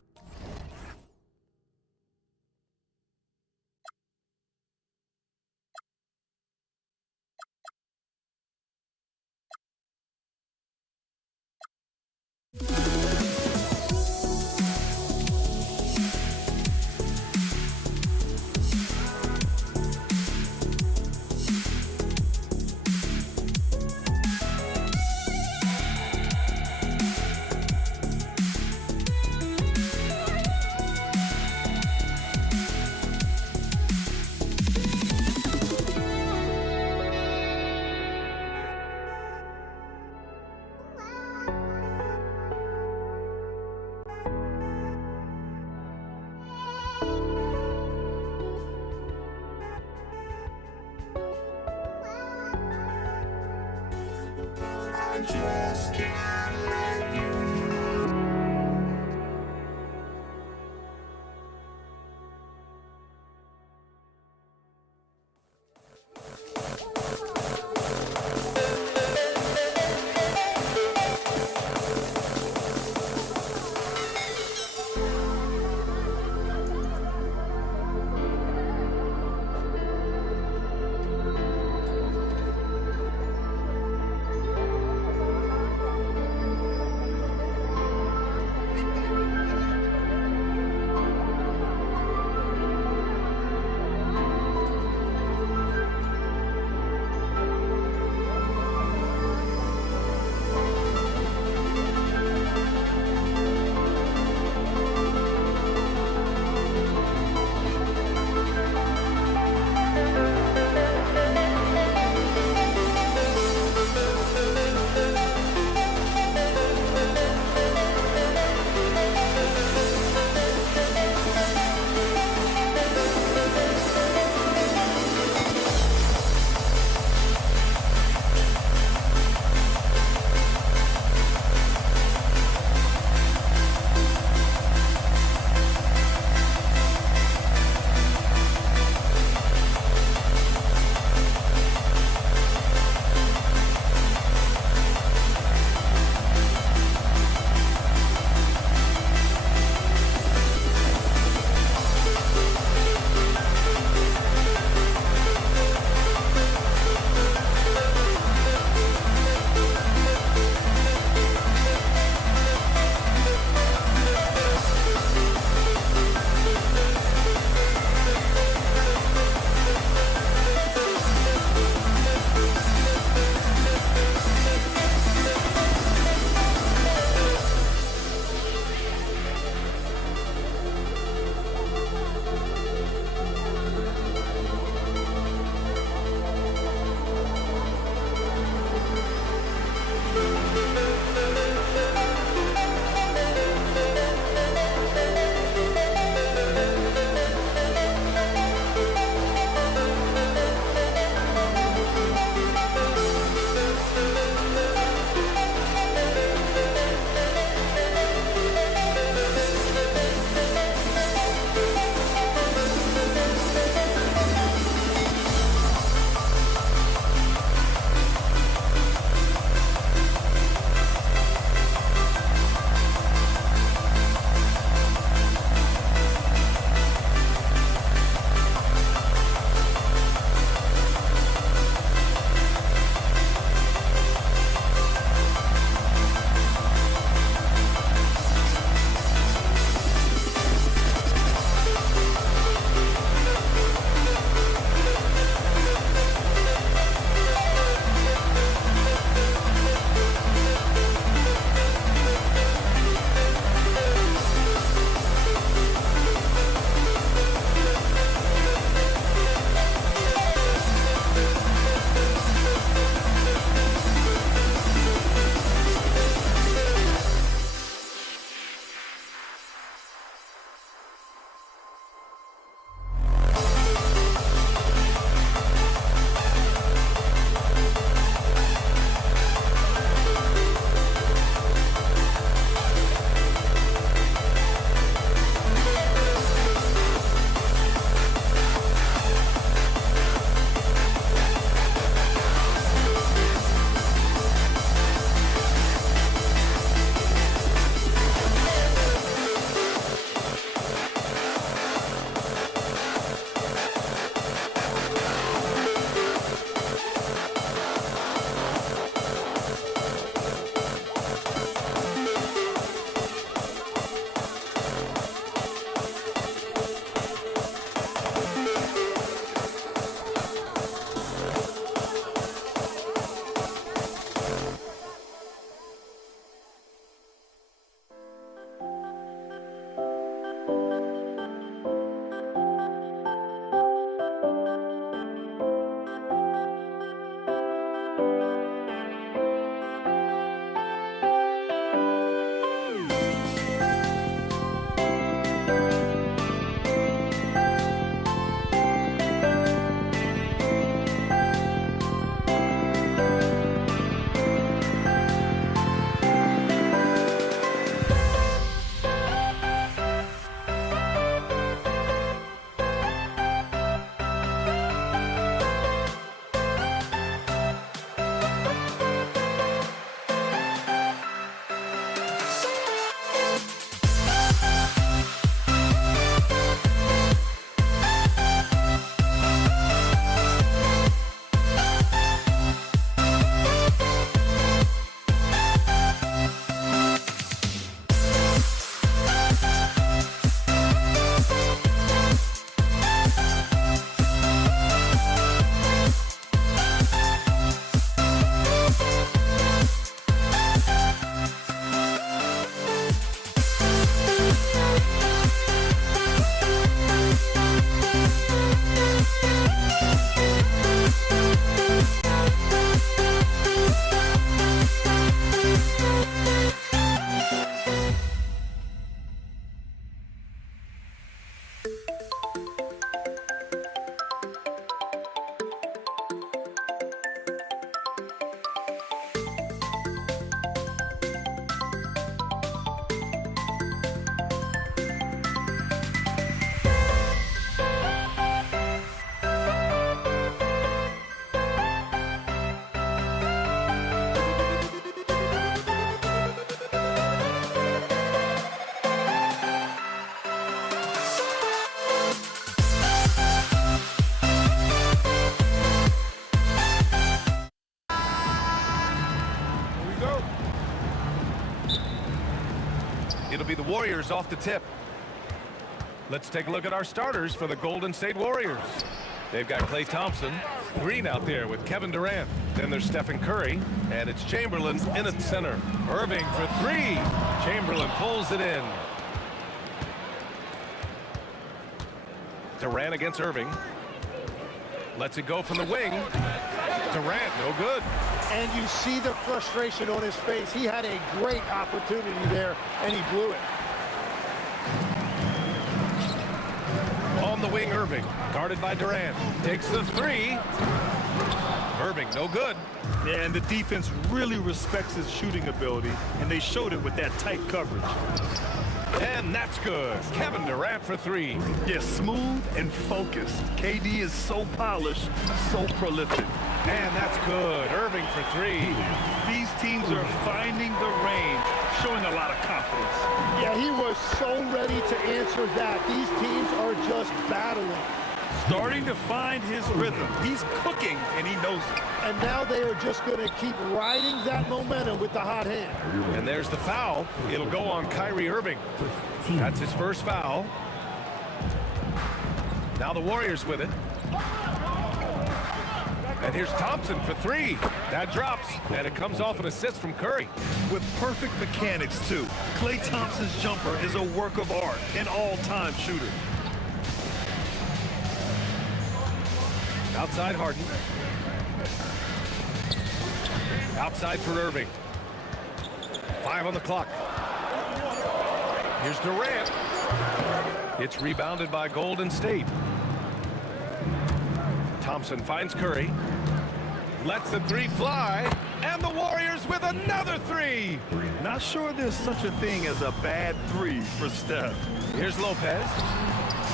Warriors off the tip. Let's take a look at our starters for the Golden State Warriors. They've got Klay Thompson, Green out there with Kevin Durant. Then there's Stephen Curry, and it's Chamberlain in at center. Irving for three. Chamberlain pulls it in. Durant against Irving. Lets it go from the wing. Durant, no good. And you see the frustration on his face. He had a great opportunity there, and he blew it. On the wing, Irving, guarded by Durant. Takes the three. Irving, no good. Yeah, and the defense really respects his shooting ability, and they showed it with that tight coverage. And that's good. Kevin Durant for three. Yeah, smooth and focused. KD is so polished, so prolific. And that's good. Irving for three. These teams are finding the range, showing a lot of confidence. Yeah, he was so ready to answer that. These teams are just battling. Starting to find his rhythm. He's cooking, and he knows it. And now they are just going to keep riding that momentum with the hot hand. And there's the foul. It'll go on Kyrie Irving. That's his first foul. Now the Warriors with it. And here's Thompson for three. That drops, and it comes off an assist from Curry. With perfect mechanics, too. Klay Thompson's jumper is a work of art, an all-time shooter. Outside Harden. Outside for Irving. 5 on the clock. Here's Durant. It's rebounded by Golden State. Thompson finds Curry. Lets the three fly. And the Warriors with another three. Not sure there's such a thing as a bad three for Steph. Here's Lopez.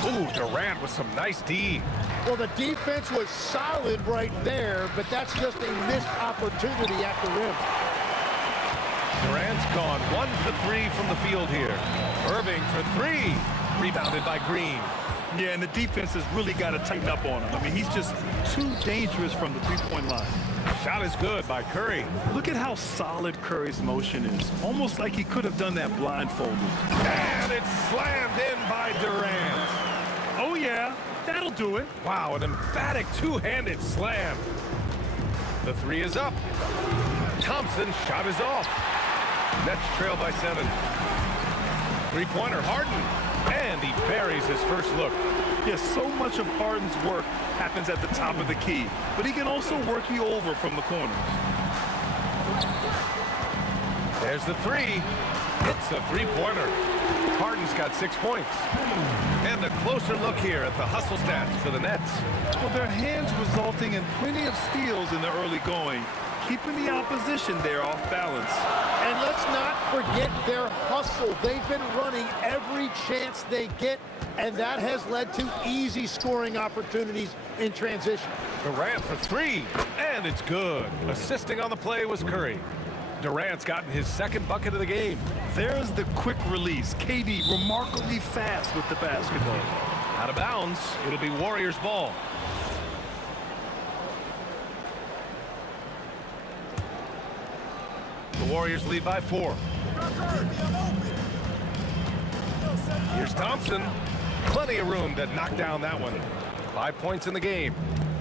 Ooh, Durant with some nice D. Well, the defense was solid right there, but that's just a missed opportunity at the rim. Durant's gone 1 for 3 from the field here. Irving for three. Rebounded by Green. Yeah, and the defense has really got to tighten up on him. I mean, he's just too dangerous from the three-point line. Shot is good by Curry. Look at how solid Curry's motion is. Almost like he could have done that blindfolded. And it's slammed in by Durant. Oh, yeah. That'll do it. Wow, an emphatic two-handed slam. The three is up. Thompson's shot is off. Nets trail by 7. Three-pointer, Harden. And he buries his first look. Yes, so much of Harden's work happens at the top of the key, but he can also work you over from the corners. There's the three. It's a three-pointer. Harden's got 6 points. And a closer look here at the hustle stats for the Nets. Well, their hands resulting in plenty of steals in the early going, keeping the opposition there off balance. And let's not forget their hustle. They've been running every chance they get, and that has led to easy scoring opportunities in transition. Durant for three, and it's good. Assisting on the play was Curry. Durant's gotten his second bucket of the game. There's the quick release. KD remarkably fast with the basketball. Out of bounds, it'll be Warriors ball. The Warriors lead by 4. Here's Thompson. Plenty of room to knock down that one. 5 points in the game.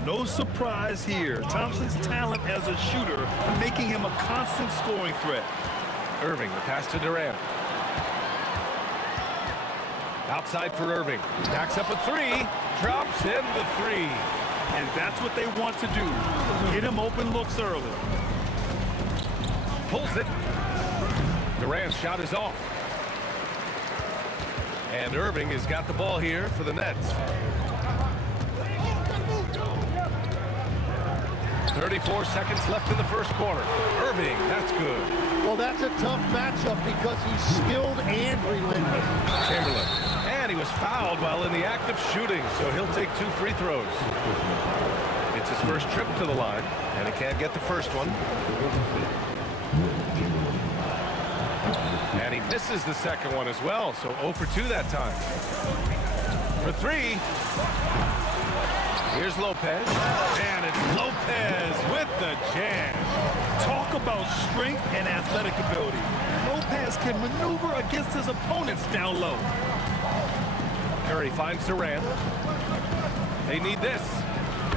No surprise here. Thompson's talent as a shooter making him a constant scoring threat. Irving, the pass to Durant. Outside for Irving. Backs up a three. Drops in the three. And that's what they want to do. Get him open looks early. Pulls it. Durant's shot is off. And Irving has got the ball here for the Nets. 34 seconds left in the first quarter. Irving, that's good. Well, that's a tough matchup because he's skilled and relentless. Chamberlain. And he was fouled while in the act of shooting, so he'll take 2 free throws. It's his first trip to the line, and he can't get the first one. And he misses the second one as well, so 0 for 2 that time. For three. Here's Lopez. And it's Lopez with the jam. Talk about strength and athletic ability. Lopez can maneuver against his opponents down low. Curry finds Durant. They need this.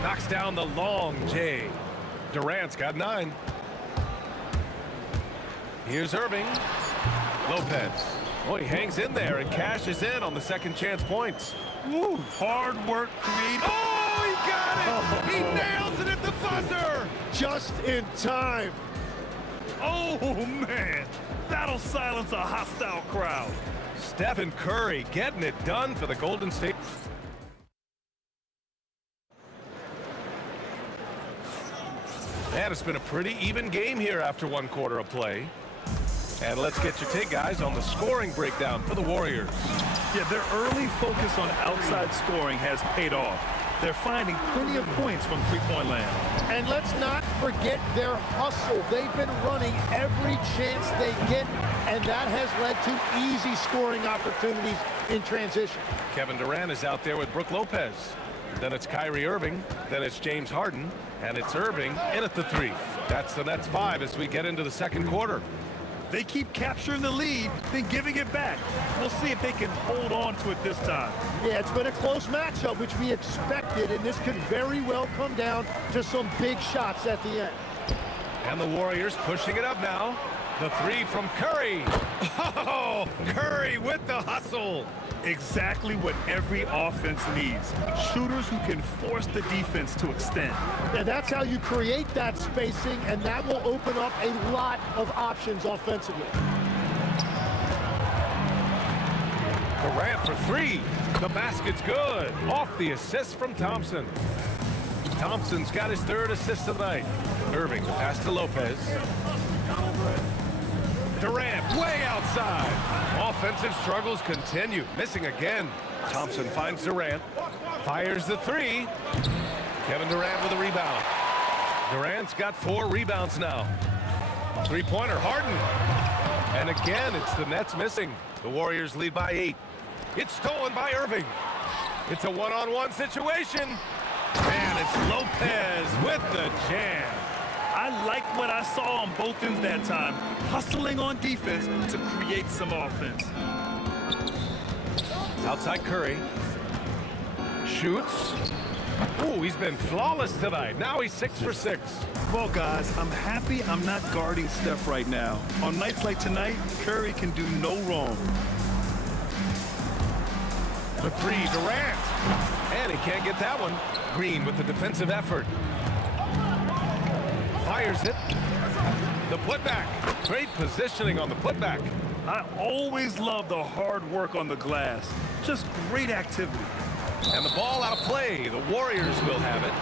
Knocks down the long J. Durant's got 9. Here's Irving. Lopez. Oh, he hangs in there and cashes in on the second chance points. Woo, hard work created. Oh, he got it! He nails it at the buzzer! Just in time. Oh, man. That'll silence a hostile crowd. Stephen Curry getting it done for the Golden State. Man, it's been a pretty even game here after 1 quarter of play. And let's get your take, guys, on the scoring breakdown for the Warriors. Yeah, their early focus on outside scoring has paid off. They're finding plenty of points from three-point land. And let's not forget their hustle. They've been running every chance they get, and that has led to easy scoring opportunities in transition. Kevin Durant is out there with Brook Lopez. Then it's Kyrie Irving. Then it's James Harden. And it's Irving in at the 3. That's the Nets 5 as we get into the second quarter. They keep capturing the lead, then giving it back. We'll see if they can hold on to it this time. Yeah, it's been a close matchup, which we expected, and this could very well come down to some big shots at the end. And the Warriors pushing it up now. The 3 from Curry. Oh, Curry with the hustle. Exactly what every offense needs. Shooters who can force the defense to extend. Yeah, that's how you create that spacing, and that will open up a lot of options offensively. Durant for 3. The basket's good. Off the assist from Thompson. Thompson's got his 3rd assist tonight. Irving, the pass to Lopez. Durant way outside. Offensive struggles continue. Missing again. Thompson finds Durant. Fires the 3. Kevin Durant with a rebound. Durant's got 4 rebounds now. 3-pointer Harden. And again, it's the Nets missing. The Warriors lead by 8. It's stolen by Irving. It's a one-on-one situation. And it's Lopez with the jam. I like what I saw on both ends that time, hustling on defense to create some offense. Outside Curry. Shoots. Ooh, he's been flawless tonight. Now he's 6 for 6. Well, guys, I'm happy I'm not guarding Steph right now. On nights like tonight, Curry can do no wrong. The 3, Durant. And he can't get that one. Green with the defensive effort. Fires it. The putback. Great positioning on the putback. I always love the hard work on the glass. Just great activity. And the ball out of play. The Warriors will have it.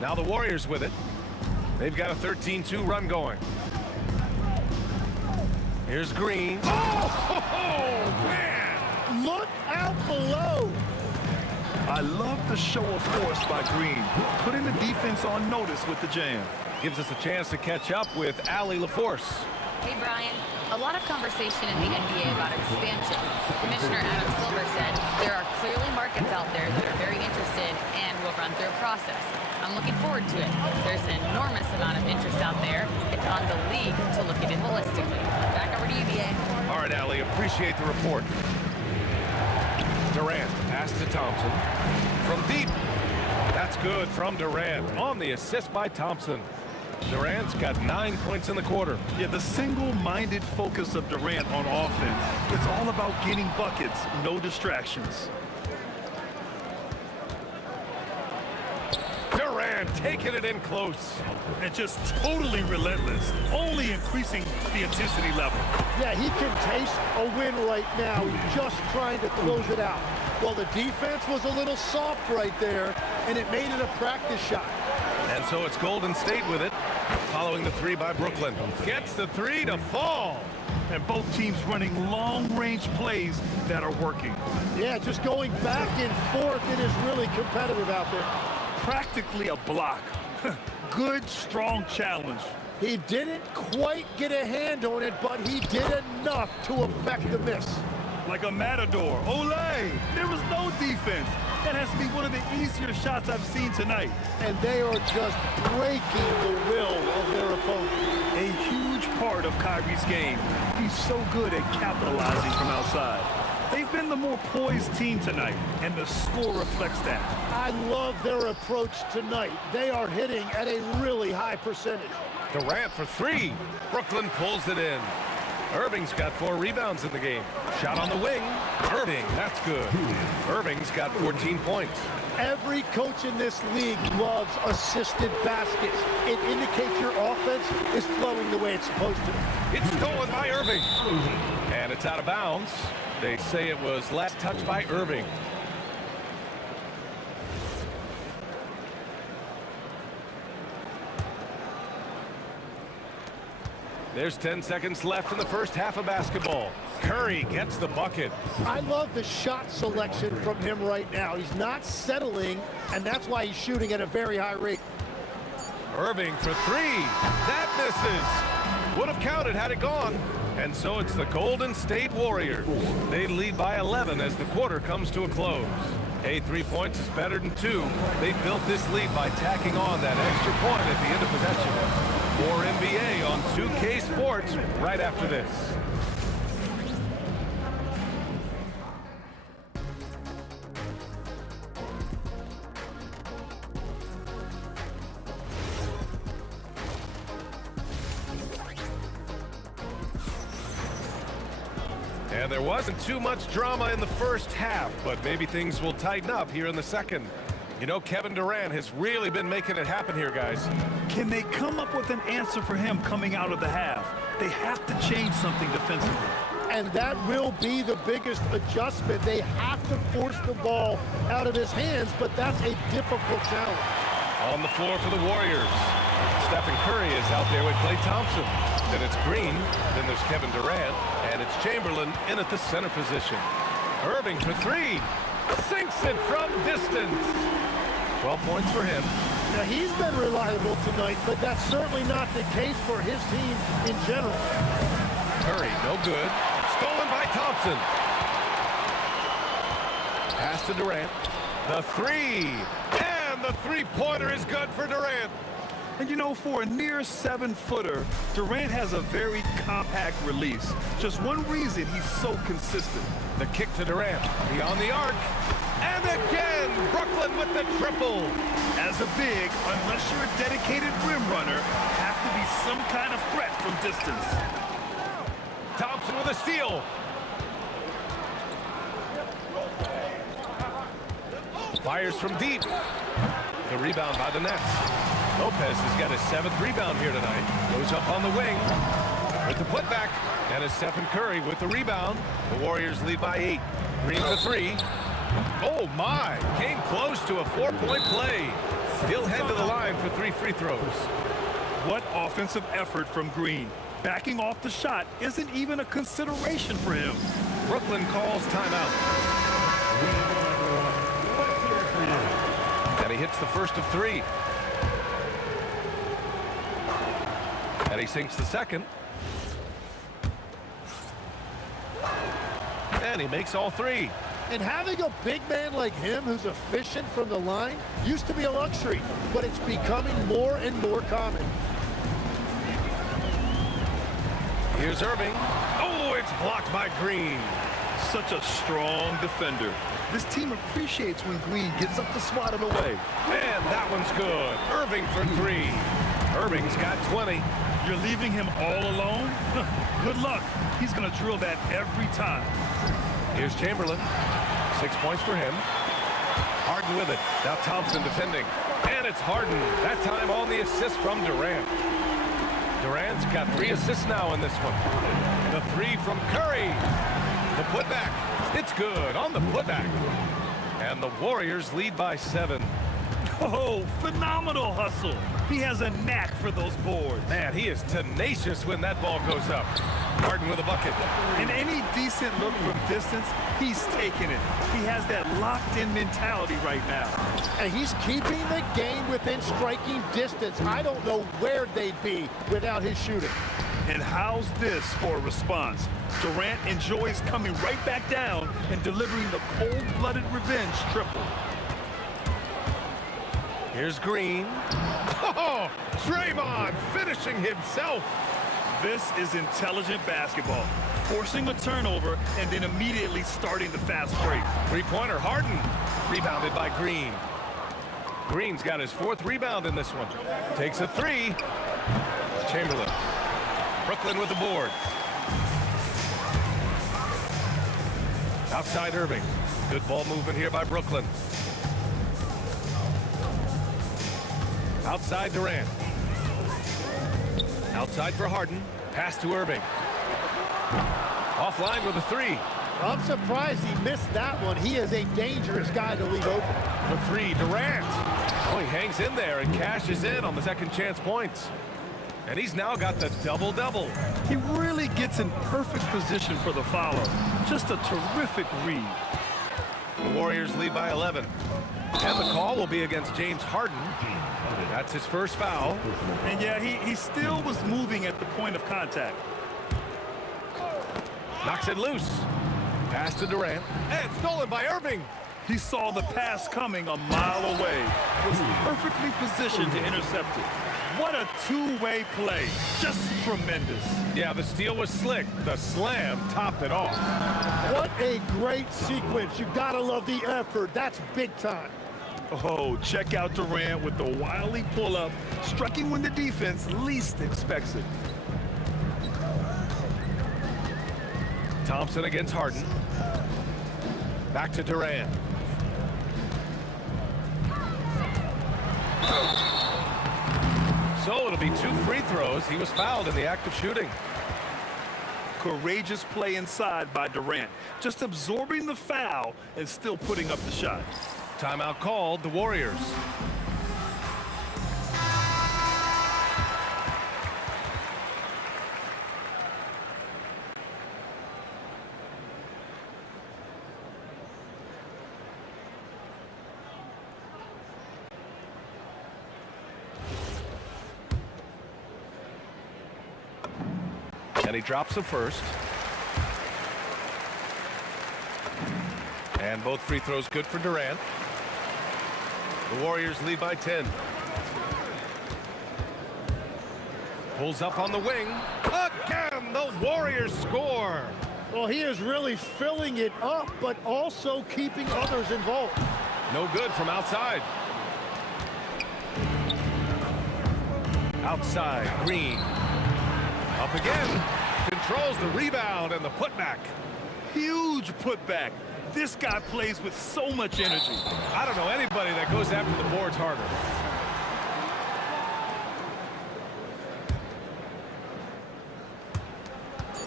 Now the Warriors with it. They've got a 13-2 run going. Here's Green. Oh, man! Look out below. I love the show of force by Green, putting the defense on notice with the jam. Gives us a chance to catch up with Allie LaForce. Hey, Brian. A lot of conversation in the NBA about expansion. Commissioner Adam Silver said there are clearly markets out there that are very interested and will run through a process. I'm looking forward to it. There's an enormous amount of interest out there. It's on the league to look at it holistically. Back over to you, BA. All right, Allie, appreciate the report. Durant, pass to Thompson. From deep. That's good from Durant on the assist by Thompson. Durant's got 9 points in the quarter. Yeah, the single-minded focus of Durant on offense. It's all about getting buckets, no distractions. Durant taking it in close. And just totally relentless, only increasing the intensity level. Yeah, he can taste a win right now. He's just trying to close it out. Well, the defense was a little soft right there, and it made it a practice shot. And so it's Golden State with it, following the 3 by Brooklyn. Gets the 3 to fall. And both teams running long-range plays that are working. Yeah, just going back and forth. It is really competitive out there. Practically a block. Good, strong challenge. He didn't quite get a hand on it, but he did enough to affect the miss. Like a matador. Olay! There was no defense. That has to be one of the easier shots I've seen tonight. And they are just breaking the will of their opponent. A huge part of Kyrie's game. He's so good at capitalizing from outside. They've been the more poised team tonight, and the score reflects that. I love their approach tonight. They are hitting at a really high percentage. Durant for three. Brooklyn pulls it in. Irving's got 4 rebounds in the game. Shot on the wing. Irving, that's good. Irving's got 14 points. Every coach in this league loves assisted baskets. It indicates your offense is flowing the way it's supposed to. It's stolen by Irving. And it's out of bounds. They say it was last touched by Irving. There's 10 seconds left in the first half of basketball. Curry gets the bucket. I love the shot selection from him right now. He's not settling, and that's why he's shooting at a very high rate. Irving for 3. That misses. Would have counted had it gone. And so it's the Golden State Warriors. They lead by 11 as the quarter comes to a close. Hey, 3 points is better than 2. They built this lead by tacking on that extra point at the end of possession. More NBA on 2K Sports right after this. And there wasn't too much drama in the first half, but maybe things will tighten up here in the second. You know, Kevin Durant has really been making it happen here, guys. Can they come up with an answer for him coming out of the half? They have to change something defensively. And that will be the biggest adjustment. They have to force the ball out of his hands, but that's a difficult challenge. On the floor for the Warriors, Stephen Curry is out there with Klay Thompson. Then it's Green, then there's Kevin Durant, and it's Chamberlain in at the center position. Irving for 3, sinks it from distance. 12 points for him. Now, he's been reliable tonight, but that's certainly not the case for his team in general. Curry, no good. Stolen by Thompson. Pass to Durant. The 3. And the three-pointer is good for Durant. And you know, for a near 7-footer, Durant has a very compact release. Just one reason he's so consistent. The kick to Durant, beyond the arc. And again, Brooklyn with the triple. As a big, unless you're a dedicated rim runner, have to be some kind of threat from distance. Thompson with a steal. Fires from deep. The rebound by the Nets. Lopez has got his 7th rebound here tonight. Goes up on the wing with the putback. And it's Stephen Curry with the rebound. The Warriors lead by 8. Green for 3. Oh my! Came close to a 4-point play. He'll head to the line for 3 free throws. What offensive effort from Green. Backing off the shot isn't even a consideration for him. Brooklyn calls timeout. And he hits the first of 3. And he sinks the second. And he makes all 3. And having a big man like him who's efficient from the line used to be a luxury, but it's becoming more and more common. Here's Irving. Oh, it's blocked by Green. Such a strong defender. This team appreciates when Green gets up to swat him away. And that one's good. Irving for 3. Irving's got 20. You're leaving him all alone? Good luck. He's going to drill that every time. Here's Chamberlain. 6 points for him. Harden with it. Now Thompson defending. And it's Harden. That time on the assist from Durant. Durant's got 3 assists now in this one. The 3 from Curry. The putback. It's good on the putback. And the Warriors lead by 7. Oh, phenomenal hustle. He has a knack for those boards. Man, he is tenacious when that ball goes up. Harden with a bucket. And any decent look from distance, he's taking it. He has that locked-in mentality right now. And he's keeping the game within striking distance. I don't know where they'd be without his shooting. And how's this for a response? Durant enjoys coming right back down and delivering the cold-blooded revenge triple. Here's Green. Oh, Draymond finishing himself. This is intelligent basketball. Forcing a turnover and then immediately starting the fast break. Three-pointer, Harden. Rebounded by Green. Green's got his 4th rebound in this one. Takes a 3. Chamberlain. Brooklyn with the board. Outside Irving. Good ball movement here by Brooklyn. Outside Durant. Outside for Harden. Pass to Irving. Offline with a 3. I'm surprised he missed that one. He is a dangerous guy to leave open. For 3, Durant. Oh, he hangs in there and cashes in on the second chance points. And he's now got the double-double. He really gets in perfect position for the follow. Just a terrific read. The Warriors lead by 11. And the call will be against James Harden. That's his first foul. And yeah, he still was moving at the point of contact. Knocks it loose. Pass to Durant. And stolen by Irving. He saw the pass coming a mile away. Was perfectly positioned to intercept it. What a two-way play. Just tremendous. Yeah, the steal was slick. The slam topped it off. What a great sequence. You gotta love the effort. That's big time. Oh, check out Durant with the wily pull-up, striking when the defense least expects it. Thompson against Harden. Back to Durant. So it'll be 2 free throws. He was fouled in the act of shooting. Courageous play inside by Durant. Just absorbing the foul and still putting up the shot. Timeout called, the Warriors. And he drops the first. And both free throws good for Durant. The Warriors lead by 10. Pulls up on the wing. Again, the Warriors score. Well, he is really filling it up, but also keeping others involved. No good from outside. Outside, Green. Up again. Controls the rebound and the putback. Huge putback. This guy plays with so much energy. I don't know anybody that goes after the boards harder.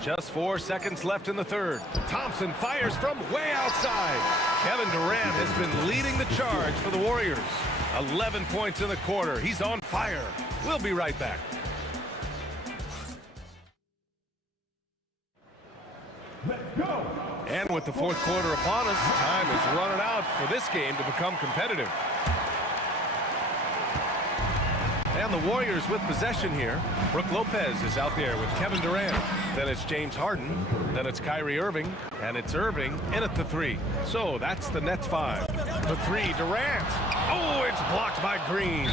Just 4 seconds left in the third. Thompson fires from way outside. Kevin Durant has been leading the charge for the Warriors. 11 points in the quarter. He's on fire. We'll be right back. And with the fourth quarter upon us, time is running out for this game to become competitive. And the Warriors with possession here. Brook Lopez is out there with Kevin Durant. Then it's James Harden. Then it's Kyrie Irving. And it's Irving in at the 3. So that's the Nets 5. The 3, Durant. Oh, it's blocked by Green.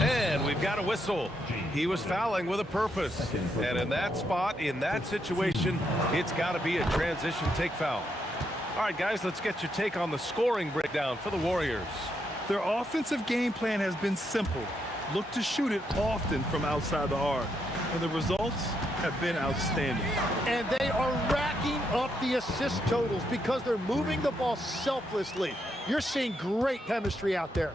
And we've got a whistle. He was fouling with a purpose. And in that spot, in that situation, it's got to be a transition take foul. All right, guys, let's get your take on the scoring breakdown for the Warriors. Their offensive game plan has been simple. Look to shoot it often from outside the arc. And the results have been outstanding. And they are racking up the assist totals because they're moving the ball selflessly. You're seeing great chemistry out there.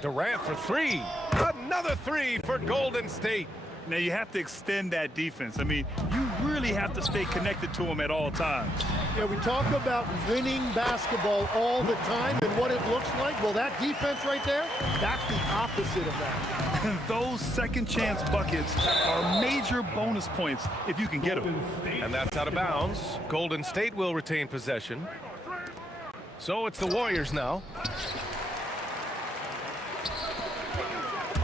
Durant for 3. Another 3 for Golden State. Now you have to extend that defense. I mean, you really have to stay connected to them at all times. Yeah, we talk about winning basketball all the time and what it looks like. Well, that defense right there, that's the opposite of that. Those second chance buckets are major bonus points if you can get them. And that's out of bounds. Golden State will retain possession. So it's the Warriors now.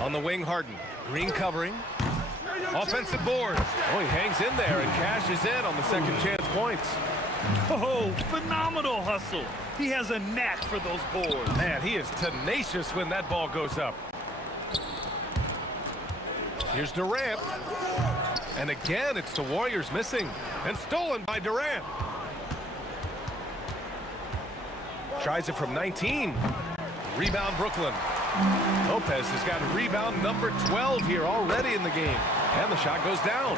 On the wing, Harden. Green covering. Offensive board. Oh, he hangs in there and cashes in on the second chance points. Oh, phenomenal hustle. He has a knack for those boards. Man, he is tenacious when that ball goes up. Here's Durant. And again, it's the Warriors missing. And stolen by Durant. Tries it from 19. Rebound, Brooklyn. Lopez has got a rebound number 12 here already in the game. And the shot goes down.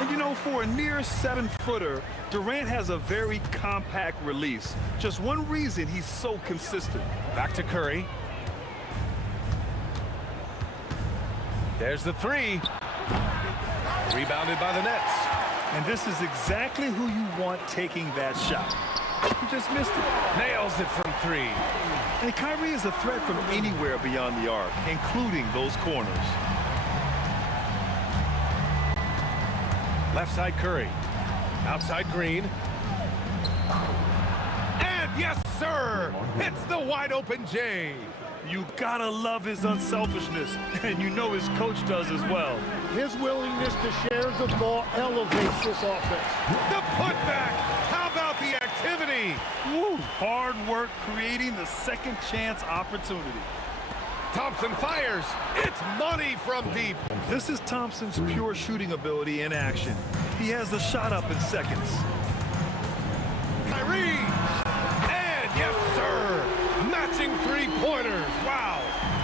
And you know, for a near 7-footer, Durant has a very compact release. Just one reason he's so consistent. Back to Curry. There's the three. Rebounded by the Nets. And this is exactly who you want taking that shot. He just missed it. Nails it from 3. And Kyrie is a threat from anywhere beyond the arc, including those corners. Left side Curry. Outside Green. And yes, sir! It's the wide open J. You gotta love his unselfishness, and you know his coach does as well. His willingness to share the ball elevates this offense. The putback! How about the activity? Woo! Hard work creating the second chance opportunity. Thompson fires. It's money from deep. This is Thompson's pure shooting ability in action. He has the shot up in seconds. Kyrie! And yes, sir! Matching 3-pointers. Wow!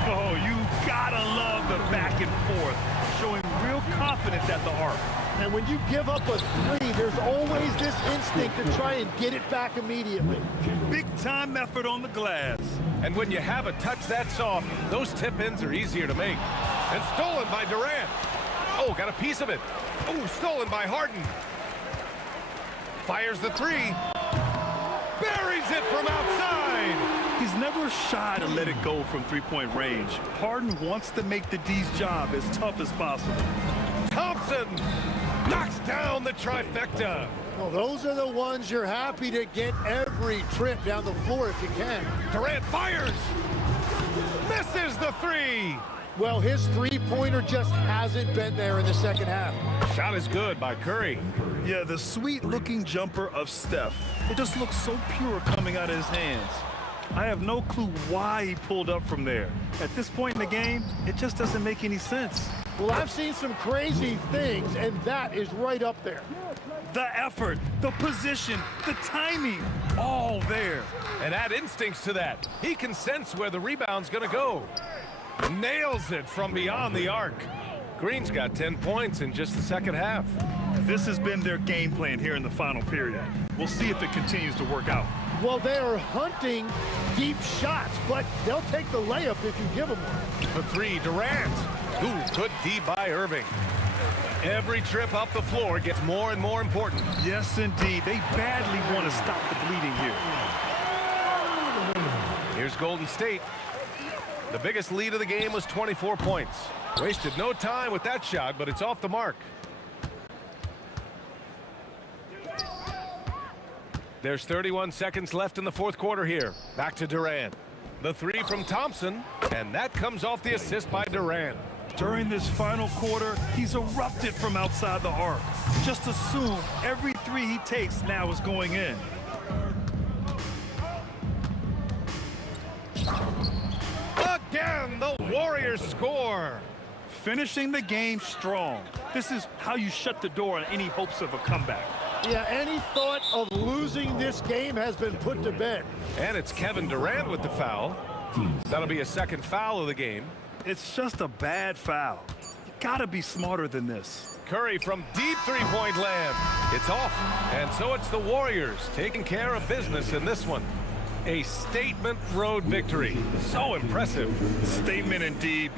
Oh, you gotta love the back and forth, showing real confidence at the arc. And when you give up a 3, there's always this instinct to try and get it back immediately. Big time effort on the glass. And when you have a touch that soft, those tip-ins are easier to make. And stolen by Durant. Oh, got a piece of it. Oh, stolen by Harden. Fires the 3. Buries it from outside. He's never shy to let it go from three-point range. Harden wants to make the D's job as tough as possible. Thompson knocks down the trifecta. Well, those are the ones you're happy to get every trip down the floor if you can. Durant fires. Misses the 3. Well, his three-pointer just hasn't been there in the second half. Shot is good by Curry. Yeah, the sweet-looking jumper of Steph. It just looks so pure coming out of his hands. I have no clue why he pulled up from there. At this point in the game, it just doesn't make any sense. Well, I've seen some crazy things, and that is right up there. The effort, the position, the timing, all there. And add instincts to that. He can sense where the rebound's gonna go. Nails it from beyond the arc. Green's got 10 points in just the second half. This has been their game plan here in the final period. We'll see if it continues to work out. Well, they are hunting deep shots, but they'll take the layup if you give them one. For 3, Durant. Ooh, good D by Irving. Every trip up the floor gets more and more important. Yes, indeed. They badly want to stop the bleeding here. Here's Golden State. The biggest lead of the game was 24 points. Wasted no time with that shot, but it's off the mark. There's 31 seconds left in the fourth quarter here. Back to Durant. The 3 from Thompson, and that comes off the assist by Durant. During this final quarter, he's erupted from outside the arc. Just assume every 3 he takes now is going in. Again, the Warriors score. Finishing the game strong. This is how you shut the door on any hopes of a comeback. Yeah, any thought of losing this game has been put to bed. And it's Kevin Durant with the foul. That'll be a second foul of the game. It's just a bad foul. You gotta be smarter than this. Curry from deep three-point land. It's off. And so it's the Warriors taking care of business in this one. A statement road victory. So impressive. Statement indeed.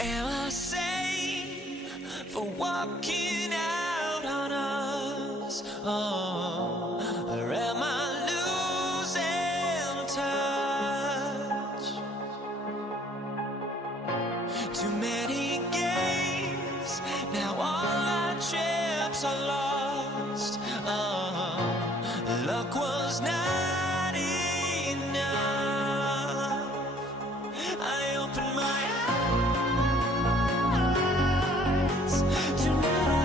Am I sane for walking out on us? Oh, or am I losing touch? Too many games, now all our chips are lost. Oh, luck was not enough. I opened my eyes tonight.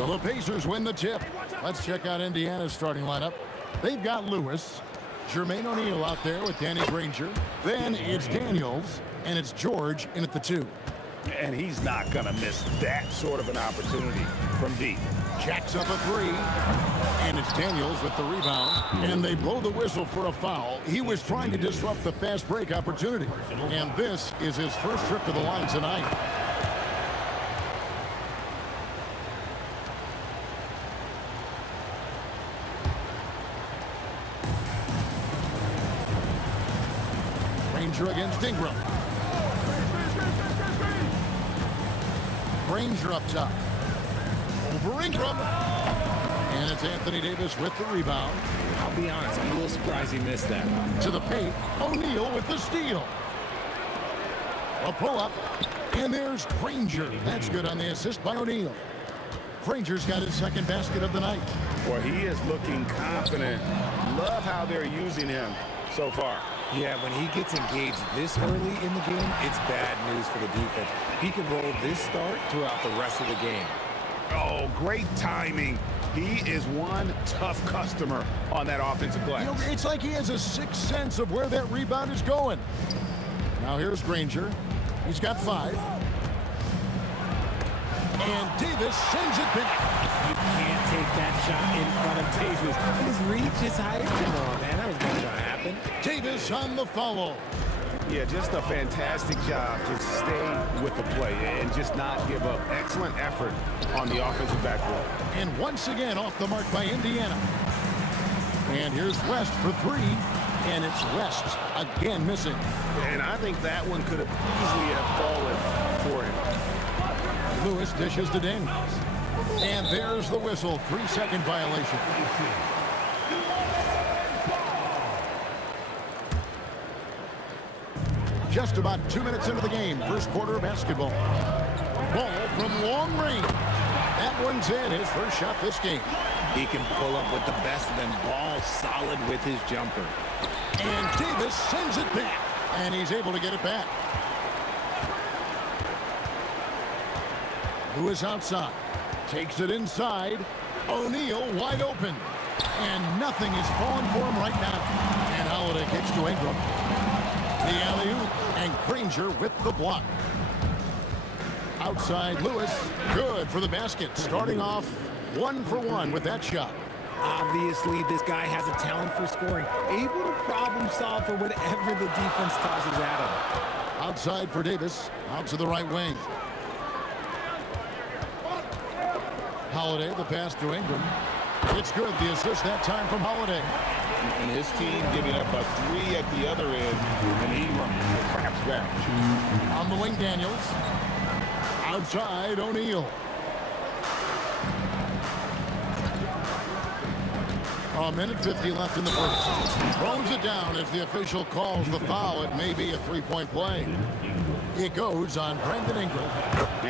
So the Pacers win the tip. Let's check out Indiana's starting lineup. They've got Lewis, Jermaine O'Neal out there with Danny Granger. Then it's Daniels, and it's George in at the 2. And he's not going to miss that sort of an opportunity from deep. Jacks up a 3, and it's Daniels with the rebound. And they blow the whistle for a foul. He was trying to disrupt the fast break opportunity. And this is his first trip to the line tonight. Granger against Ingram. Granger up top. Over Ingram. And it's Anthony Davis with the rebound. I'll be honest, I'm a little surprised he missed that. To the paint, O'Neal with the steal. A pull-up, and there's Granger. That's good on the assist by O'Neal. Granger's got his second basket of the night. Boy, he is looking confident. Love how they're using him so far. Yeah, when he gets engaged this early in the game, it's bad news for the defense. He can roll this start throughout the rest of the game. Oh, great timing. He is one tough customer on that offensive glass. You know, it's like he has a sixth sense of where that rebound is going. Now here's Granger. He's got 5. And Davis sends it back. You can't take that shot in front of Davis. His reach is higher. Come on, man. That was never going to happen. Davis on the follow. Yeah, just a fantastic job to stay with the play and just not give up. Excellent effort on the offensive backboard. And once again off the mark by Indiana. And here's West for 3. And it's West again missing. And I think that one could have easily have fallen for him. Lewis dishes to Daniels. And there's the whistle. 3-second violation. Just about 2 minutes into the game. First quarter of basketball. Ball from long range. That one's in. His first shot this game. He can pull up with the best of them. Ball solid with his jumper. And Davis sends it back. And he's able to get it back. Lewis outside. Takes it inside. O'Neal wide open. And nothing is falling for him right now. And Holiday kicks to Ingram. The alley-oop. And Granger with the block. Outside Lewis. Good for the basket. Starting off 1 for 1 with that shot. Obviously, this guy has a talent for scoring. Able to problem solve for whatever the defense tosses at him. Outside for Davis. Out to the right wing. Holiday, the pass to Ingram. It's good. The assist that time from Holiday. And his team giving up a 3 at the other end. And Ingram craps back. On the wing, Daniels. Outside, O'Neal. A minute 50 left in the first. Throws it down as the official calls the foul. It may be a three-point play. It goes on Brandon Ingram.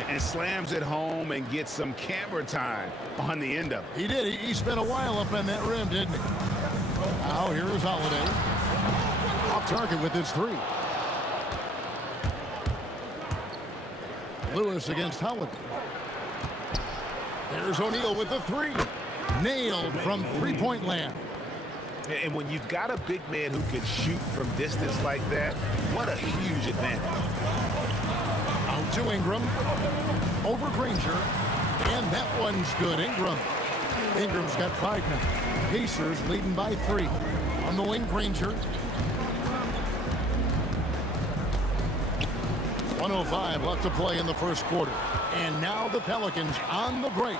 And slams it home and gets some camera time on the end of it. He did. He spent a while up on that rim, didn't he? Now here's Holiday. Off target with his 3. Lewis against Holiday. There's O'Neal with the 3. Nailed from three-point land. And when you've got a big man who can shoot from distance like that, what a huge advantage. Out to Ingram. Over Granger. And that one's good. Ingram's got 5 now. Pacers leading by 3. On the wing, Granger. 1:05 left to play in the first quarter. And now the Pelicans on the break.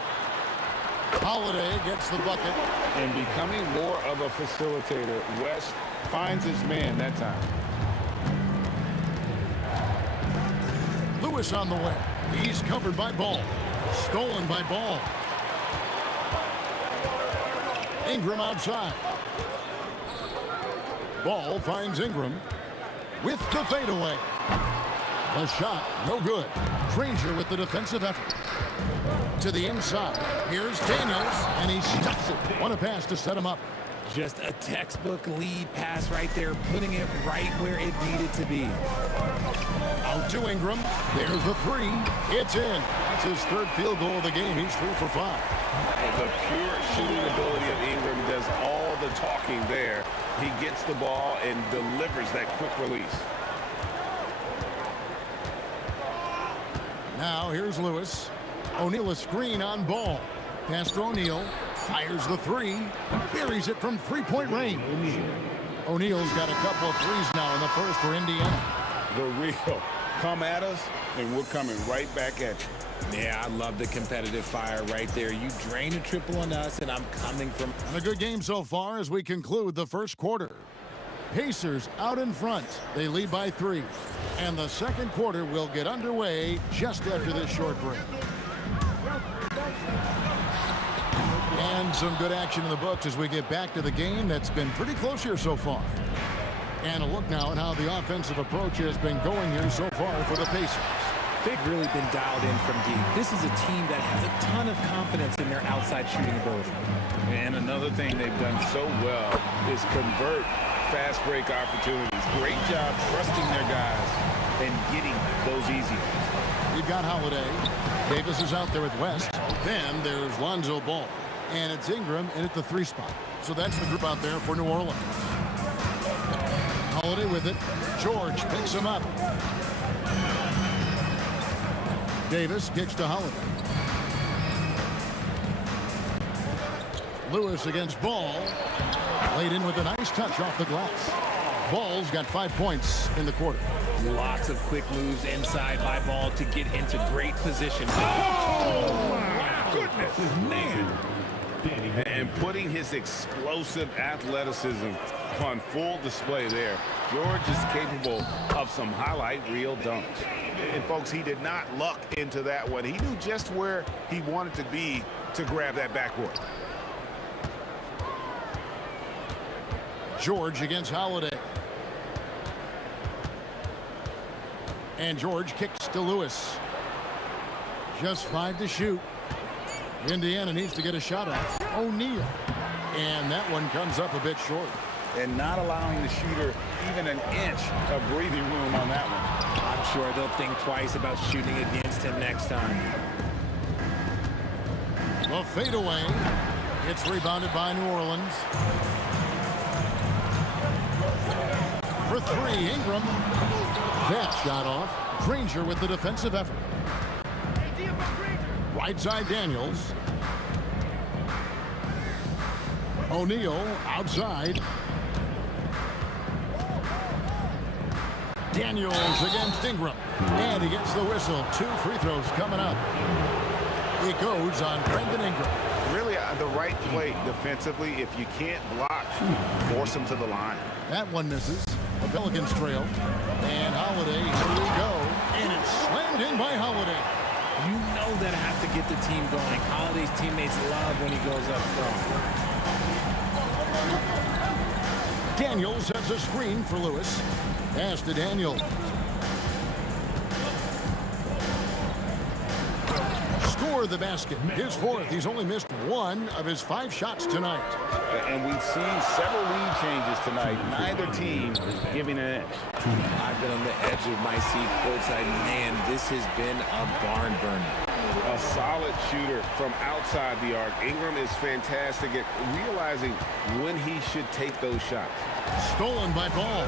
Holiday gets the bucket. And becoming more of a facilitator, West finds his man that time. Lewis on the way. He's covered by Ball. Stolen by Ball. Ingram outside. Ball finds Ingram with the fadeaway. The shot, no good. Granger with the defensive effort. To the inside. Here's Daniels, and he stuffs it. What a pass to set him up. Just a textbook lead pass right there, putting it right where it needed to be. Out to Ingram. There's the 3. It's in. That's his third field goal of the game. He's 3 for 5. The pure shooting ability of Ingram does all the talking there. He gets the ball and delivers that quick release. Now here's Lewis. O'Neal a screen on Ball. Pass to O'Neal. Fires the three. Buries it from three-point range. O'Neal's got a couple of threes now in the first for Indiana. The real. Come at us, and we're coming right back at you. Yeah, I love the competitive fire right there. You drain a triple on us, and I'm coming from... And a good game so far as we conclude the first quarter. Pacers out in front. They lead by 3. And the second quarter will get underway just after this short break. And some good action in the books as we get back to the game that's been pretty close here so far. And a look now at how the offensive approach has been going here so far for the Pacers. They've really been dialed in from deep. This is a team that has a ton of confidence in their outside shooting ability. And another thing they've done so well is convert fast break opportunities. Great job trusting their guys and getting those easy ones. You've got Holiday. Davis is out there with West. Then there's Lonzo Ball. And it's Ingram in at the 3 spot. So that's the group out there for New Orleans. Holiday with it. George picks him up. Davis kicks to Holiday. Lewis against Ball. Laid in with a nice touch off the glass. Ball's got 5 points in the quarter. Lots of quick moves inside by Ball to get into great position. Oh, my goodness, man. And putting his explosive athleticism on full display there. George is capable of some highlight reel dunks. And, folks, he did not luck into that one. He knew just where he wanted to be to grab that backboard. George against Holiday. And George kicks to Lewis. Just 5 to shoot. Indiana needs to get a shot off. O'Neal. And that one comes up a bit short. And not allowing the shooter even an inch of breathing room on that one. I'm sure they'll think twice about shooting against him next time. The fadeaway. It's rebounded by New Orleans. For 3, Ingram. That shot off. Granger with the defensive effort. Right side Daniels. O'Neal outside. Daniels against Ingram. And he gets the whistle. 2 free throws coming up. It goes on Brendan Ingram. Really the right play defensively. If you can't block, force him to the line. That one misses. The Pelicans trail. And Holiday, here we go. And it's slammed in by Holiday. You know that has to get the team going. Holiday's teammates love when he goes up front. Daniels has a screen for Lewis. Pass to Daniels. Score the basket. His 4th. He's only missed 1 of his 5 shots tonight. And we've seen several lead changes tonight. Neither team giving an edge. I've been on the edge of my seat courtside. Man, this has been a barn burner. A solid shooter from outside the arc. Ingram is fantastic at realizing when he should take those shots. Stolen by Ball.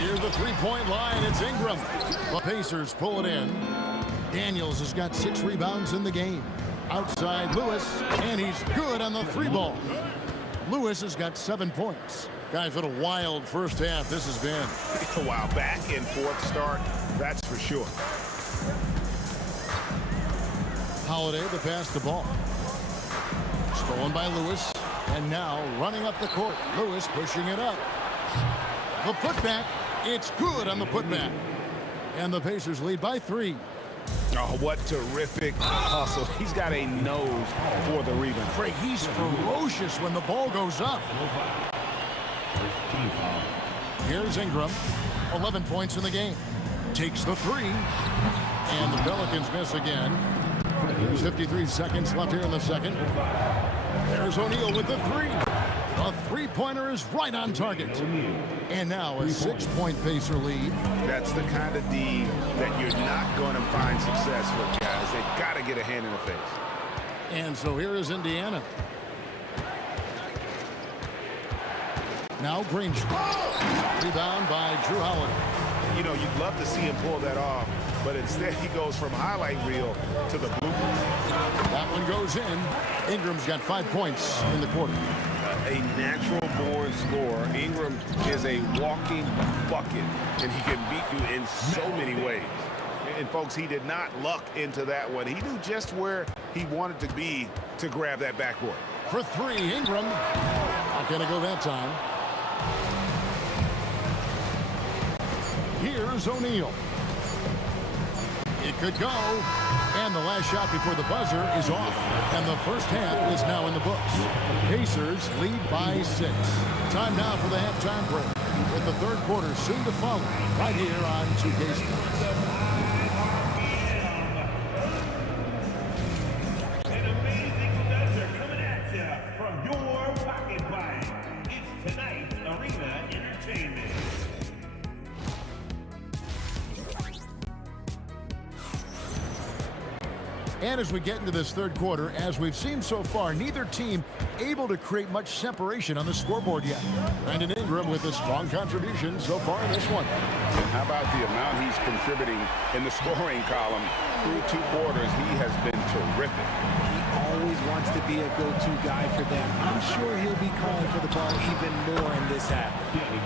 Near the 3-point line, it's Ingram. The Pacers pull it in. Daniels has got 6 rebounds in the game. Outside Lewis, and he's good on the 3 ball. Lewis has got 7 points. Guys, what a wild first half this has been. Wow, back and forth start, that's for sure. Holiday, the pass to Ball. Stolen by Lewis, and now running up the court. Lewis pushing it up. The putback, it's good on the putback. And the Pacers lead by 3. Oh, what terrific hustle. He's got a nose for the rebound. Craig, he's ferocious when the ball goes up. Here's Ingram. 11 points in the game. Takes the 3. And the Pelicans miss again. There's 53 seconds left here in the second. There's O'Neal with the 3. A three-pointer is right on target. And now a 6-point Pacer lead. That's the kind of D that you're not going to find success with, guys. They've got to get a hand in the face. And so here is Indiana. Now Granger. Rebound by Drew Holiday. You know, you'd love to see him pull that off, but instead he goes from highlight reel to the bloopers. That one goes in. Ingram's got 5 points in the quarter. A natural-born scorer. Ingram is a walking bucket, and he can beat you in so many ways. And, folks, he did not luck into that one. He knew just where he wanted to be to grab that backboard. For three, Ingram. Not going to go that time. Here's O'Neal. It could go. And the last shot before the buzzer is off. And the first half is now in the books. Pacers lead by 6. Time now for the halftime break, with the third quarter soon to follow right here on 2K Sports. An amazing studs are coming at you from your pocket fight. It's tonight's Arena Entertainment. And as we get into this third quarter, as we've seen so far, neither team able to create much separation on the scoreboard yet. Brandon Ingram with a strong contribution so far in this one. And how about the amount he's contributing in the scoring column? Through 2 quarters, he has been terrific. He always wants to be a go-to guy for them. I'm sure he'll be calling for the ball even more in this half.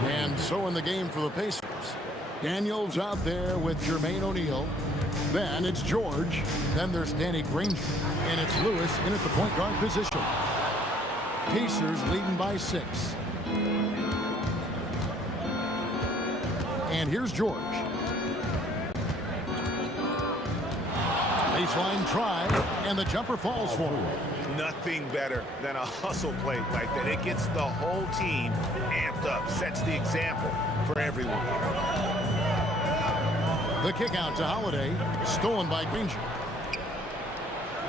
And so in the game for the Pacers. Daniels out there with Jermaine O'Neal. Then it's George. Then there's Danny Granger. And it's Lewis in at the point guard position. Pacers leading by 6. And here's George. Baseline try, and the jumper falls for him. Nothing better than a hustle play like that. It gets the whole team amped up, sets the example for everyone. The kick out to Holiday, stolen by Granger.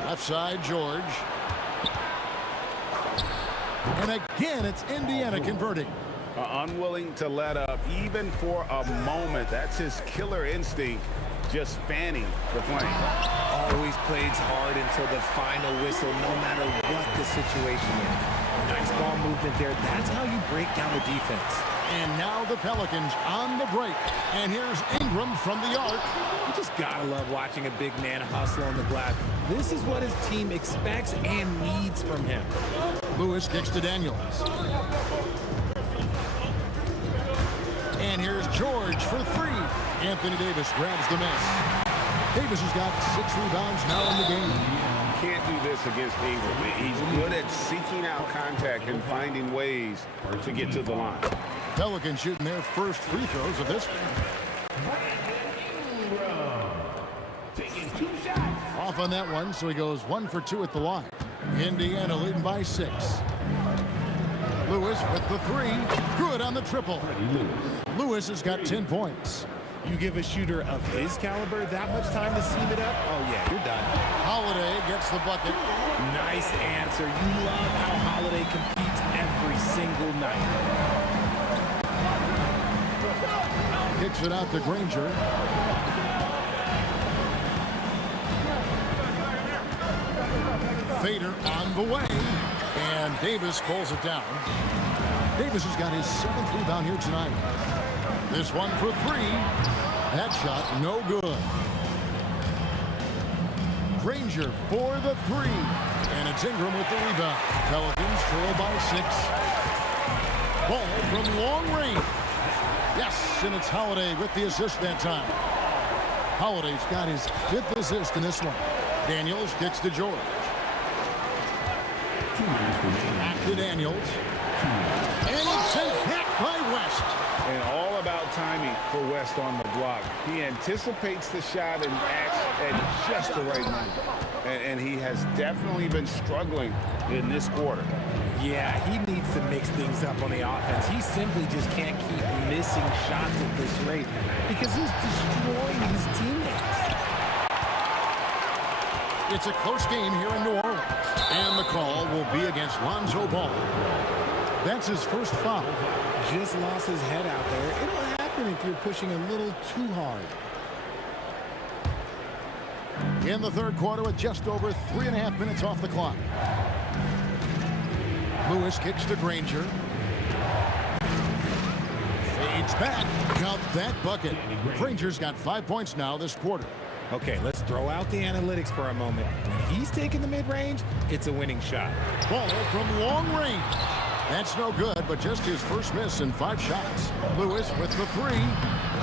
Left side, George. And again, it's Indiana converting. Unwilling to let up, even for a moment. That's his killer instinct, just fanning the flame. Always plays hard until the final whistle, no matter what the situation is. Nice ball movement there. That's how you break down the defense. And now the Pelicans on the break. And here's Ingram from the arc. You just gotta love watching a big man hustle on the glass. This is what his team expects and needs from him. Lewis kicks to Daniels. And here's George for 3. Anthony Davis grabs the miss. Davis has got 6 rebounds now in the game. Can't do this against Ingram. He's good at seeking out contact and finding ways to get to the line. Pelicans shooting their first free throws of this game. Taking 2 shots. Off on that one, so he goes 1 for 2 at the line. Indiana leading by 6. Lewis with the 3. Good on the triple. Lewis has got 10 points. You give a shooter of his caliber that much time to seam it up, oh yeah, you're done. Holiday gets the bucket. Nice answer. You love how Holiday competes every single night. Kicks it out to Granger. Fader on the way. And Davis pulls it down. Davis has got his 7th rebound here tonight. This one for 3. That shot no good. Granger for the 3. And it's Ingram with the rebound. Pelicans trail by 6. Ball from long range. Yes, and it's Holiday with the assist that time. Holiday's got his 5th assist in this one. Daniels kicks to George. Back to Daniels. And it's sent back by West. And all about timing for West on the block. He anticipates the shot and acts at just the right moment. And he has definitely been struggling in this quarter. Yeah, he needs to mix things up on the offense. He simply just can't keep missing shots at this rate because he's destroying his teammates. It's a close game here in New Orleans. And the call will be against Lonzo Ball. That's his first foul. Just lost his head out there. It'll happen if you're pushing a little too hard. In the third quarter with just over 3.5 minutes off the clock. Lewis kicks to Granger. Fades back. Count that bucket. Granger's got 5 points now this quarter. Okay, let's throw out the analytics for a moment. When he's taking the mid-range, it's a winning shot. Ball from long range. That's no good, but just his first miss in 5 shots. Lewis with the 3.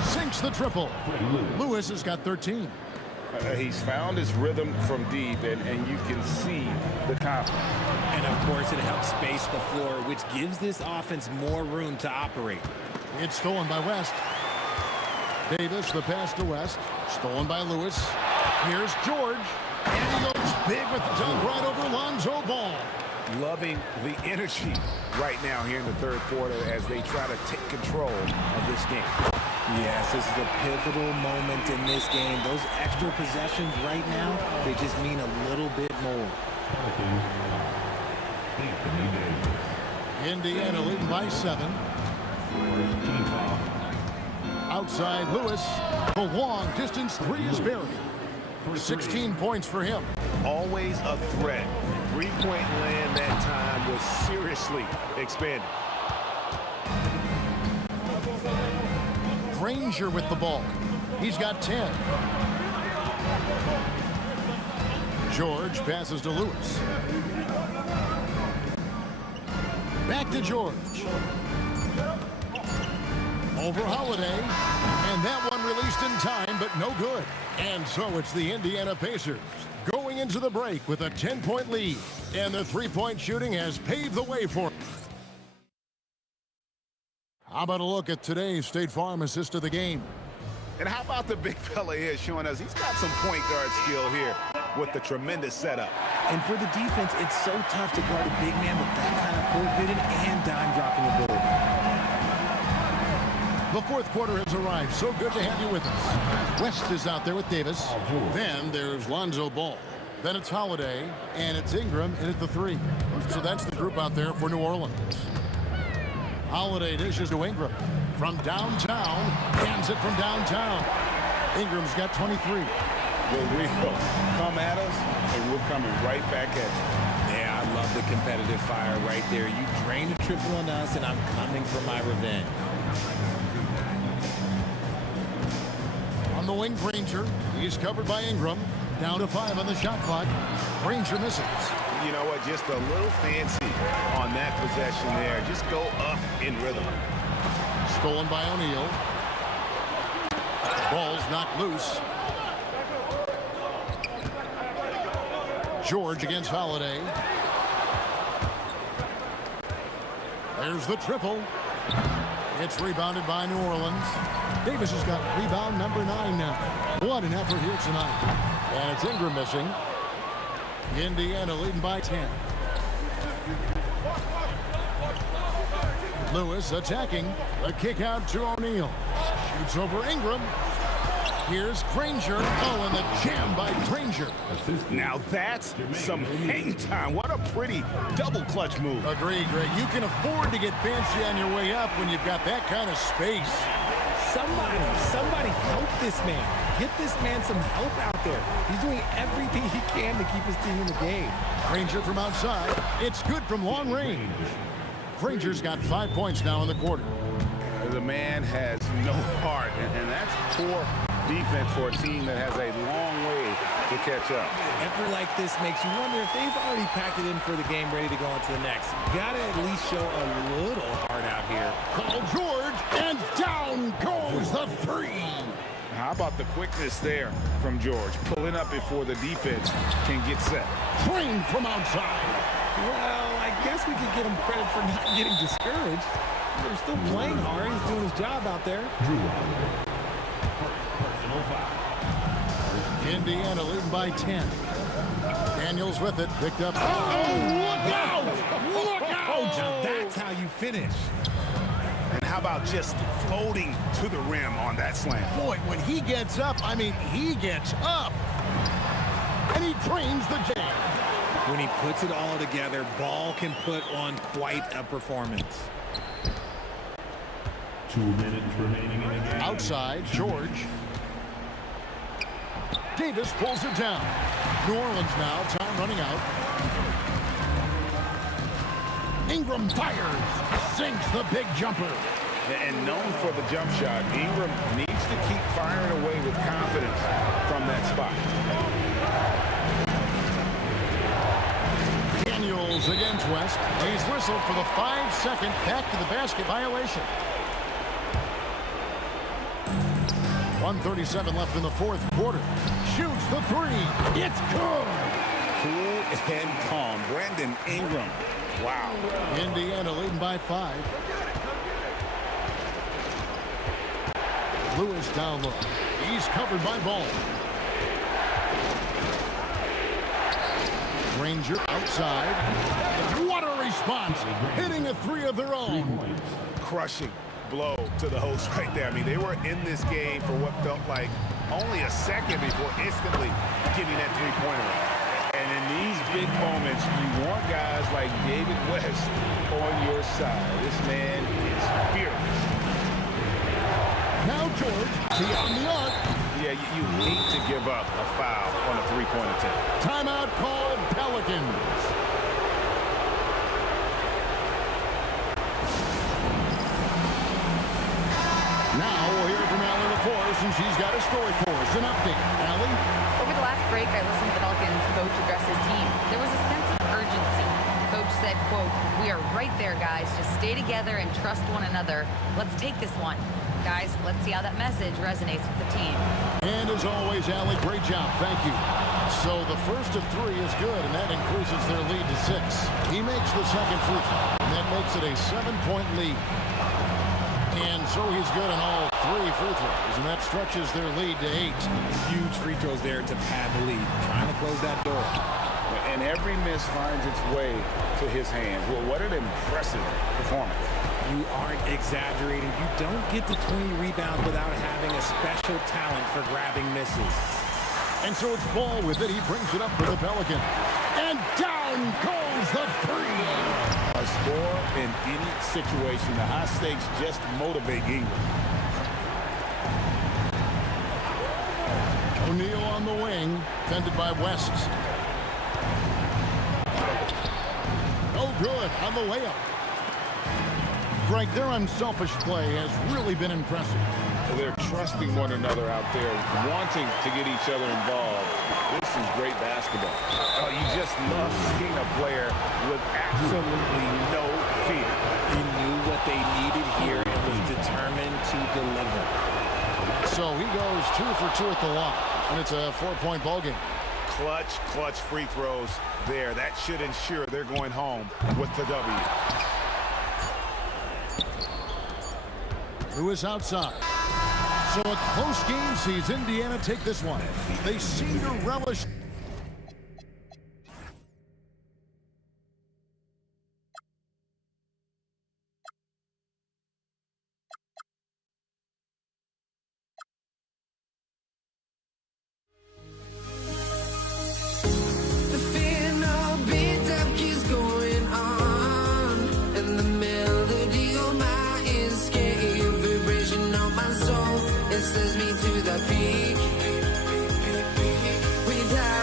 Sinks the triple. Lewis has got 13. He's found his rhythm from deep, and you can see the confidence. And, of course, it helps space the floor, which gives this offense more room to operate. It's stolen by West. Davis, the pass to West. Stolen by Lewis. Here's George. And he goes big with the dunk right over Lonzo Ball. Loving the energy right now here in the third quarter as they try to take control of this game. Yes, this is a pivotal moment in this game. Those extra possessions right now, they just mean a little bit more. Indiana leading by 7. Outside Lewis. The long distance 3 is buried. 16 points for him. Always a threat. Three-point land that time was seriously expanded. Granger with the ball. He's got 10. George passes to Lewis. Back to George. Over Holiday. And that one released in time, but no good. And so it's the Indiana Pacers going into the break with a 10-point lead. And the three-point shooting has paved the way for it. How about a look at today's State Farm assist of the game? And how about the big fella here showing us he's got some point guard skill here with the tremendous setup. And for the defense, it's so tough to guard a big man with that kind of court vision and dime-dropping ability. The fourth quarter has arrived. So good to have you with us. West is out there with Davis. Then there's Lonzo Ball. Then it's Holiday, and it's Ingram in at the 3. So that's the group out there for New Orleans. Holiday dishes to Ingram. From downtown, hands it from downtown. Ingram's got 23. Well, we will come at us, and we're coming right back at you. Yeah, I love the competitive fire right there. You drained a triple on us, and I'm coming for my revenge. On the wing, Granger. He's covered by Ingram. Down to 5 on the shot clock. Granger misses. You know what? Just a little fancy on that possession there. Just go up in rhythm. Stolen by O'Neal. Ball's knocked loose. George against Holiday. There's the triple. It's rebounded by New Orleans. Davis has got rebound number 9 now. What an effort here tonight. And it's Ingram missing. Indiana leading by 10. Lewis attacking. A kick out to O'Neal. Shoots over Ingram. Here's Granger. Oh, and the jam by Granger. Now that's some hang time. What a pretty double clutch move. Agreed, Greg. You can afford to get fancy on your way up when you've got that kind of space. Somebody help this man. Get this man some help out there. He's doing everything he can to keep his team in the game. Granger from outside. It's good from long range. Granger's got 5 points now in the quarter. The man has no heart, and that's poor defense for a team that has a long way to catch up. Effort like this makes you wonder if they've already packed it in for the game, ready to go on to the next. Gotta at least show a little heart out here. Call George, and down goes the 3. How about the quickness there from George, pulling up before the defense can get set. Trained from outside. Well, I guess we could give him credit for not getting discouraged. They're still playing hard. He's doing his job out there. Indiana leading by 10. Daniels with it. Picked up. Oh, look out! Look out! Now that's how you finish. And how about just floating to the rim on that slam? Boy, when he gets up, I mean, he gets up. And he trains the jam. When he puts it all together, Ball can put on quite a performance. 2 minutes remaining in the game. Outside, George. Davis pulls it down. New Orleans now, time running out. Ingram fires, sinks the big jumper. And known for the jump shot, Ingram needs to keep firing away with confidence from that spot. Daniels against West. He's whistled for the 5-second back to the basket violation. 1:37 left in the fourth quarter. Shoots the three. It's good. Cool and calm. Brandon Ingram. Wow. Indiana leading by 5. Lewis down low. He's covered by Ball. Ranger outside. What a response. Hitting a three of their own. Crushing blow to the host right there. I mean, they were in this game for what felt like only a second before instantly giving that three-pointer. And in these big moments, you want guys like David West on your side. This man is fearless. Now George beyond the arc. Yeah, you hate to give up a foul on a three-point attempt. Timeout called Pelicans. Now we'll hear from Allie LaForce, and she's got a story for us. An update. Allie? Over the last break, I listened to the Pelicans coach address his team. There was a sense of urgency. Coach said, quote, "We are right there, guys. Just stay together and trust one another. Let's take this one. Guys, let's see how that message resonates with the team." And as always, Allie, great job. Thank you. So the first of 3 is good, and that increases their lead to 6. He makes the second free throw, and that makes it a 7-point lead. And so he's good on all 3 free throws, and that stretches their lead to 8. Huge free throws there to pad the lead, trying to close that door. And every miss finds its way to his hands. Well, what an impressive performance. You aren't exaggerating. You don't get to 20 rebounds without having a special talent for grabbing misses. And so it's Ball with it. He brings it up for the Pelicans. And down goes the three. A score in any situation. The high stakes just motivate Ingram. O'Neal on the wing, fended by West. Oh, good on the layup. Greg, their unselfish play has really been impressive. They're trusting one another out there, wanting to get each other involved. This is great basketball. Oh, you just love seeing a player with absolutely no fear. He knew what they needed here and was determined to deliver. So he goes 2 for 2 at the line, and it's a 4-point ball game. Clutch free throws there. That should ensure they're going home with the W. Lewis outside. So a close game sees Indiana take this one. They seem to relish. The fear no beat up keeps going on, and the melody of my escape, vibration of my soul, it sends me to the peak. Without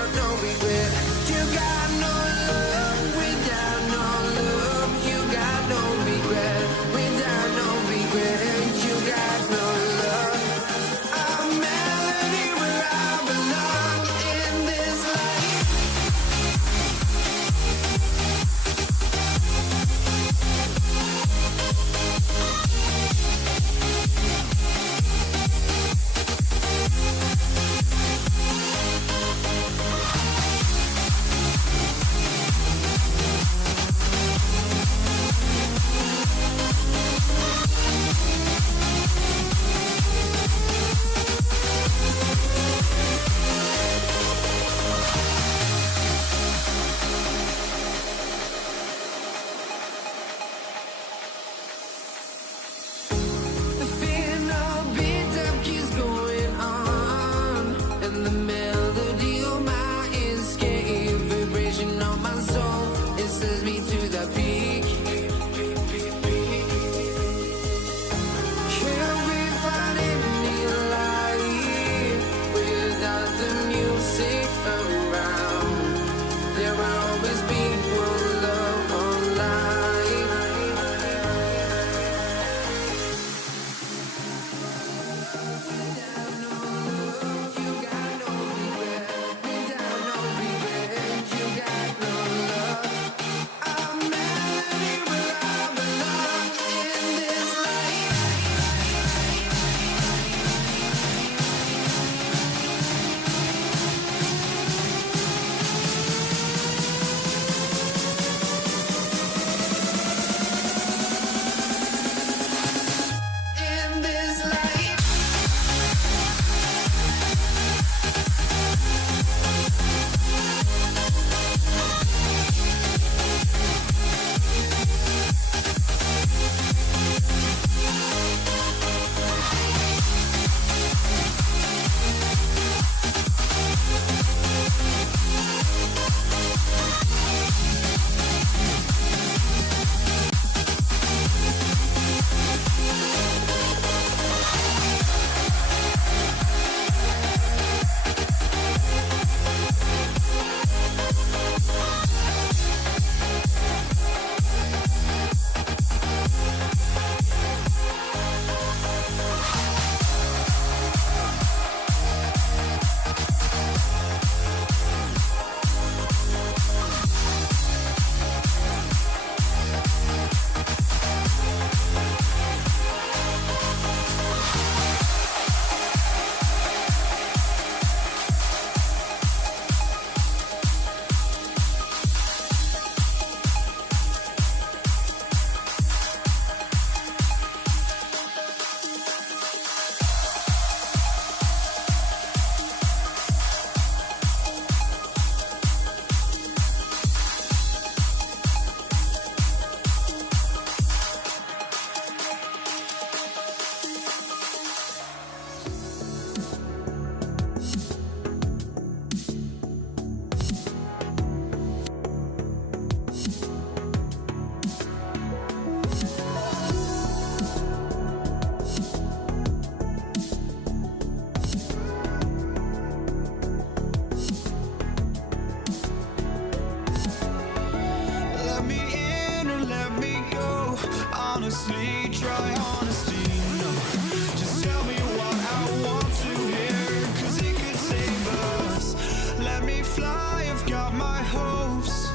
fly, I've got my hopes,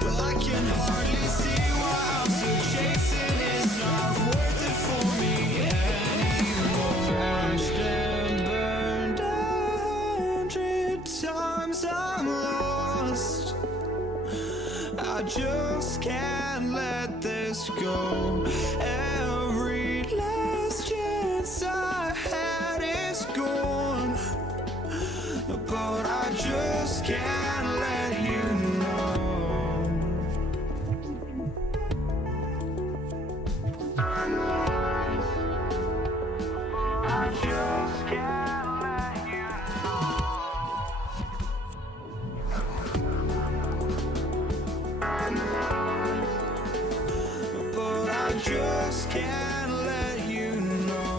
but I can hardly see why I'm still chasing. It's not worth it for me anymore. Crashed and burned 100 times, I'm lost. I just can't let this go. Every last chance I had is gone, but I just can't let you know. I just can't let you know. But I just can't let you know.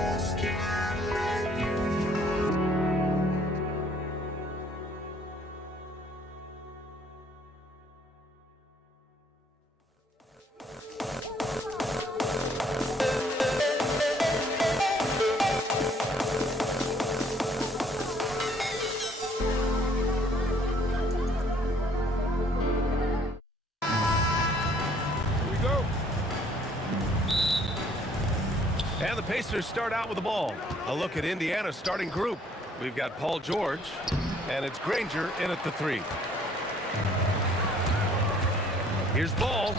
just can't let you know. And the Pacers start out with the ball. A look at Indiana's starting group. We've got Paul George, and it's Granger in at the 3. Here's Ball.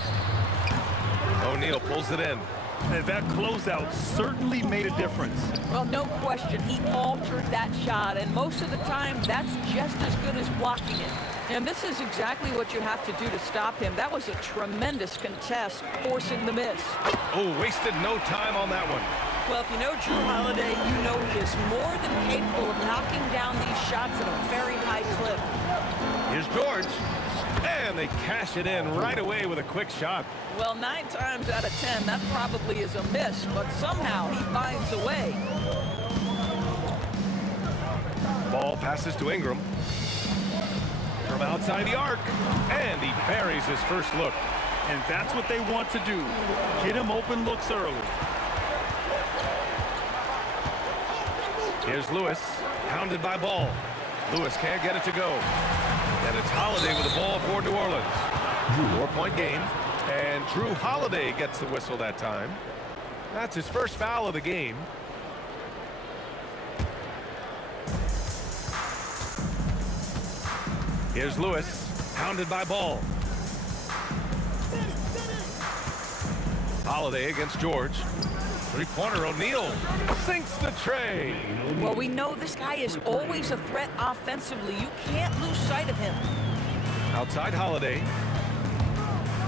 O'Neal pulls it in. And that closeout certainly made a difference. Well, no question. He altered that shot, and most of the time, that's just as good as blocking it. And this is exactly what you have to do to stop him. That was a tremendous contest, forcing the miss. Oh, wasted no time on that one. Well, if you know Drew Holiday, you know he is more than capable of knocking down these shots at a very high clip. Here's George. And they cash it in right away with a quick shot. Well, 9 times out of 10, that probably is a miss, but somehow he finds a way. Ball passes to Ingram. From outside the arc. And he buries his first look. And that's what they want to do. Get him open looks early. Here's Lewis, hounded by Ball. Lewis can't get it to go. And it's Holiday with the ball for New Orleans. 4-point game. And Drew Holiday gets the whistle that time. That's his first foul of the game. Here's Lewis, hounded by Ball. Holiday against George. Three-pointer, O'Neal sinks the tray. Well, we know this guy is always a threat offensively. You can't lose sight of him. Outside Holiday.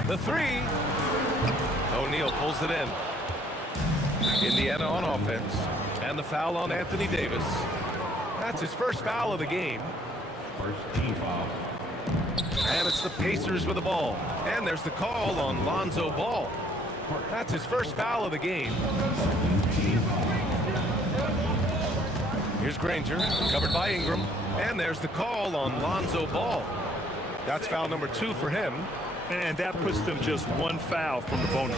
The three. O'Neal pulls it in. Indiana on offense. And the foul on Anthony Davis. That's his first foul of the game. First team foul. And it's the Pacers with the ball. And there's the call on Lonzo Ball. That's his first foul of the game. Here's Granger, covered by Ingram. And there's the call on Lonzo Ball. That's foul number 2 for him. And that puts them just 1 foul from the bonus.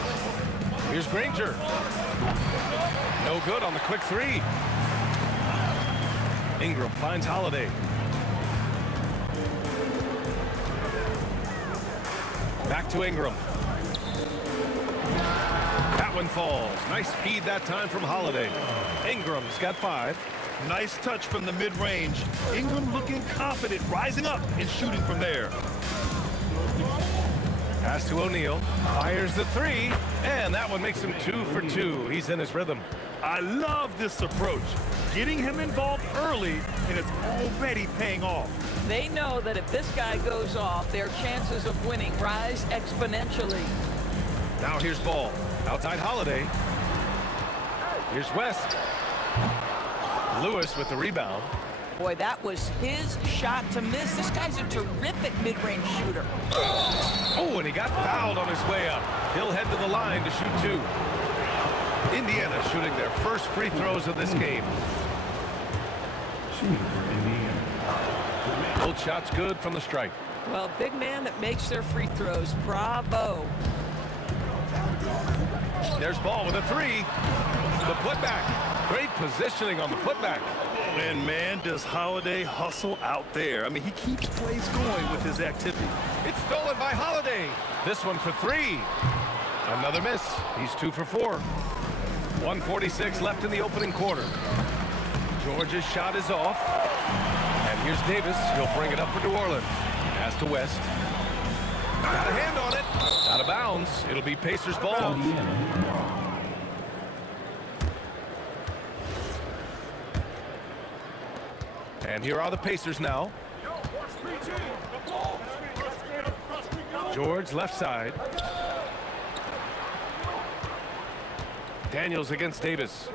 Here's Granger. No good on the quick 3. Ingram finds Holiday. Back to Ingram. That one falls. Nice feed that time from Holiday. Ingram's got 5. Nice touch from the mid-range. Ingram looking confident, rising up and shooting from there. Pass to O'Neal. Fires the 3. And that one makes him 2 for 2. He's in his rhythm. I love this approach. Getting him involved early, and it's already paying off. They know that if this guy goes off, their chances of winning rise exponentially. Now here's Ball. Outside Holiday. Here's West. Lewis with the rebound. Boy, that was his shot to miss. This guy's a terrific mid-range shooter. Oh, and he got fouled on his way up. He'll head to the line to shoot 2. Indiana shooting their first free throws of this game. Both shots good from the stripe. Well, big man that makes their free throws. Bravo. There's Ball with a 3. The putback. Great positioning on the putback. And man, does Holiday hustle out there. I mean, he keeps plays going with his activity. It's stolen by Holiday. This one for 3. Another miss. He's 2 for 4. 1:46 left in the opening quarter. George's shot is off. And here's Davis. He'll bring it up for New Orleans. Pass to West. Got a hand on it. Out of bounds. It'll be Pacers ball. And here are the Pacers now. George left side. Daniels against Davis.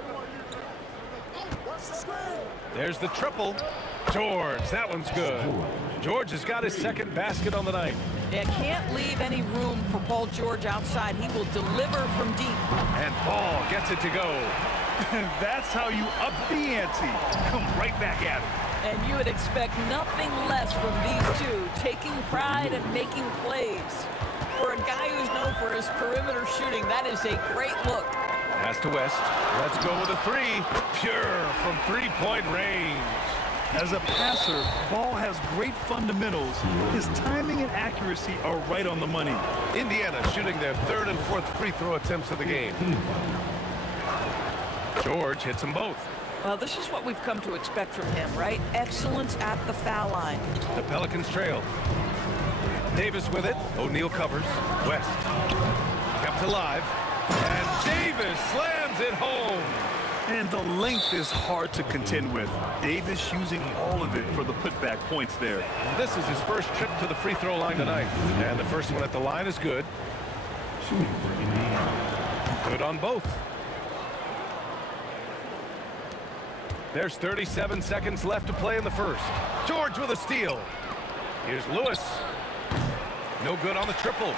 There's the triple. George, that one's good. George has got his second basket on the night. Yeah, can't leave any room for Paul George outside. He will deliver from deep. And Paul gets it to go. That's how you up the ante. Come right back at him. And you would expect nothing less from these two, taking pride and making plays. For a guy who's known for his perimeter shooting, that is a great look. Pass to West. Let's go with a 3. Pure from 3-point range. As a passer, Ball has great fundamentals. His timing and accuracy are right on the money. Indiana shooting their 3rd and 4th free throw attempts of the game. George hits them both. Well, this is what we've come to expect from him, right? Excellence at the foul line. The Pelicans trail. Davis with it. O'Neal covers. West. Kept alive. And Davis slams it home. And the length is hard to contend with. Davis using all of it for the putback points there. This is his first trip to the free throw line tonight. And the first one at the line is good. Good on both. There's 37 seconds left to play in the first. George with a steal. Here's Lewis. No good on the triple.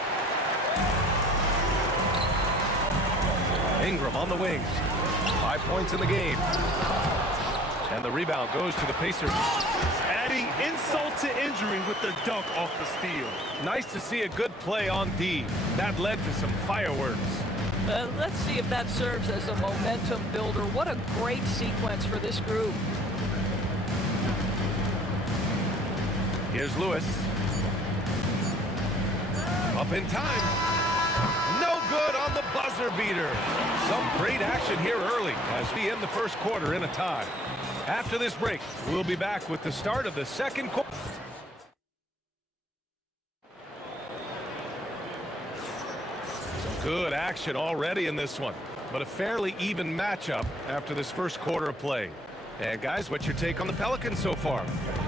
Ingram on the wings. 5 points in the game. And the rebound goes to the Pacers. Adding insult to injury with the dunk off the steal. Nice to see a good play on D. That led to some fireworks. Let's see if that serves as a momentum builder. What a great sequence for this group. Here's Lewis. Up in time. No good on the buzzer beater. Some great action here early as we end the first quarter in a tie. After this break, we'll be back with the start of the second quarter. Some good action already in this one, but a fairly even matchup after this first quarter of play. And guys, what's your take on the Pelicans so far?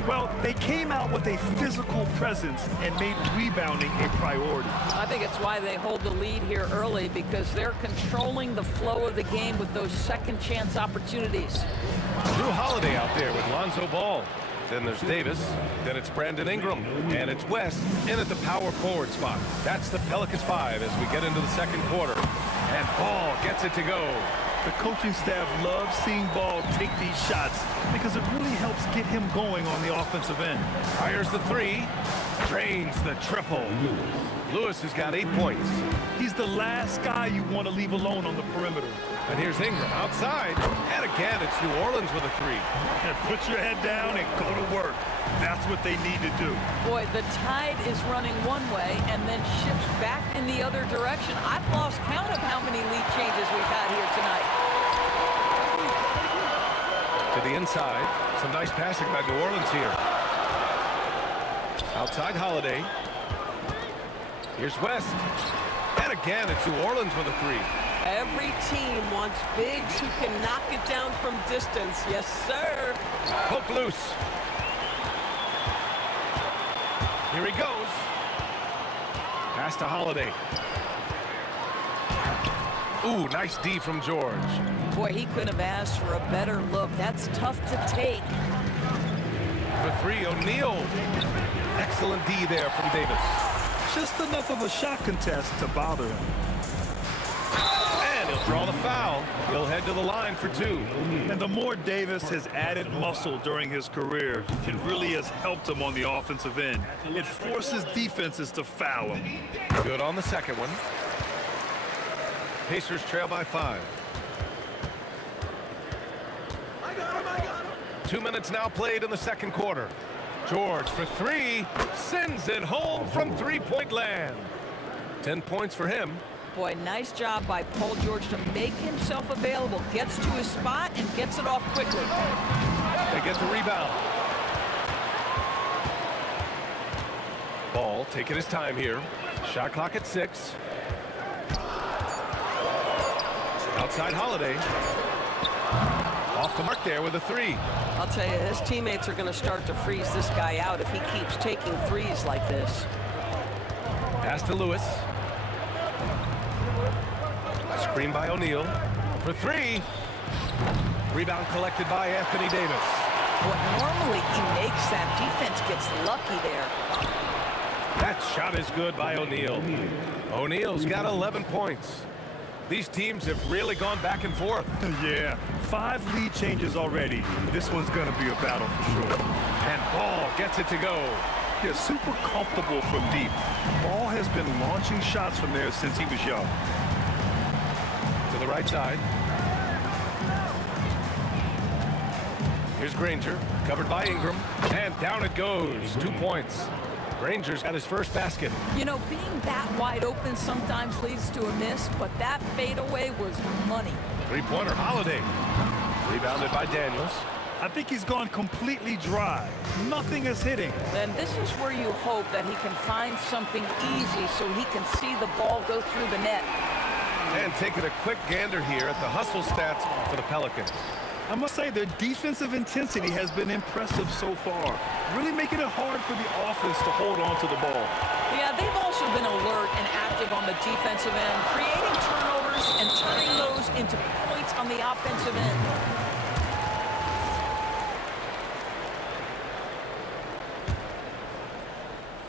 Well, they came out with a physical presence and made rebounding a priority. I think it's why they hold the lead here early, because they're controlling the flow of the game with those second chance opportunities. Drew Holiday out there with Lonzo Ball. Then there's Davis. Then it's Brandon Ingram. And it's West in at the power forward spot. That's the Pelicans 5 as we get into the second quarter. And Ball gets it to go. The coaching staff loves seeing Ball take these shots because it really helps get him going on the offensive end. Fires the three, drains the triple. Lewis has got 8 points. He's the last guy you want to leave alone on the perimeter. And here's Ingram outside. And again, it's New Orleans with a three. And put your head down and go to work. That's what they need to do. Boy, the tide is running one way and then shifts back in the other direction. I've lost count of how many lead changes we've had here tonight. To the inside. Some nice passing by New Orleans here. Outside Holiday. Here's West. And again, it's New Orleans with a three. Every team wants bigs who can knock it down from distance. Yes, sir. Poke loose. Here he goes. Pass to Holiday. Ooh, nice D from George. Boy, he couldn't have asked for a better look. That's tough to take. For three, O'Neal. Excellent D there from Davis. Just enough of a shot contest to bother him. And he'll draw the foul. He'll head to the line for two. And the more Davis has added muscle during his career, it really has helped him on the offensive end. It forces defenses to foul him. Good on the second one. Pacers trail by 5. 2 minutes now played in the second quarter. George for three, sends it home from three-point land. 10 points for him. Boy, nice job by Paul George to make himself available. Gets to his spot and gets it off quickly. They get the rebound. Ball taking his time here. Shot clock at 6. Outside Holiday. Off the mark there with a three. I'll tell you, his teammates are going to start to freeze this guy out if he keeps taking threes like this. Pass to Lewis. Screen by O'Neal. For three. Rebound collected by Anthony Davis. Well, normally he makes that. Defense gets lucky there. That shot is good by O'Neal. O'Neal's got 11 points. These teams have really gone back and forth. Yeah, 5 lead changes already. This one's going to be a battle for sure. And Ball gets it to go. Yeah, super comfortable from deep. Ball has been launching shots from there since he was young. To the right side. Here's Granger, covered by Ingram, and down it goes. 2 points. Granger's got his first basket. You know, being that wide open sometimes leads to a miss, but that fadeaway was money. Three-pointer Holiday. Rebounded by Daniels. I think he's gone completely dry. Nothing is hitting. And this is where you hope that he can find something easy so he can see the ball go through the net. And taking a quick gander here at the hustle stats for the Pelicans. I must say their defensive intensity has been impressive so far, really making it hard for the offense to hold on to the ball. Yeah, they've also been alert and active on the defensive end, creating turnovers and turning those into points on the offensive end.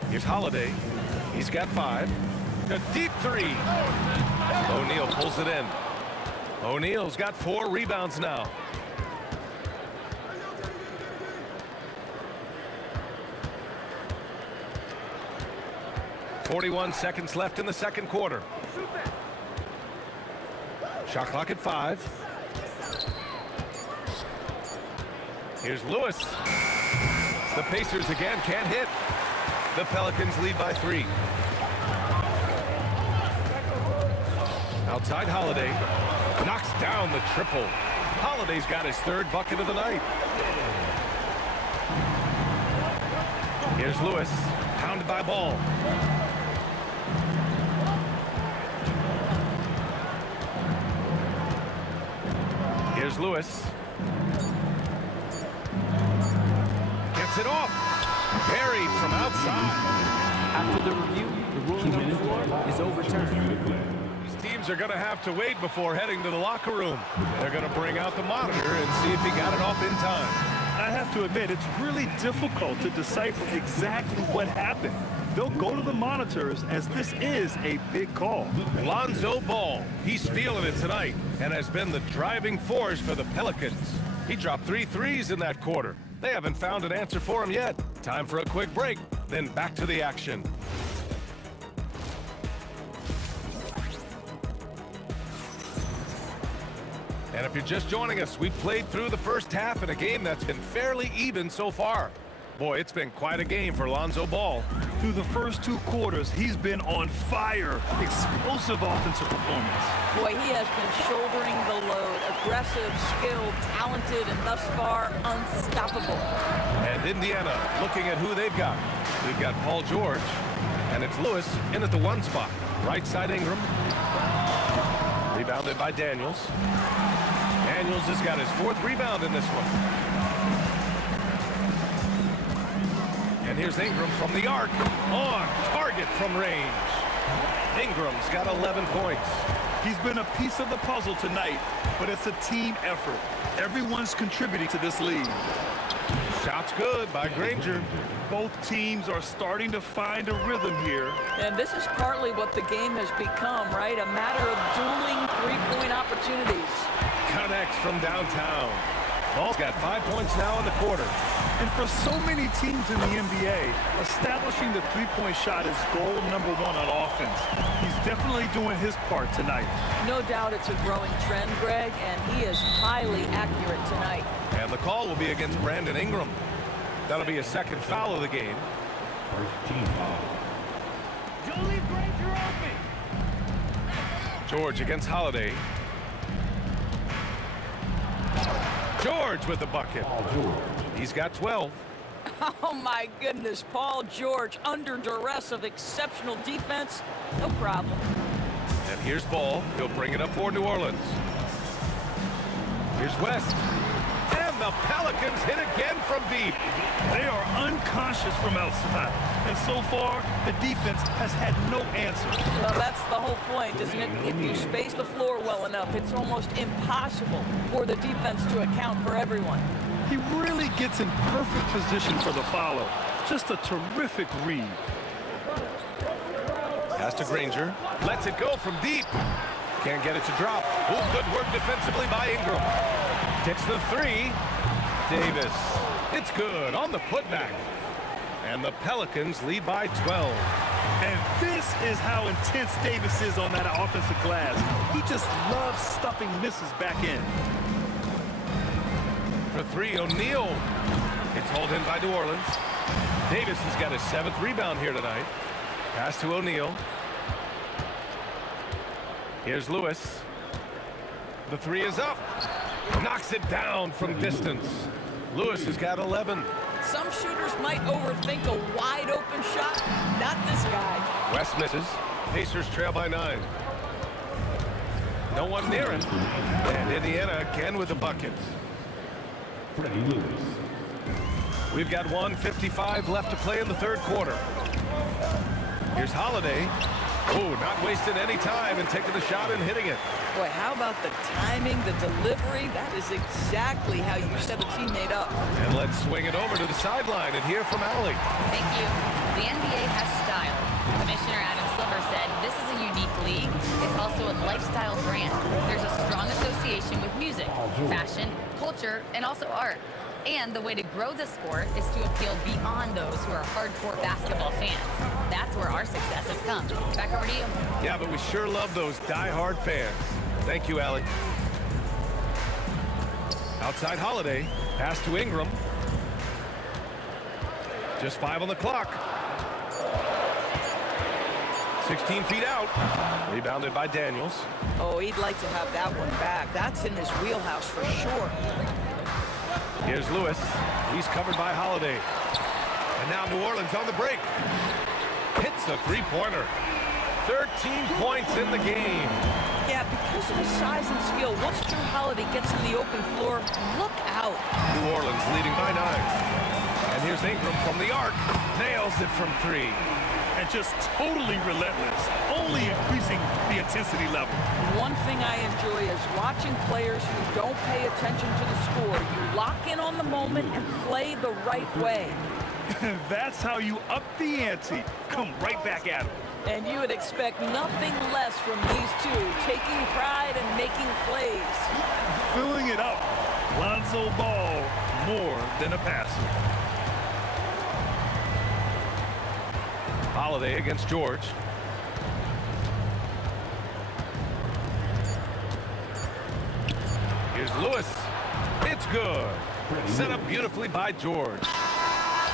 Here's Holiday. He's got 5. A deep 3. O'Neal pulls it in. O'Neal's got 4 rebounds now. .41 seconds left in the second quarter. Shot clock at 5. Here's Lewis. The Pacers again can't hit. The Pelicans lead by 3. Outside Holiday. Knocks down the triple. Holiday's got his 3rd bucket of the night. Here's Lewis. Pounded by Ball. Here's Lewis. Gets it off. Buried from outside. After the review, the ruling on the floor is overturned. These teams are going to have to wait before heading to the locker room. They're going to bring out the monitor and see if he got it off in time. I have to admit, it's really difficult to decipher exactly what happened. They'll go to the monitors as this is a big call. Lonzo Ball, he's feeling it tonight and has been the driving force for the Pelicans. He dropped 3 threes in that quarter. They haven't found an answer for him yet. Time for a quick break, then back to the action. And if you're just joining us, we played through the first half in a game that's been fairly even so far. Boy, it's been quite a game for Lonzo Ball. Through the first 2 quarters, he's been on fire. Explosive offensive performance. Boy, he has been shouldering the load. Aggressive, skilled, talented, and thus far unstoppable. And Indiana looking at who they've got. We've got Paul George, and it's Lewis in at the 1 spot. Right side Ingram. Rebounded by Daniels. Daniels has got his 4th rebound in this one. And here's Ingram from the arc. On target from range. Ingram's got 11 points. He's been a piece of the puzzle tonight, but it's a team effort. Everyone's contributing to this lead. Shot's good by Granger. Both teams are starting to find a rhythm here. And this is partly what the game has become, right? A matter of dueling 3-point opportunities. Connects from downtown. Ball's got 5 points now in the quarter. And for so many teams in the NBA, establishing the 3-point shot is goal number 1 on offense. He's definitely doing his part tonight. No doubt it's a growing trend, Greg, and he is highly accurate tonight. And the call will be against Brandon Ingram. That'll be a 2nd foul of the game. First team foul. Don't leave Granger open. George against Holiday. George with the bucket. He's got 12. Oh, my goodness. Paul George under duress of exceptional defense. No problem. And here's Ball. He'll bring it up for New Orleans. Here's West. And the Pelicans hit again from deep. They are unconscious from outside. And so far, the defense has had no answer. Well, that's the whole point, isn't it? If you space the floor well enough, it's almost impossible for the defense to account for everyone. He really gets in perfect position for the follow. Just a terrific read. Pass to Granger. Lets it go from deep. Can't get it to drop. Oh, good work defensively by Ingram. Takes the 3. Davis. It's good on the putback. And the Pelicans lead by 12. And this is how intense Davis is on that offensive glass. He just loves stuffing misses back in. For 3, O'Neal. It's hauled in by New Orleans. Davis has got his 7th rebound here tonight. Pass to O'Neal. Here's Lewis. The 3 is up. Knocks it down from distance. Lewis has got 11. Some shooters might overthink a wide open shot. Not this guy. West misses. Pacers trail by 9. No one near it. And Indiana again with the bucket. We've got 1:55 left to play in the 3rd quarter. Here's Holiday. Oh, not wasting any time and taking the shot and hitting it. Boy, how about the timing, the delivery? That is exactly how you set a teammate up. And let's swing it over to the sideline and hear from Allie. Thank you. The NBA has style. Commissioner Adam Silver said this is a unique league. It's also a lifestyle brand. There's a strong association with music, fashion, culture, and also art. And the way to grow the sport is to appeal beyond those who are hardcore basketball fans. That's where our success has come. Back over to you. Yeah, but we sure love those die-hard fans. Thank you, Allie. Outside Holiday. Pass to Ingram. Just 5 on the clock. 16 feet out. Rebounded by Daniels. Oh, he'd like to have that one back. That's in his wheelhouse for sure. Here's Lewis. He's covered by Holiday. And now New Orleans on the break. Hits a three-pointer. 13 points in the game. Yeah, because of his size and skill, once Drew Holiday gets to the open floor, look out. New Orleans leading by 9. And here's Ingram from the arc. Nails it from 3. And just totally relentless, only increasing the intensity level. One thing I enjoy is watching players who don't pay attention to the score. You lock in on the moment and play the right way. That's how you up the ante. Come right back at them. And you would expect nothing less from these two, taking pride and making plays. Filling it up. Lonzo Ball, more than a passer. Holiday against George. Here's Lewis. It's good. Set up beautifully by George.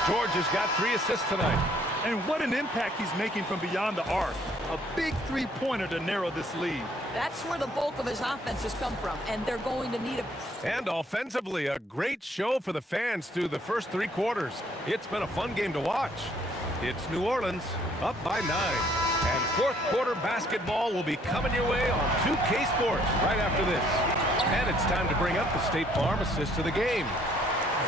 George has got 3 assists tonight. And what an impact he's making from beyond the arc. A big three-pointer to narrow this lead. That's where the bulk of his offense has come from, and they're going to need it. And offensively, a great show for the fans through the first 3 quarters. It's been a fun game to watch. It's New Orleans up by 9. And fourth quarter basketball will be coming your way on 2K Sports right after this. And it's time to bring up the State Farm assist of the game.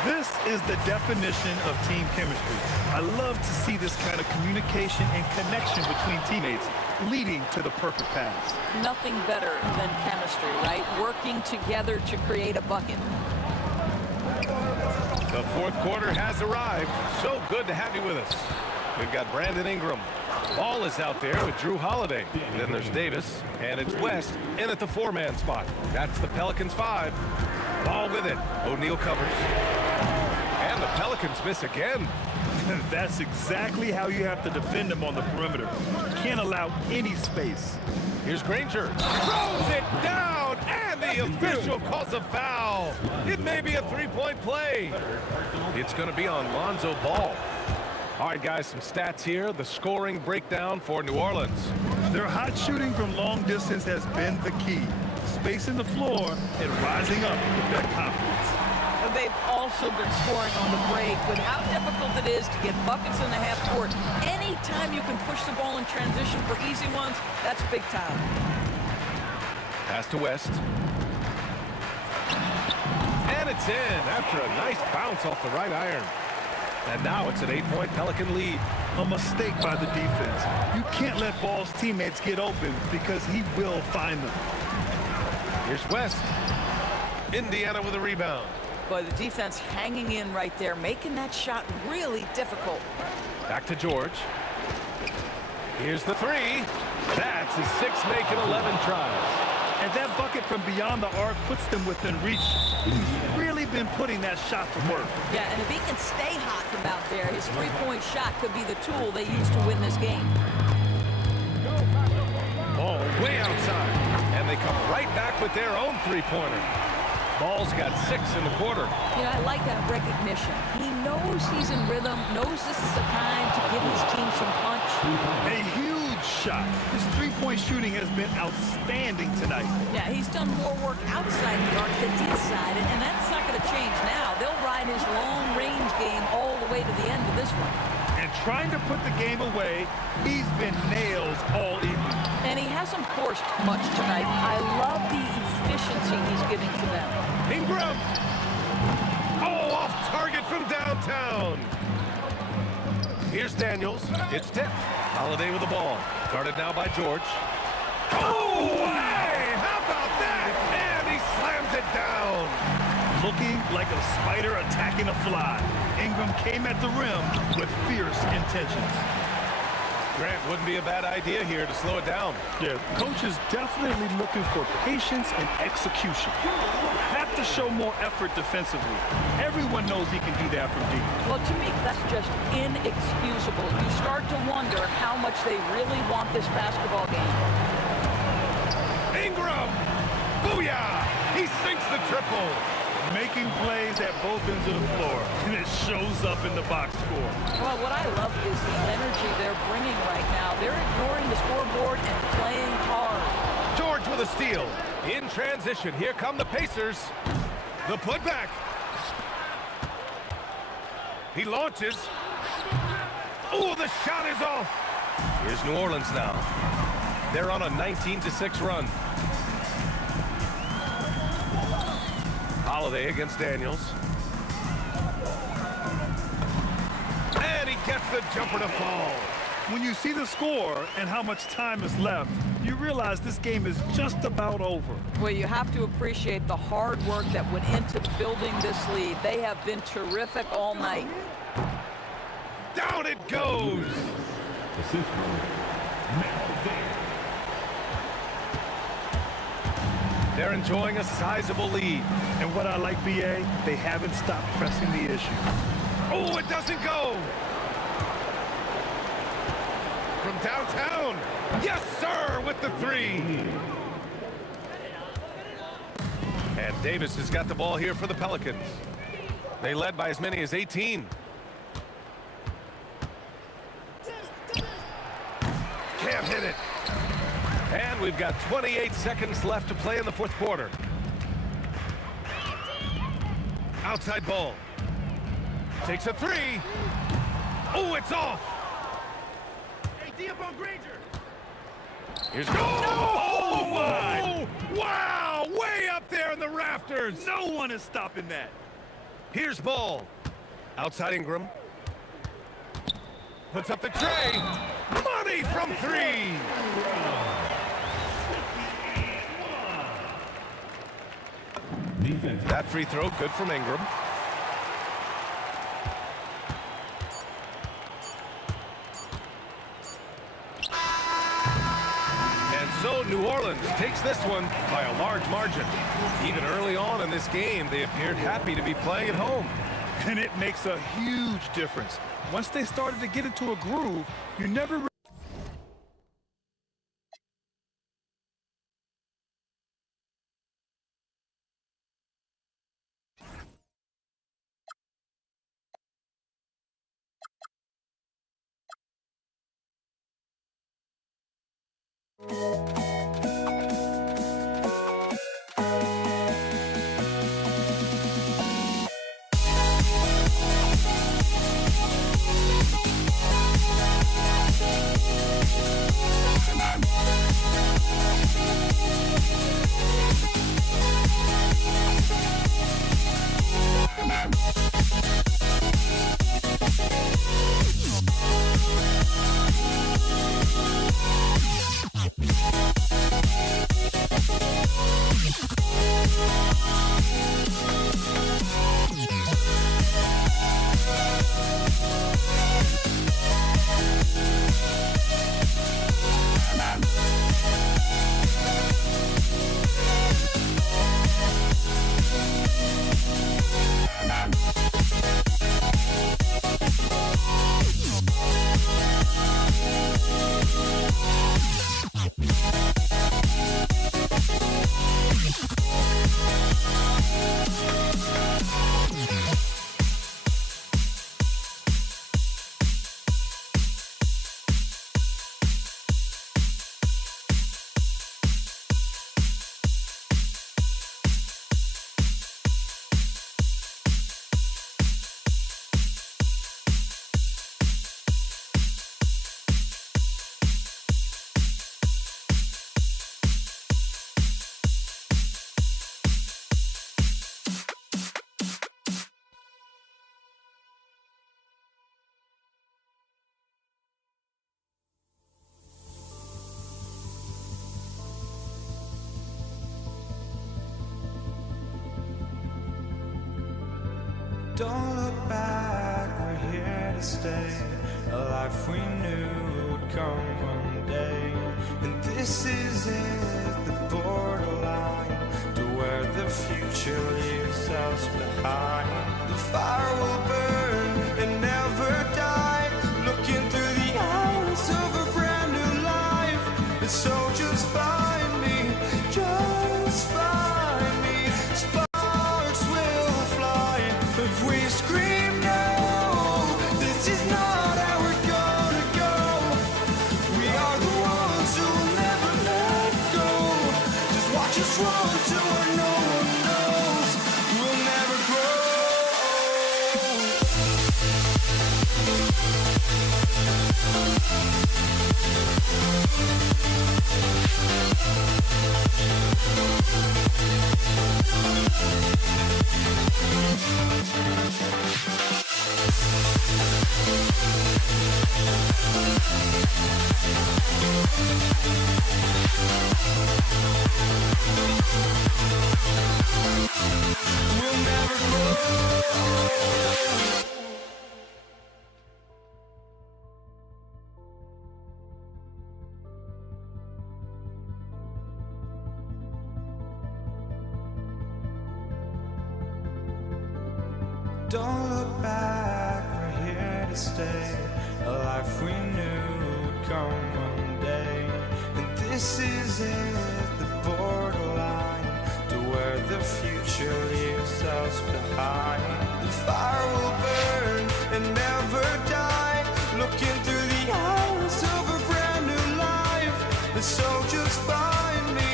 This is the definition of team chemistry. I love to see this kind of communication and connection between teammates leading to the perfect pass. Nothing better than chemistry, right? Working together to create a bucket. The fourth quarter has arrived. So good to have you with us. We've got Brandon Ingram. Ball is out there with Drew Holiday. Then there's Davis, and it's West in at the 4-man spot. That's the Pelicans 5. Ball with it. O'Neal covers. And the Pelicans miss again. That's exactly how you have to defend them on the perimeter. Can't allow any space. Here's Granger. Throws it down, and the official calls a foul. It may be a 3-point play. It's going to be on Lonzo Ball. All right, guys, some stats here. The scoring breakdown for New Orleans. Their hot shooting from long distance has been the key. Spacing the floor and rising up with that confidence. They've also been scoring on the break. With how difficult it is to get buckets in the half court, anytime you can push the ball in transition for easy ones, that's big time. Pass to West. And it's in after a nice bounce off the right iron. And now it's an 8-point Pelican lead. A mistake by the defense. You can't let Ball's teammates get open because he will find them. Here's West. Indiana with a rebound. But the defense hanging in right there, making that shot really difficult. Back to George. Here's the 3. That's his 6th make in 11 tries. And that bucket from beyond the arc puts them within reach. He's really been putting that shot to work. Yeah, and if he can stay hot from out there, his 3-point shot could be the tool they use to win this game. Ball way outside. And they come right back with their own 3-pointer. Ball's got 6 in the quarter. You know, I like that recognition. He knows he's in rhythm, knows this is the time to give his team some punch. A huge shot. His 3-point shooting has been outstanding tonight. Yeah, he's done more work outside the arc than inside, and that's not going to change now. They'll ride his long-range game all the way to the end of this one. And trying to put the game away, he's been nails all evening. And he hasn't forced much tonight. I love the efficiency he's giving to them. Ingram! Oh, off target from downtown. Here's Daniels. It's tipped. Holiday with the ball. Guarded now by George. Oh, hey! How about that? And he slams it down. Looking like a spider attacking a fly. Ingram came at the rim with fierce intentions. Grant, wouldn't be a bad idea here to slow it down. Yeah, coach is definitely looking for patience and execution. Have to show more effort defensively. Everyone knows he can do that from deep. Well, to me, that's just inexcusable. You start to wonder how much they really want this basketball game. Ingram! Booyah! He sinks the triple. Making plays at both ends of the floor, and it shows up in the box score. Well, what I love is the energy they're bringing right now. They're ignoring the scoreboard and playing hard. George with a steal. In transition, here come the Pacers. The putback. He launches. Oh, the shot is off. Here's New Orleans now. They're on a 19-6 run. Holiday against Daniels. And he gets the jumper to fall. When you see the score and how much time is left, you realize this game is just about over. Well, you have to appreciate the hard work that went into building this lead. They have been terrific all night. Down it goes. They're enjoying a sizable lead. And what I like, BA, they haven't stopped pressing the issue. Oh, it doesn't go. From downtown. Yes, sir, with the three. And Davis has got the ball here for the Pelicans. They led by as many as 18. Can't hit it. And we've got 28 seconds left to play in the fourth quarter. Outside ball. Takes a three. Oh, it's off. Hey, D up on Granger. Here's go. Oh, my. Wow, way up there in the rafters. No one is stopping that. Here's ball. Outside Ingram. Puts up the tray. Money from three. That free throw good from Ingram. And so New Orleans takes this one by a large margin. Even early on in this game, they appeared happy to be playing at home. And it makes a huge difference. Once they started to get into a groove, you never Don't look back, we're here to stay. A life we knew would come one day. And this is it, the borderline to where the future leaves us behind. The fire will burn and never die, looking through the eyes of a brand new life. And so just find me, just find me. Sparks will fly if we scream no. This is not how we're gonna go. We are the ones who will never let go. Just watch us run to where no one knows. We'll never grow. We'll never grow. Don't look back, we're here to stay. A life we knew would come one day. And this is it, the borderline to where the future leaves us behind. The fire will burn and never die, looking through the eyes of a brand new life. And so just find me,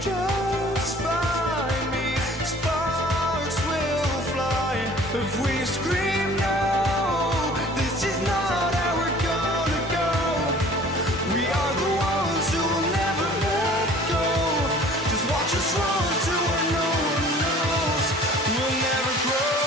just find me. Sparks will fly if we scream no. This is not how we're gonna go. We are the ones who will never let go. Just watch us run to where no one knows. We'll never grow.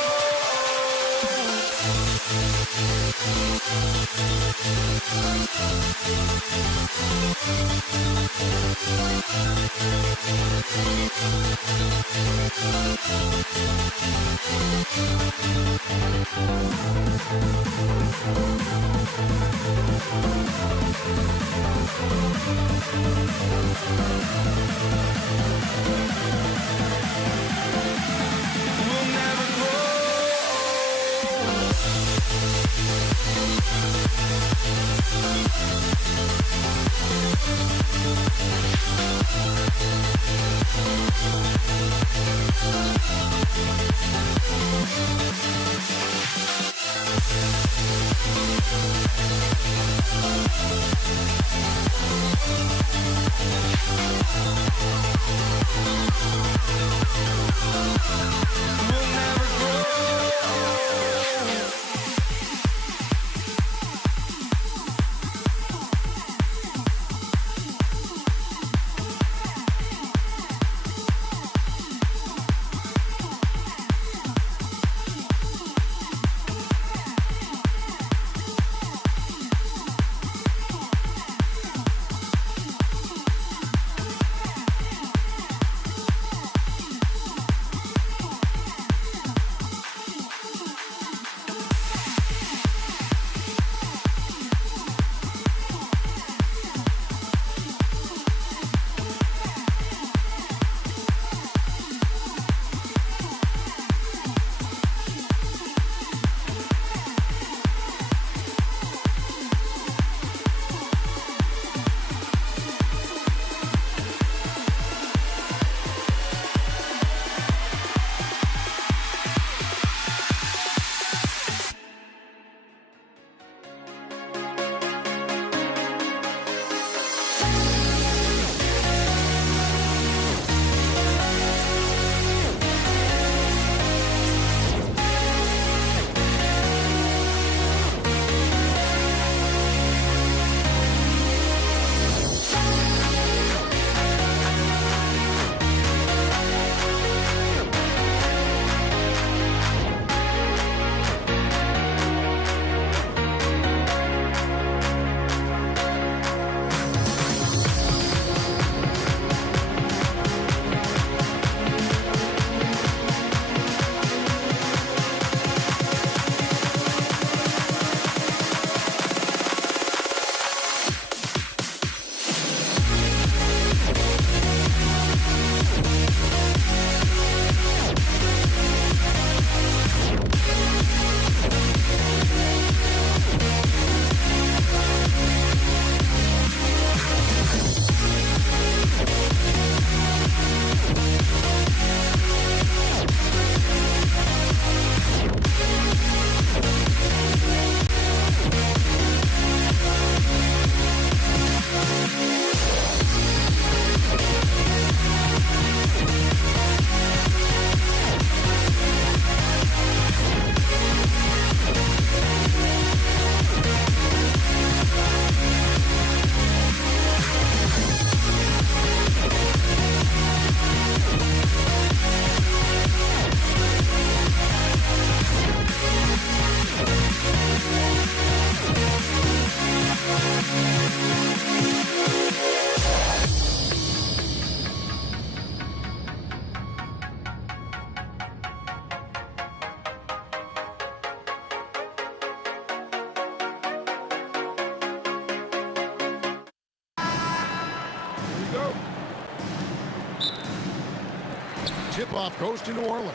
Tip-off goes to New Orleans.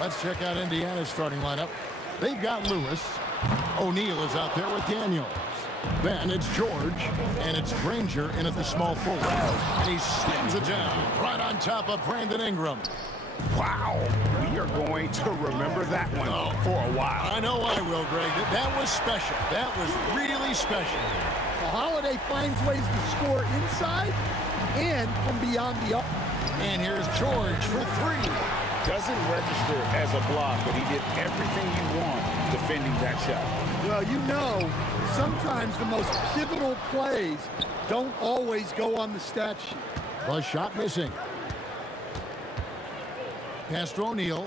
Let's check out Indiana's starting lineup. They've got Lewis. O'Neal is out there with Daniels. Then it's George, and it's Granger in at the small forward. And he slams it down right on top of Brandon Ingram. Wow, we are going to remember that one for a while. I know I will, Greg. That was special. That was really special. The Holiday finds ways to score inside and from beyond the arc. And here's George for three. Doesn't register as a block, but he did everything you want defending that shot. Well, you know, sometimes the most pivotal plays don't always go on the stat sheet. The shot missing. Pass to O'Neal.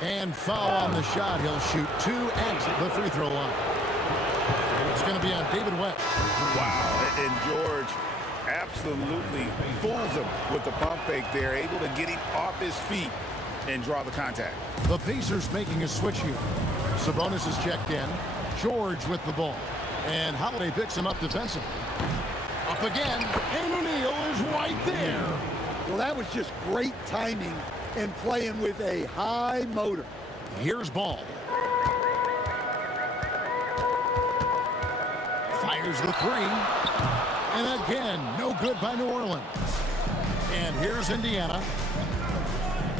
And foul on the shot. He'll shoot 2 at the free throw line. It's going to be on David West. Wow, and George absolutely fools him with the pump fake there, able to get him off his feet and draw the contact. The Pacers making a switch here. Sabonis is checked in. George with the ball. And Holiday picks him up defensively. Up again, and O'Neal is right there. Well, that was just great timing and playing with a high motor. Here's Ball. Fires the three. And again, no good by New Orleans. And here's Indiana.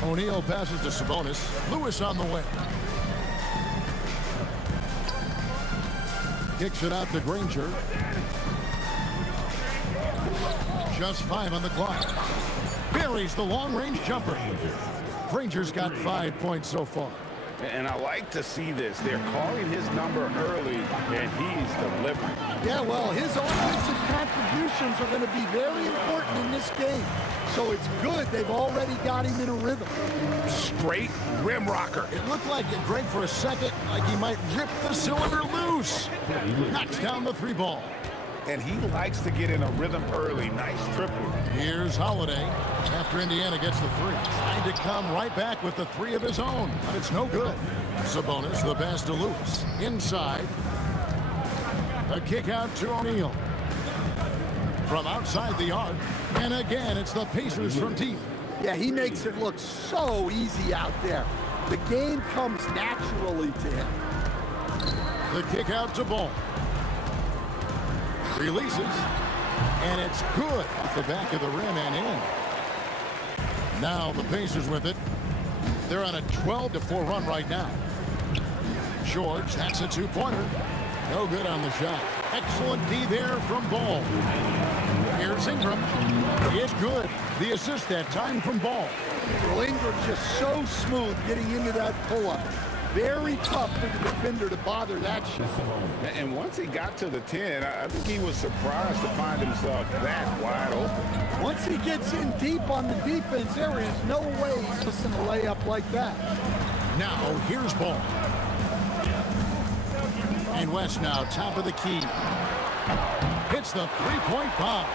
O'Neal passes to Sabonis. Lewis on the way. Kicks it out to Granger. Just 5 on the clock. Buries the long-range jumper. Granger's got 5 points so far. And I like to see this. They're calling his number early, and he's delivering. Yeah, well, his offensive contributions are going to be very important in this game. So it's good they've already got him in a rhythm. Straight rim rocker. It looked like it, Greg, for a second, like he might rip the cylinder loose. Knocks down the 3 ball. And he likes to get in a rhythm early. Nice triple. Here's Holiday after Indiana gets the 3. Trying to come right back with the 3 of his own, but it's no good. Sabonis, the pass to Lewis. Inside. A kick out to O'Neal. From outside the arc. And again, it's the Pacers from deep. Yeah, he makes it look so easy out there. The game comes naturally to him. The kick out to Ball. Releases, and it's good off the back of the rim and in. Now the Pacers with it. They're on a 12-4 run right now. George, that's a 2-pointer. No good on the shot. Excellent D there from Ball. Here's Ingram. It's good. The assist that time from Ball. Well, Ingram's just so smooth getting into that pull-up. Very tough for the defender to bother that shot. And once he got to the 10, I think he was surprised to find himself that wide open. Once he gets in deep on the defense, there is no way he's missing a layup like that. Now, here's Ball. And West now, top of the key. Hits the 3-point bomb.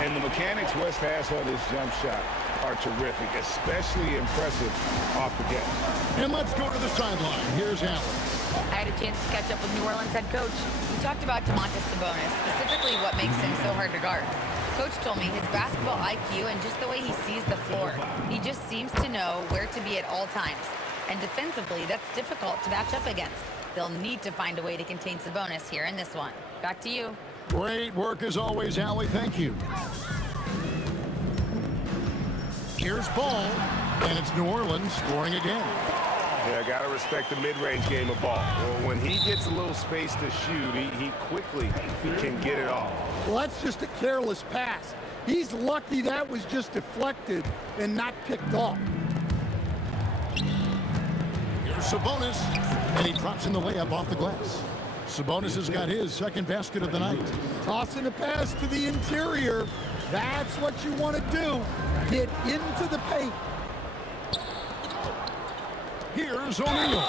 And the mechanics West has on his jump shot are terrific, especially impressive off the catch. And let's go to the sideline. Here's Allen. I had a chance to catch up with New Orleans head coach. We talked about Domantas Sabonis, specifically what makes him so hard to guard. Coach told me his basketball IQ and just the way he sees the floor. He just seems to know where to be at all times. And defensively, that's difficult to match up against. They'll need to find a way to contain Sabonis here in this one. Back to you. Great work as always, Allie. Thank you. Here's Ball, and it's New Orleans scoring again. Yeah, got to respect the mid-range game of Ball. Well, when he gets a little space to shoot, he quickly can get it off. Well, that's just a careless pass. He's lucky that was just deflected and not picked off. Here's Sabonis, and he drops in the layup off the glass. Sabonis has got his second basket of the night. Tossing a pass to the interior. That's what you want to do. Get into the paint. Here's O'Neal.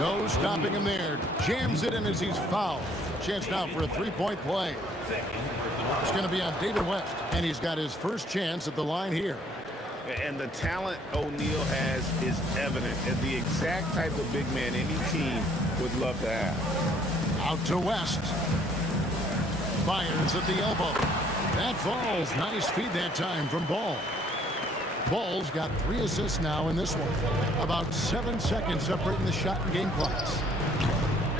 No stopping him there. Jams it in as he's fouled. Chance now for a 3-point play. It's going to be on David West, and he's got his first chance at the line here. And the talent O'Neal has is evident, and the exact type of big man any team would love to have. Out to West. Fires at the elbow. That falls. Nice feed that time from Ball. Ball's got 3 assists now in this one. About 7 seconds separating the shot and game clocks.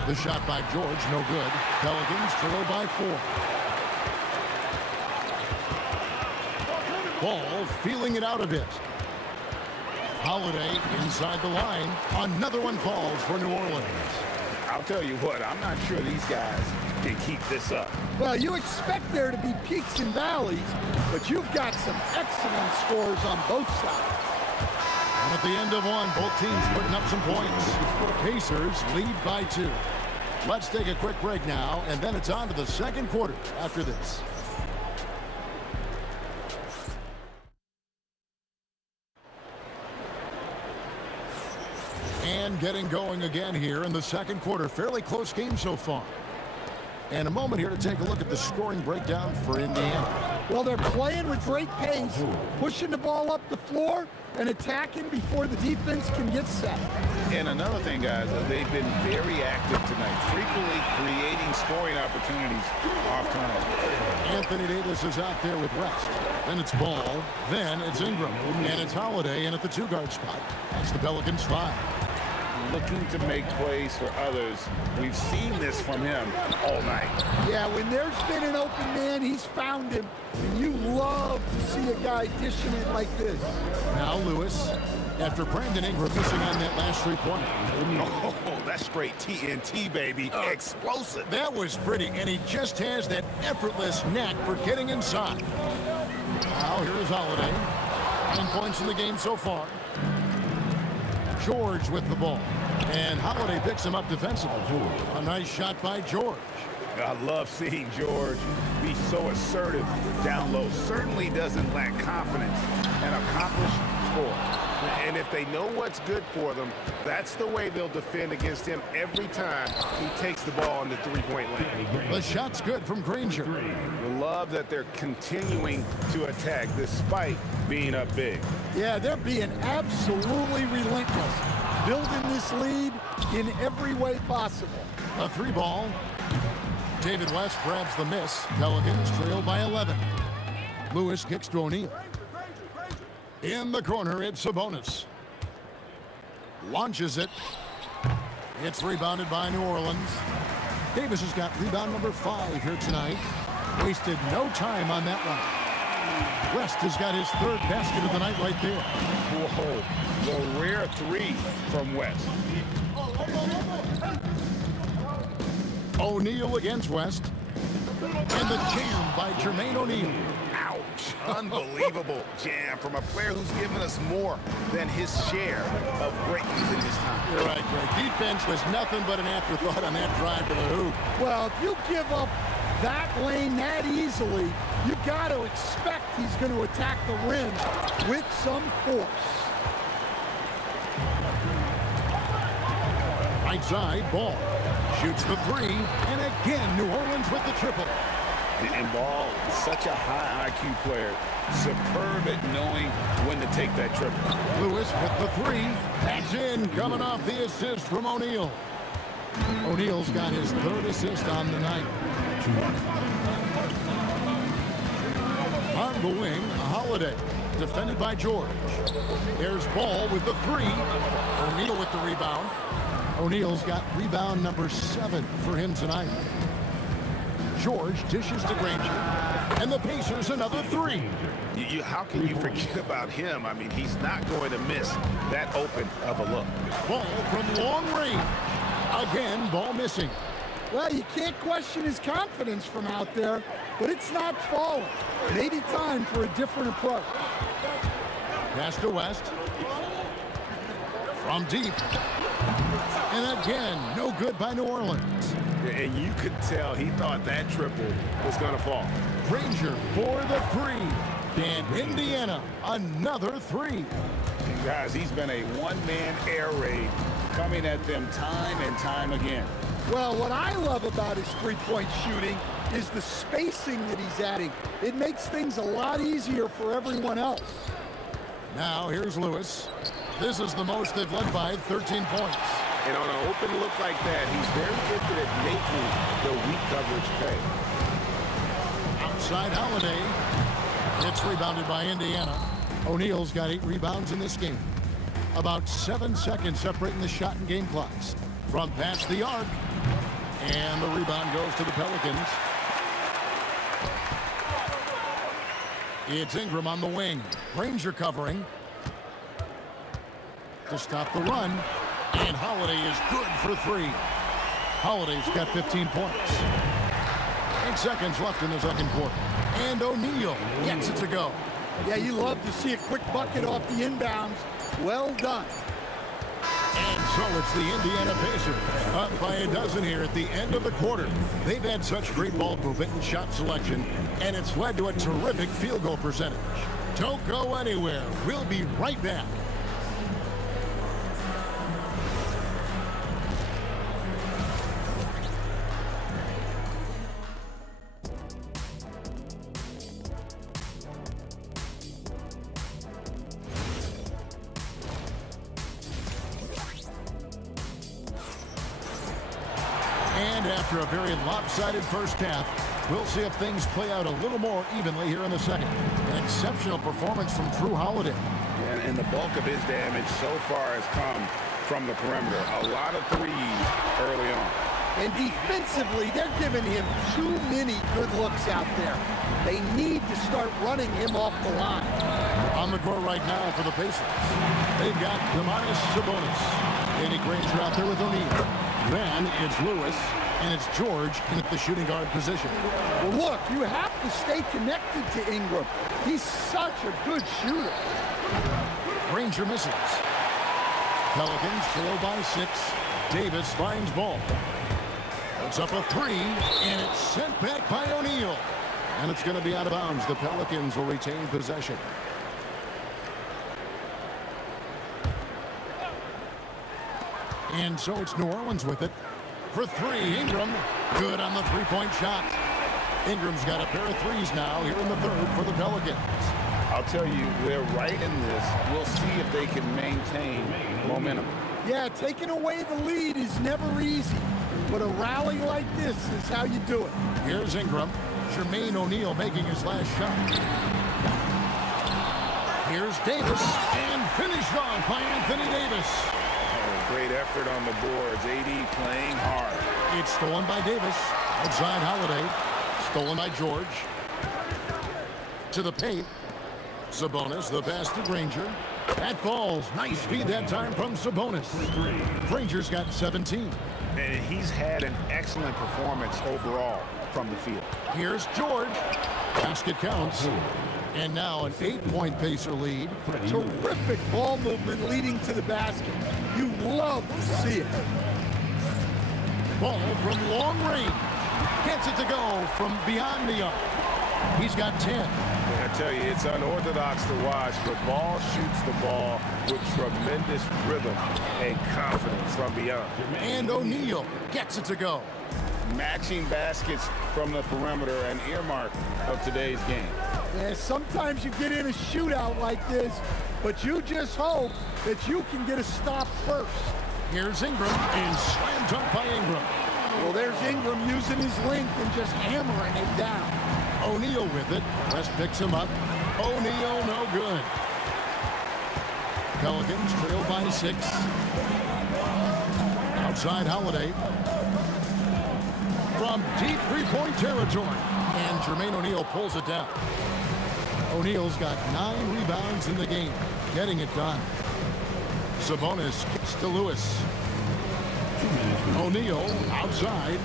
The shot by George, no good. Pelicans trail by 4. Ball feeling it out a bit. Holiday inside the line. Another one falls for New Orleans. I'll tell you what, I'm not sure these guys can keep this up. Well, you expect there to be peaks and valleys, but you've got some excellent scores on both sides. And at the end of one, both teams putting up some points. Pacers lead by 2. Let's take a quick break now, and then it's on to the second quarter after this. And getting going again here in the second quarter. Fairly close game so far. And a moment here to take a look at the scoring breakdown for Indiana. Well, they're playing with great pace, pushing the ball up the floor and attacking before the defense can get set. And another thing, guys, they've been very active tonight, frequently creating scoring opportunities off turnover. Anthony Davis is out there with rest. Then it's Ball. Then it's Ingram. And it's Holiday in at the 2-guard spot. That's the Pelicans 5. Looking to make plays for others. We've seen this from him all night. Yeah, when there's been an open man, he's found him. And you love to see a guy dishing it like this. Now Lewis, after Brandon Ingram missing on that last 3-pointer. Oh, that's straight TNT, baby. Explosive. That was pretty, and he just has that effortless knack for getting inside. Now here's Holiday. 10 points in the game so far. George with the ball. And Holiday picks him up defensively. A nice shot by George. I love seeing George be so assertive down low. Certainly doesn't lack confidence. An accomplished scorer. And if they know what's good for them, that's the way they'll defend against him every time he takes the ball in the 3-point lane. The shot's good from Granger. Love that they're continuing to attack despite being up big. Yeah, they're being absolutely relentless, building this lead in every way possible. A 3-ball. David West grabs the miss. Pelicans trail by 11. Lewis kicks to O'Neal. In the corner, it's Sabonis. Launches it. It's rebounded by New Orleans. Davis has got rebound number 5 here tonight. Wasted no time on that one. West has got his 3rd basket of the night right there. Whoa, the rare 3 from West. O'Neal against West. And the jam by Jermaine O'Neal. Ouch. Unbelievable jam from a player who's given us more than his share of greatness in his time. You're right, Greg. Defense was nothing but an afterthought on that drive to the hoop. Well, if you give up that lane that easily, you got to expect he's going to attack the rim with some force. Right side, Ball. Shoots the 3, and again, New Orleans with the triple. And Ball, such a high IQ player. Superb at knowing when to take that triple. Lewis with the 3. That's in, coming off the assist from O'Neal. O'Neal's got his 3rd assist on the night. On the wing, Holiday, defended by George. There's Ball with the 3. O'Neal with the rebound. O'Neal's got rebound number 7 for him tonight. George dishes to Granger. And the Pacers another 3. How can you forget about him? I mean, he's not going to miss that open of a look. Ball from long range. Again, Ball missing. Well, you can't question his confidence from out there, but it's not falling. Maybe time for a different approach. Pass to West. From deep. And again, no good by New Orleans. And you could tell he thought that triple was going to fall. Granger for the 3. And Indiana, another 3. Guys, he's been a one-man air raid coming at them time and time again. Well, what I love about his 3-point shooting is the spacing that he's adding. It makes things a lot easier for everyone else. Now here's Lewis. This is the most they've led by 13 points. And on an open look like that, he's very gifted at making the weak coverage pay. Outside Holiday. It's rebounded by Indiana. O'Neal's got 8 rebounds in this game. About 7 seconds separating the shot and game clocks. From past the arc. And the rebound goes to the Pelicans. It's Ingram on the wing. Ranger covering. To stop the run. And Holiday is good for 3. Holiday's got 15 points. 8 seconds left in the second quarter. And O'Neal gets it to go. Yeah, you love to see a quick bucket off the inbounds. Well done. And so it's the Indiana Pacers up by a dozen here at the end of the quarter. They've had such great ball movement and shot selection, and it's led to a terrific field goal percentage. Don't go anywhere. We'll be right back. And after a very lopsided first half, we'll see if things play out a little more evenly here in the second. An exceptional performance from Drew Holiday. And the bulk of his damage so far has come from the perimeter. A lot of threes early on. And defensively, they're giving him too many good looks out there. They need to start running him off the line. On the court right now for the Pacers, they've got Domantas Sabonis. Danny Granger out there with O'Neal. Then it's Lewis, and it's George in at the shooting guard position. Well, look, you have to stay connected to Ingram. He's such a good shooter. Granger misses. Pelicans trail by 6. Davis finds ball. Puts up a 3, and it's sent back by O'Neal. And it's going to be out of bounds. The Pelicans will retain possession. And so it's New Orleans with it. For 3, Ingram. Good on the three-point shot. Ingram's got a pair of threes now here in the third for the Pelicans. I'll tell you, they're right in this. We'll see if they can maintain momentum. Yeah, taking away the lead is never easy. But a rally like this is how you do it. Here's Ingram. Jermaine O'Neal making his last shot. Here's Davis. And finished off by Anthony Davis. Great effort on the boards. AD playing hard. It's stolen by Davis. Outside Holiday. Stolen by George. To the paint. Sabonis, the pass to Granger. That falls. Nice feed that time from Sabonis. Granger's got 17. And he's had an excellent performance overall from the field. Here's George. Basket counts. And now an 8-point Pacer lead. Terrific ball movement leading to the basket. You love to see it. Ball from long range. Gets it to go from beyond the arc. He's got 10. I tell you, it's unorthodox to watch, but Ball shoots the ball with tremendous rhythm and confidence from beyond. And O'Neal gets it to go. Matching baskets from the perimeter, an earmark of today's game. Yeah, sometimes you get in a shootout like this, but you just hope that you can get a stop first. Here's Ingram, and slam dunk by Ingram. Well, there's Ingram using his length and just hammering it down. O'Neal with it. West picks him up. O'Neal no good. Pelicans trail by 6. Outside Holiday. From deep three-point territory. And Jermaine O'Neal pulls it down. O'Neal's got 9 rebounds in the game. Getting it done. Sabonis kicks to Lewis. O'Neal outside.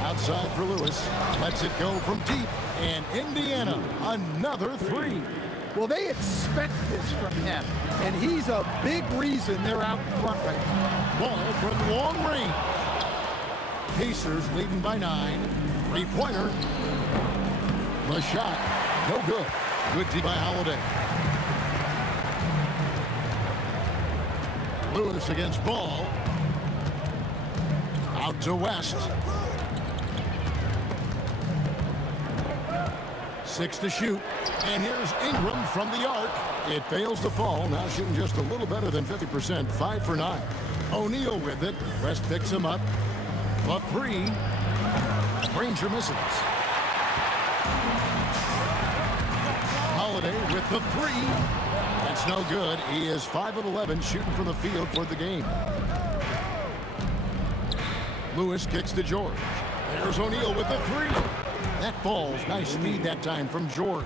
Outside for Lewis. Lets it go from deep. And Indiana, another 3. Well, they expect this from him. And he's a big reason they're out in front right now. Ball from long range. Pacers leading by 9. Three-pointer. The shot. No good. Good D by Holiday. Lewis against Ball. Out to West. 6 to shoot. And here's Ingram from the arc. It fails to fall. Now shooting just a little better than 50%. 5 for 9. O'Neal with it. West picks him up. A 3. Granger misses. Holiday with the three. That's no good. He is 5 of 11 shooting from the field for the game. Lewis kicks to George. There's O'Neal with the three. That falls. Nice feed that time from George.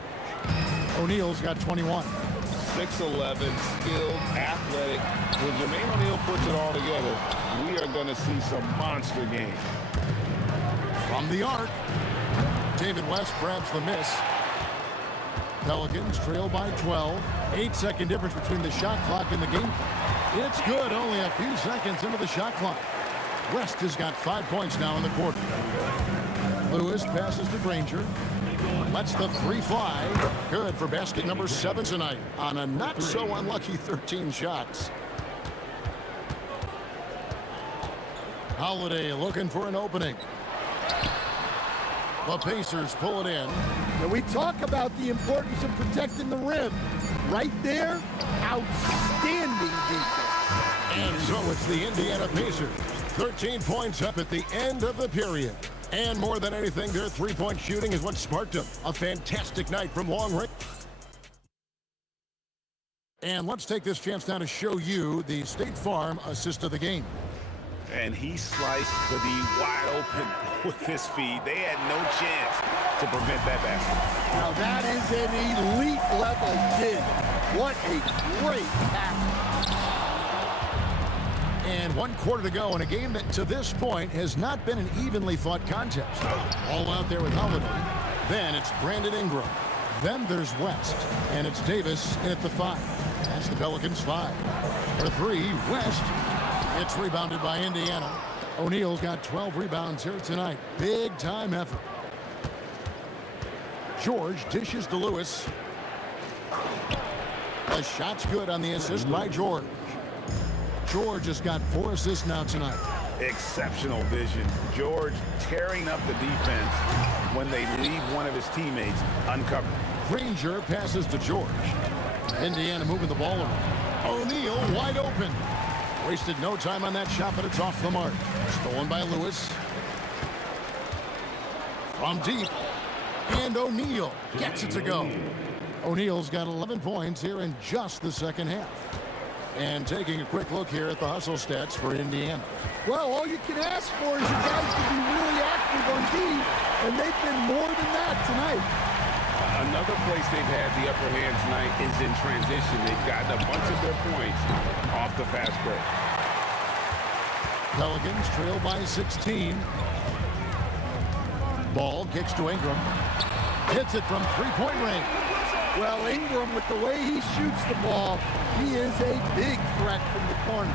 O'Neal's got 21. 6'11", skilled, athletic. When Jermaine O'Neal puts it all together, we are going to see some monster games. From the arc, David West grabs the miss. Pelicans trail by 12. 8-second difference between the shot clock and the game. It's good, only a few seconds into the shot clock. West has got 5 points now in the quarter. Lewis passes to Granger. Lets the three fly. Good for basket number 7 tonight on a not-so-unlucky 13 shots. Holiday looking for an opening. The Pacers pull it in. Now we talk about the importance of protecting the rim. Right there, outstanding defense. And so it's the Indiana Pacers. 13 points up at the end of the period. And more than anything, their three-point shooting is what sparked them. A fantastic night from long range. And let's take this chance now to show you the State Farm assist of the game. And he sliced the D wide open with his feed. They had no chance to prevent that basket. Now that is an elite level dig. What a great pass. And 1 quarter to go in a game that to this point has not been an evenly fought contest. All out there with Holiday. Then it's Brandon Ingram. Then there's West. And it's Davis in at the 5. That's the Pelicans 5. For 3, West. It's rebounded by Indiana. O'Neal's got 12 rebounds here tonight. Big time effort. George dishes to Lewis. The shot's good on the assist by George. George has got 4 assists now tonight. Exceptional vision. George tearing up the defense when they leave one of his teammates uncovered. Granger passes to George. Indiana moving the ball around. O'Neal wide open. Wasted no time on that shot, but it's off the mark. Stolen by Lewis. From deep. And O'Neal gets it to go. O'Neal's got 11 points here in just the second half. And taking a quick look here at the hustle stats for Indiana. Well, all you can ask for is your guys to be really active on D, and they've been more than that tonight. Another place they've had the upper hand tonight is in transition. They've gotten a bunch of their points off the fast break. Pelicans trail by 16. Ball kicks to Ingram. Hits it from three-point range. Well, Ingram, with the way he shoots the ball, he is a big threat from the corner.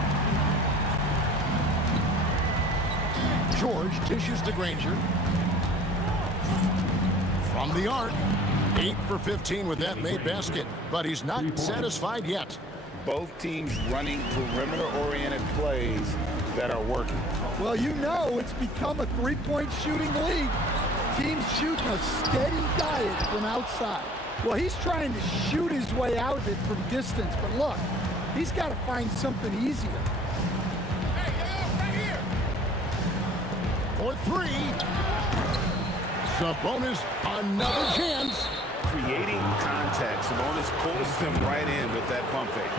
George dishes to Granger. From the arc. 8 for 15 with that made basket, but he's not satisfied yet. Both teams running perimeter-oriented plays that are working. Well, you know it's become a three-point shooting league. Teams shooting a steady diet from outside. Well, he's trying to shoot his way out of it from distance, but look, he's got to find something easier. For 3. Sabonis, another chance. Creating contact. Sabonis pulls them right in with that pump fake.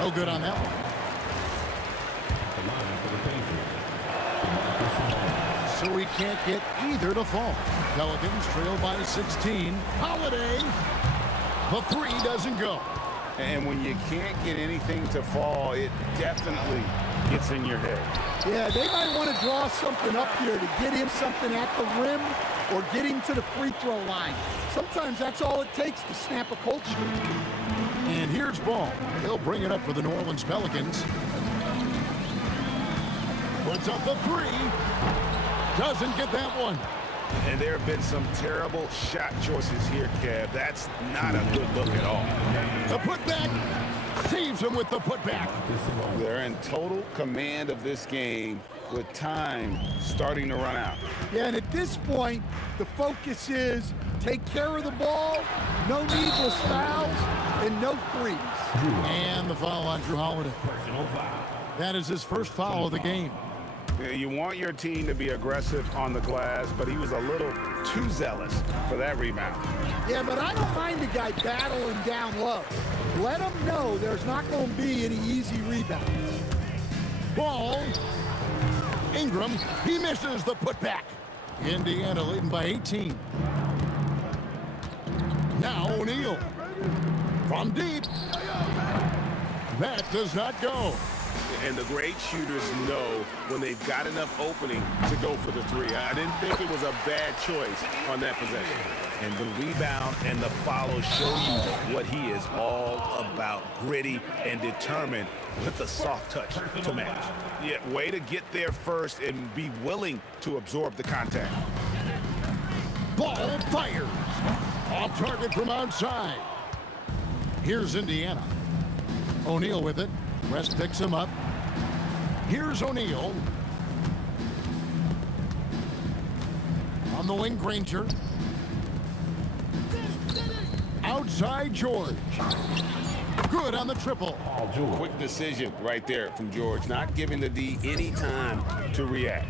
No good on that one. So we can't get either to fall. Pelicans trail by 16. Holiday. The 3 doesn't go. And when you can't get anything to fall, it definitely gets in your head. Yeah, they might want to draw something up here to get him something at the rim or get him to the free throw line. Sometimes that's all it takes to snap a cold streak. And here's Ball. He'll bring it up for the New Orleans Pelicans. Puts up the 3. Doesn't get that one. And there have been some terrible shot choices here, Kev. That's not a good look at all. The putback saves him with the putback. They're in total command of this game with time starting to run out. Yeah, and at this point, the focus is take care of the ball, no needless fouls, and no threes. And the foul on Drew Holiday. That is his first foul of the game. You want your team to be aggressive on the glass, but he was a little too zealous for that rebound. Yeah, but I don't mind the guy battling down low. Let him know there's not going to be any easy rebounds. Ball. Ingram, he misses the putback. Indiana leading by 18. Now O'Neal. From deep. That does not go. And the great shooters know when they've got enough opening to go for the three. I didn't think it was a bad choice on that possession. And the rebound and the follow show you what he is all about. Gritty and determined with a soft touch to match. Yeah, way to get there first and be willing to absorb the contact. Ball fires. Off target from outside. Here's Indiana. O'Neal with it. West picks him up. Here's O'Neal. On the wing, Granger. Outside, George. Good on the triple. Quick decision right there from George, not giving the D any time to react.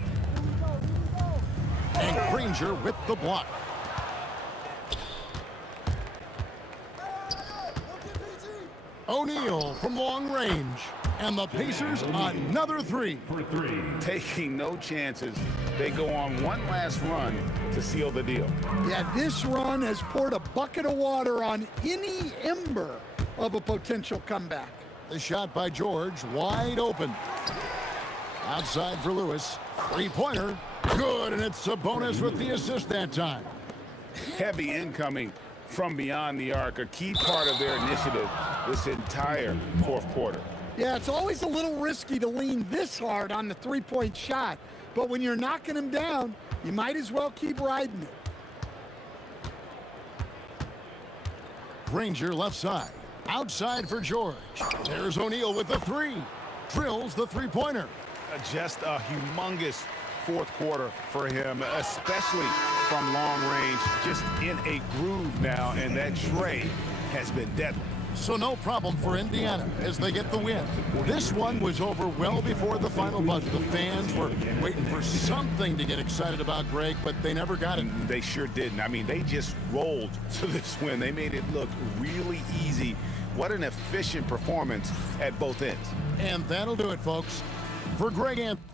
And Granger with the block. O'Neal from long range. And the Pacers another three. Taking no chances. They go on one last run to seal the deal. Yeah, this run has poured a bucket of water on any ember of a potential comeback. The shot by George, wide open. Outside for Lewis. Three-pointer. Good, and it's Sabonis with the assist that time. Heavy incoming from beyond the arc, a key part of their initiative this entire fourth quarter. Yeah, it's always a little risky to lean this hard on the three-point shot, but when you're knocking him down, you might as well keep riding it. Granger left side. Outside for George. There's O'Neal with the three. Drills the three-pointer. Just a humongous fourth quarter for him, especially from long range, just in a groove now, and that tray has been deadly. So no problem for Indiana as they get the win. This one was over well before the final buzzer. The fans were waiting for something to get excited about, Greg, but they never got it. They sure didn't. I mean, they just rolled to this win. They made it look really easy. What an efficient performance at both ends. And that'll do it, folks. For Greg Anthony.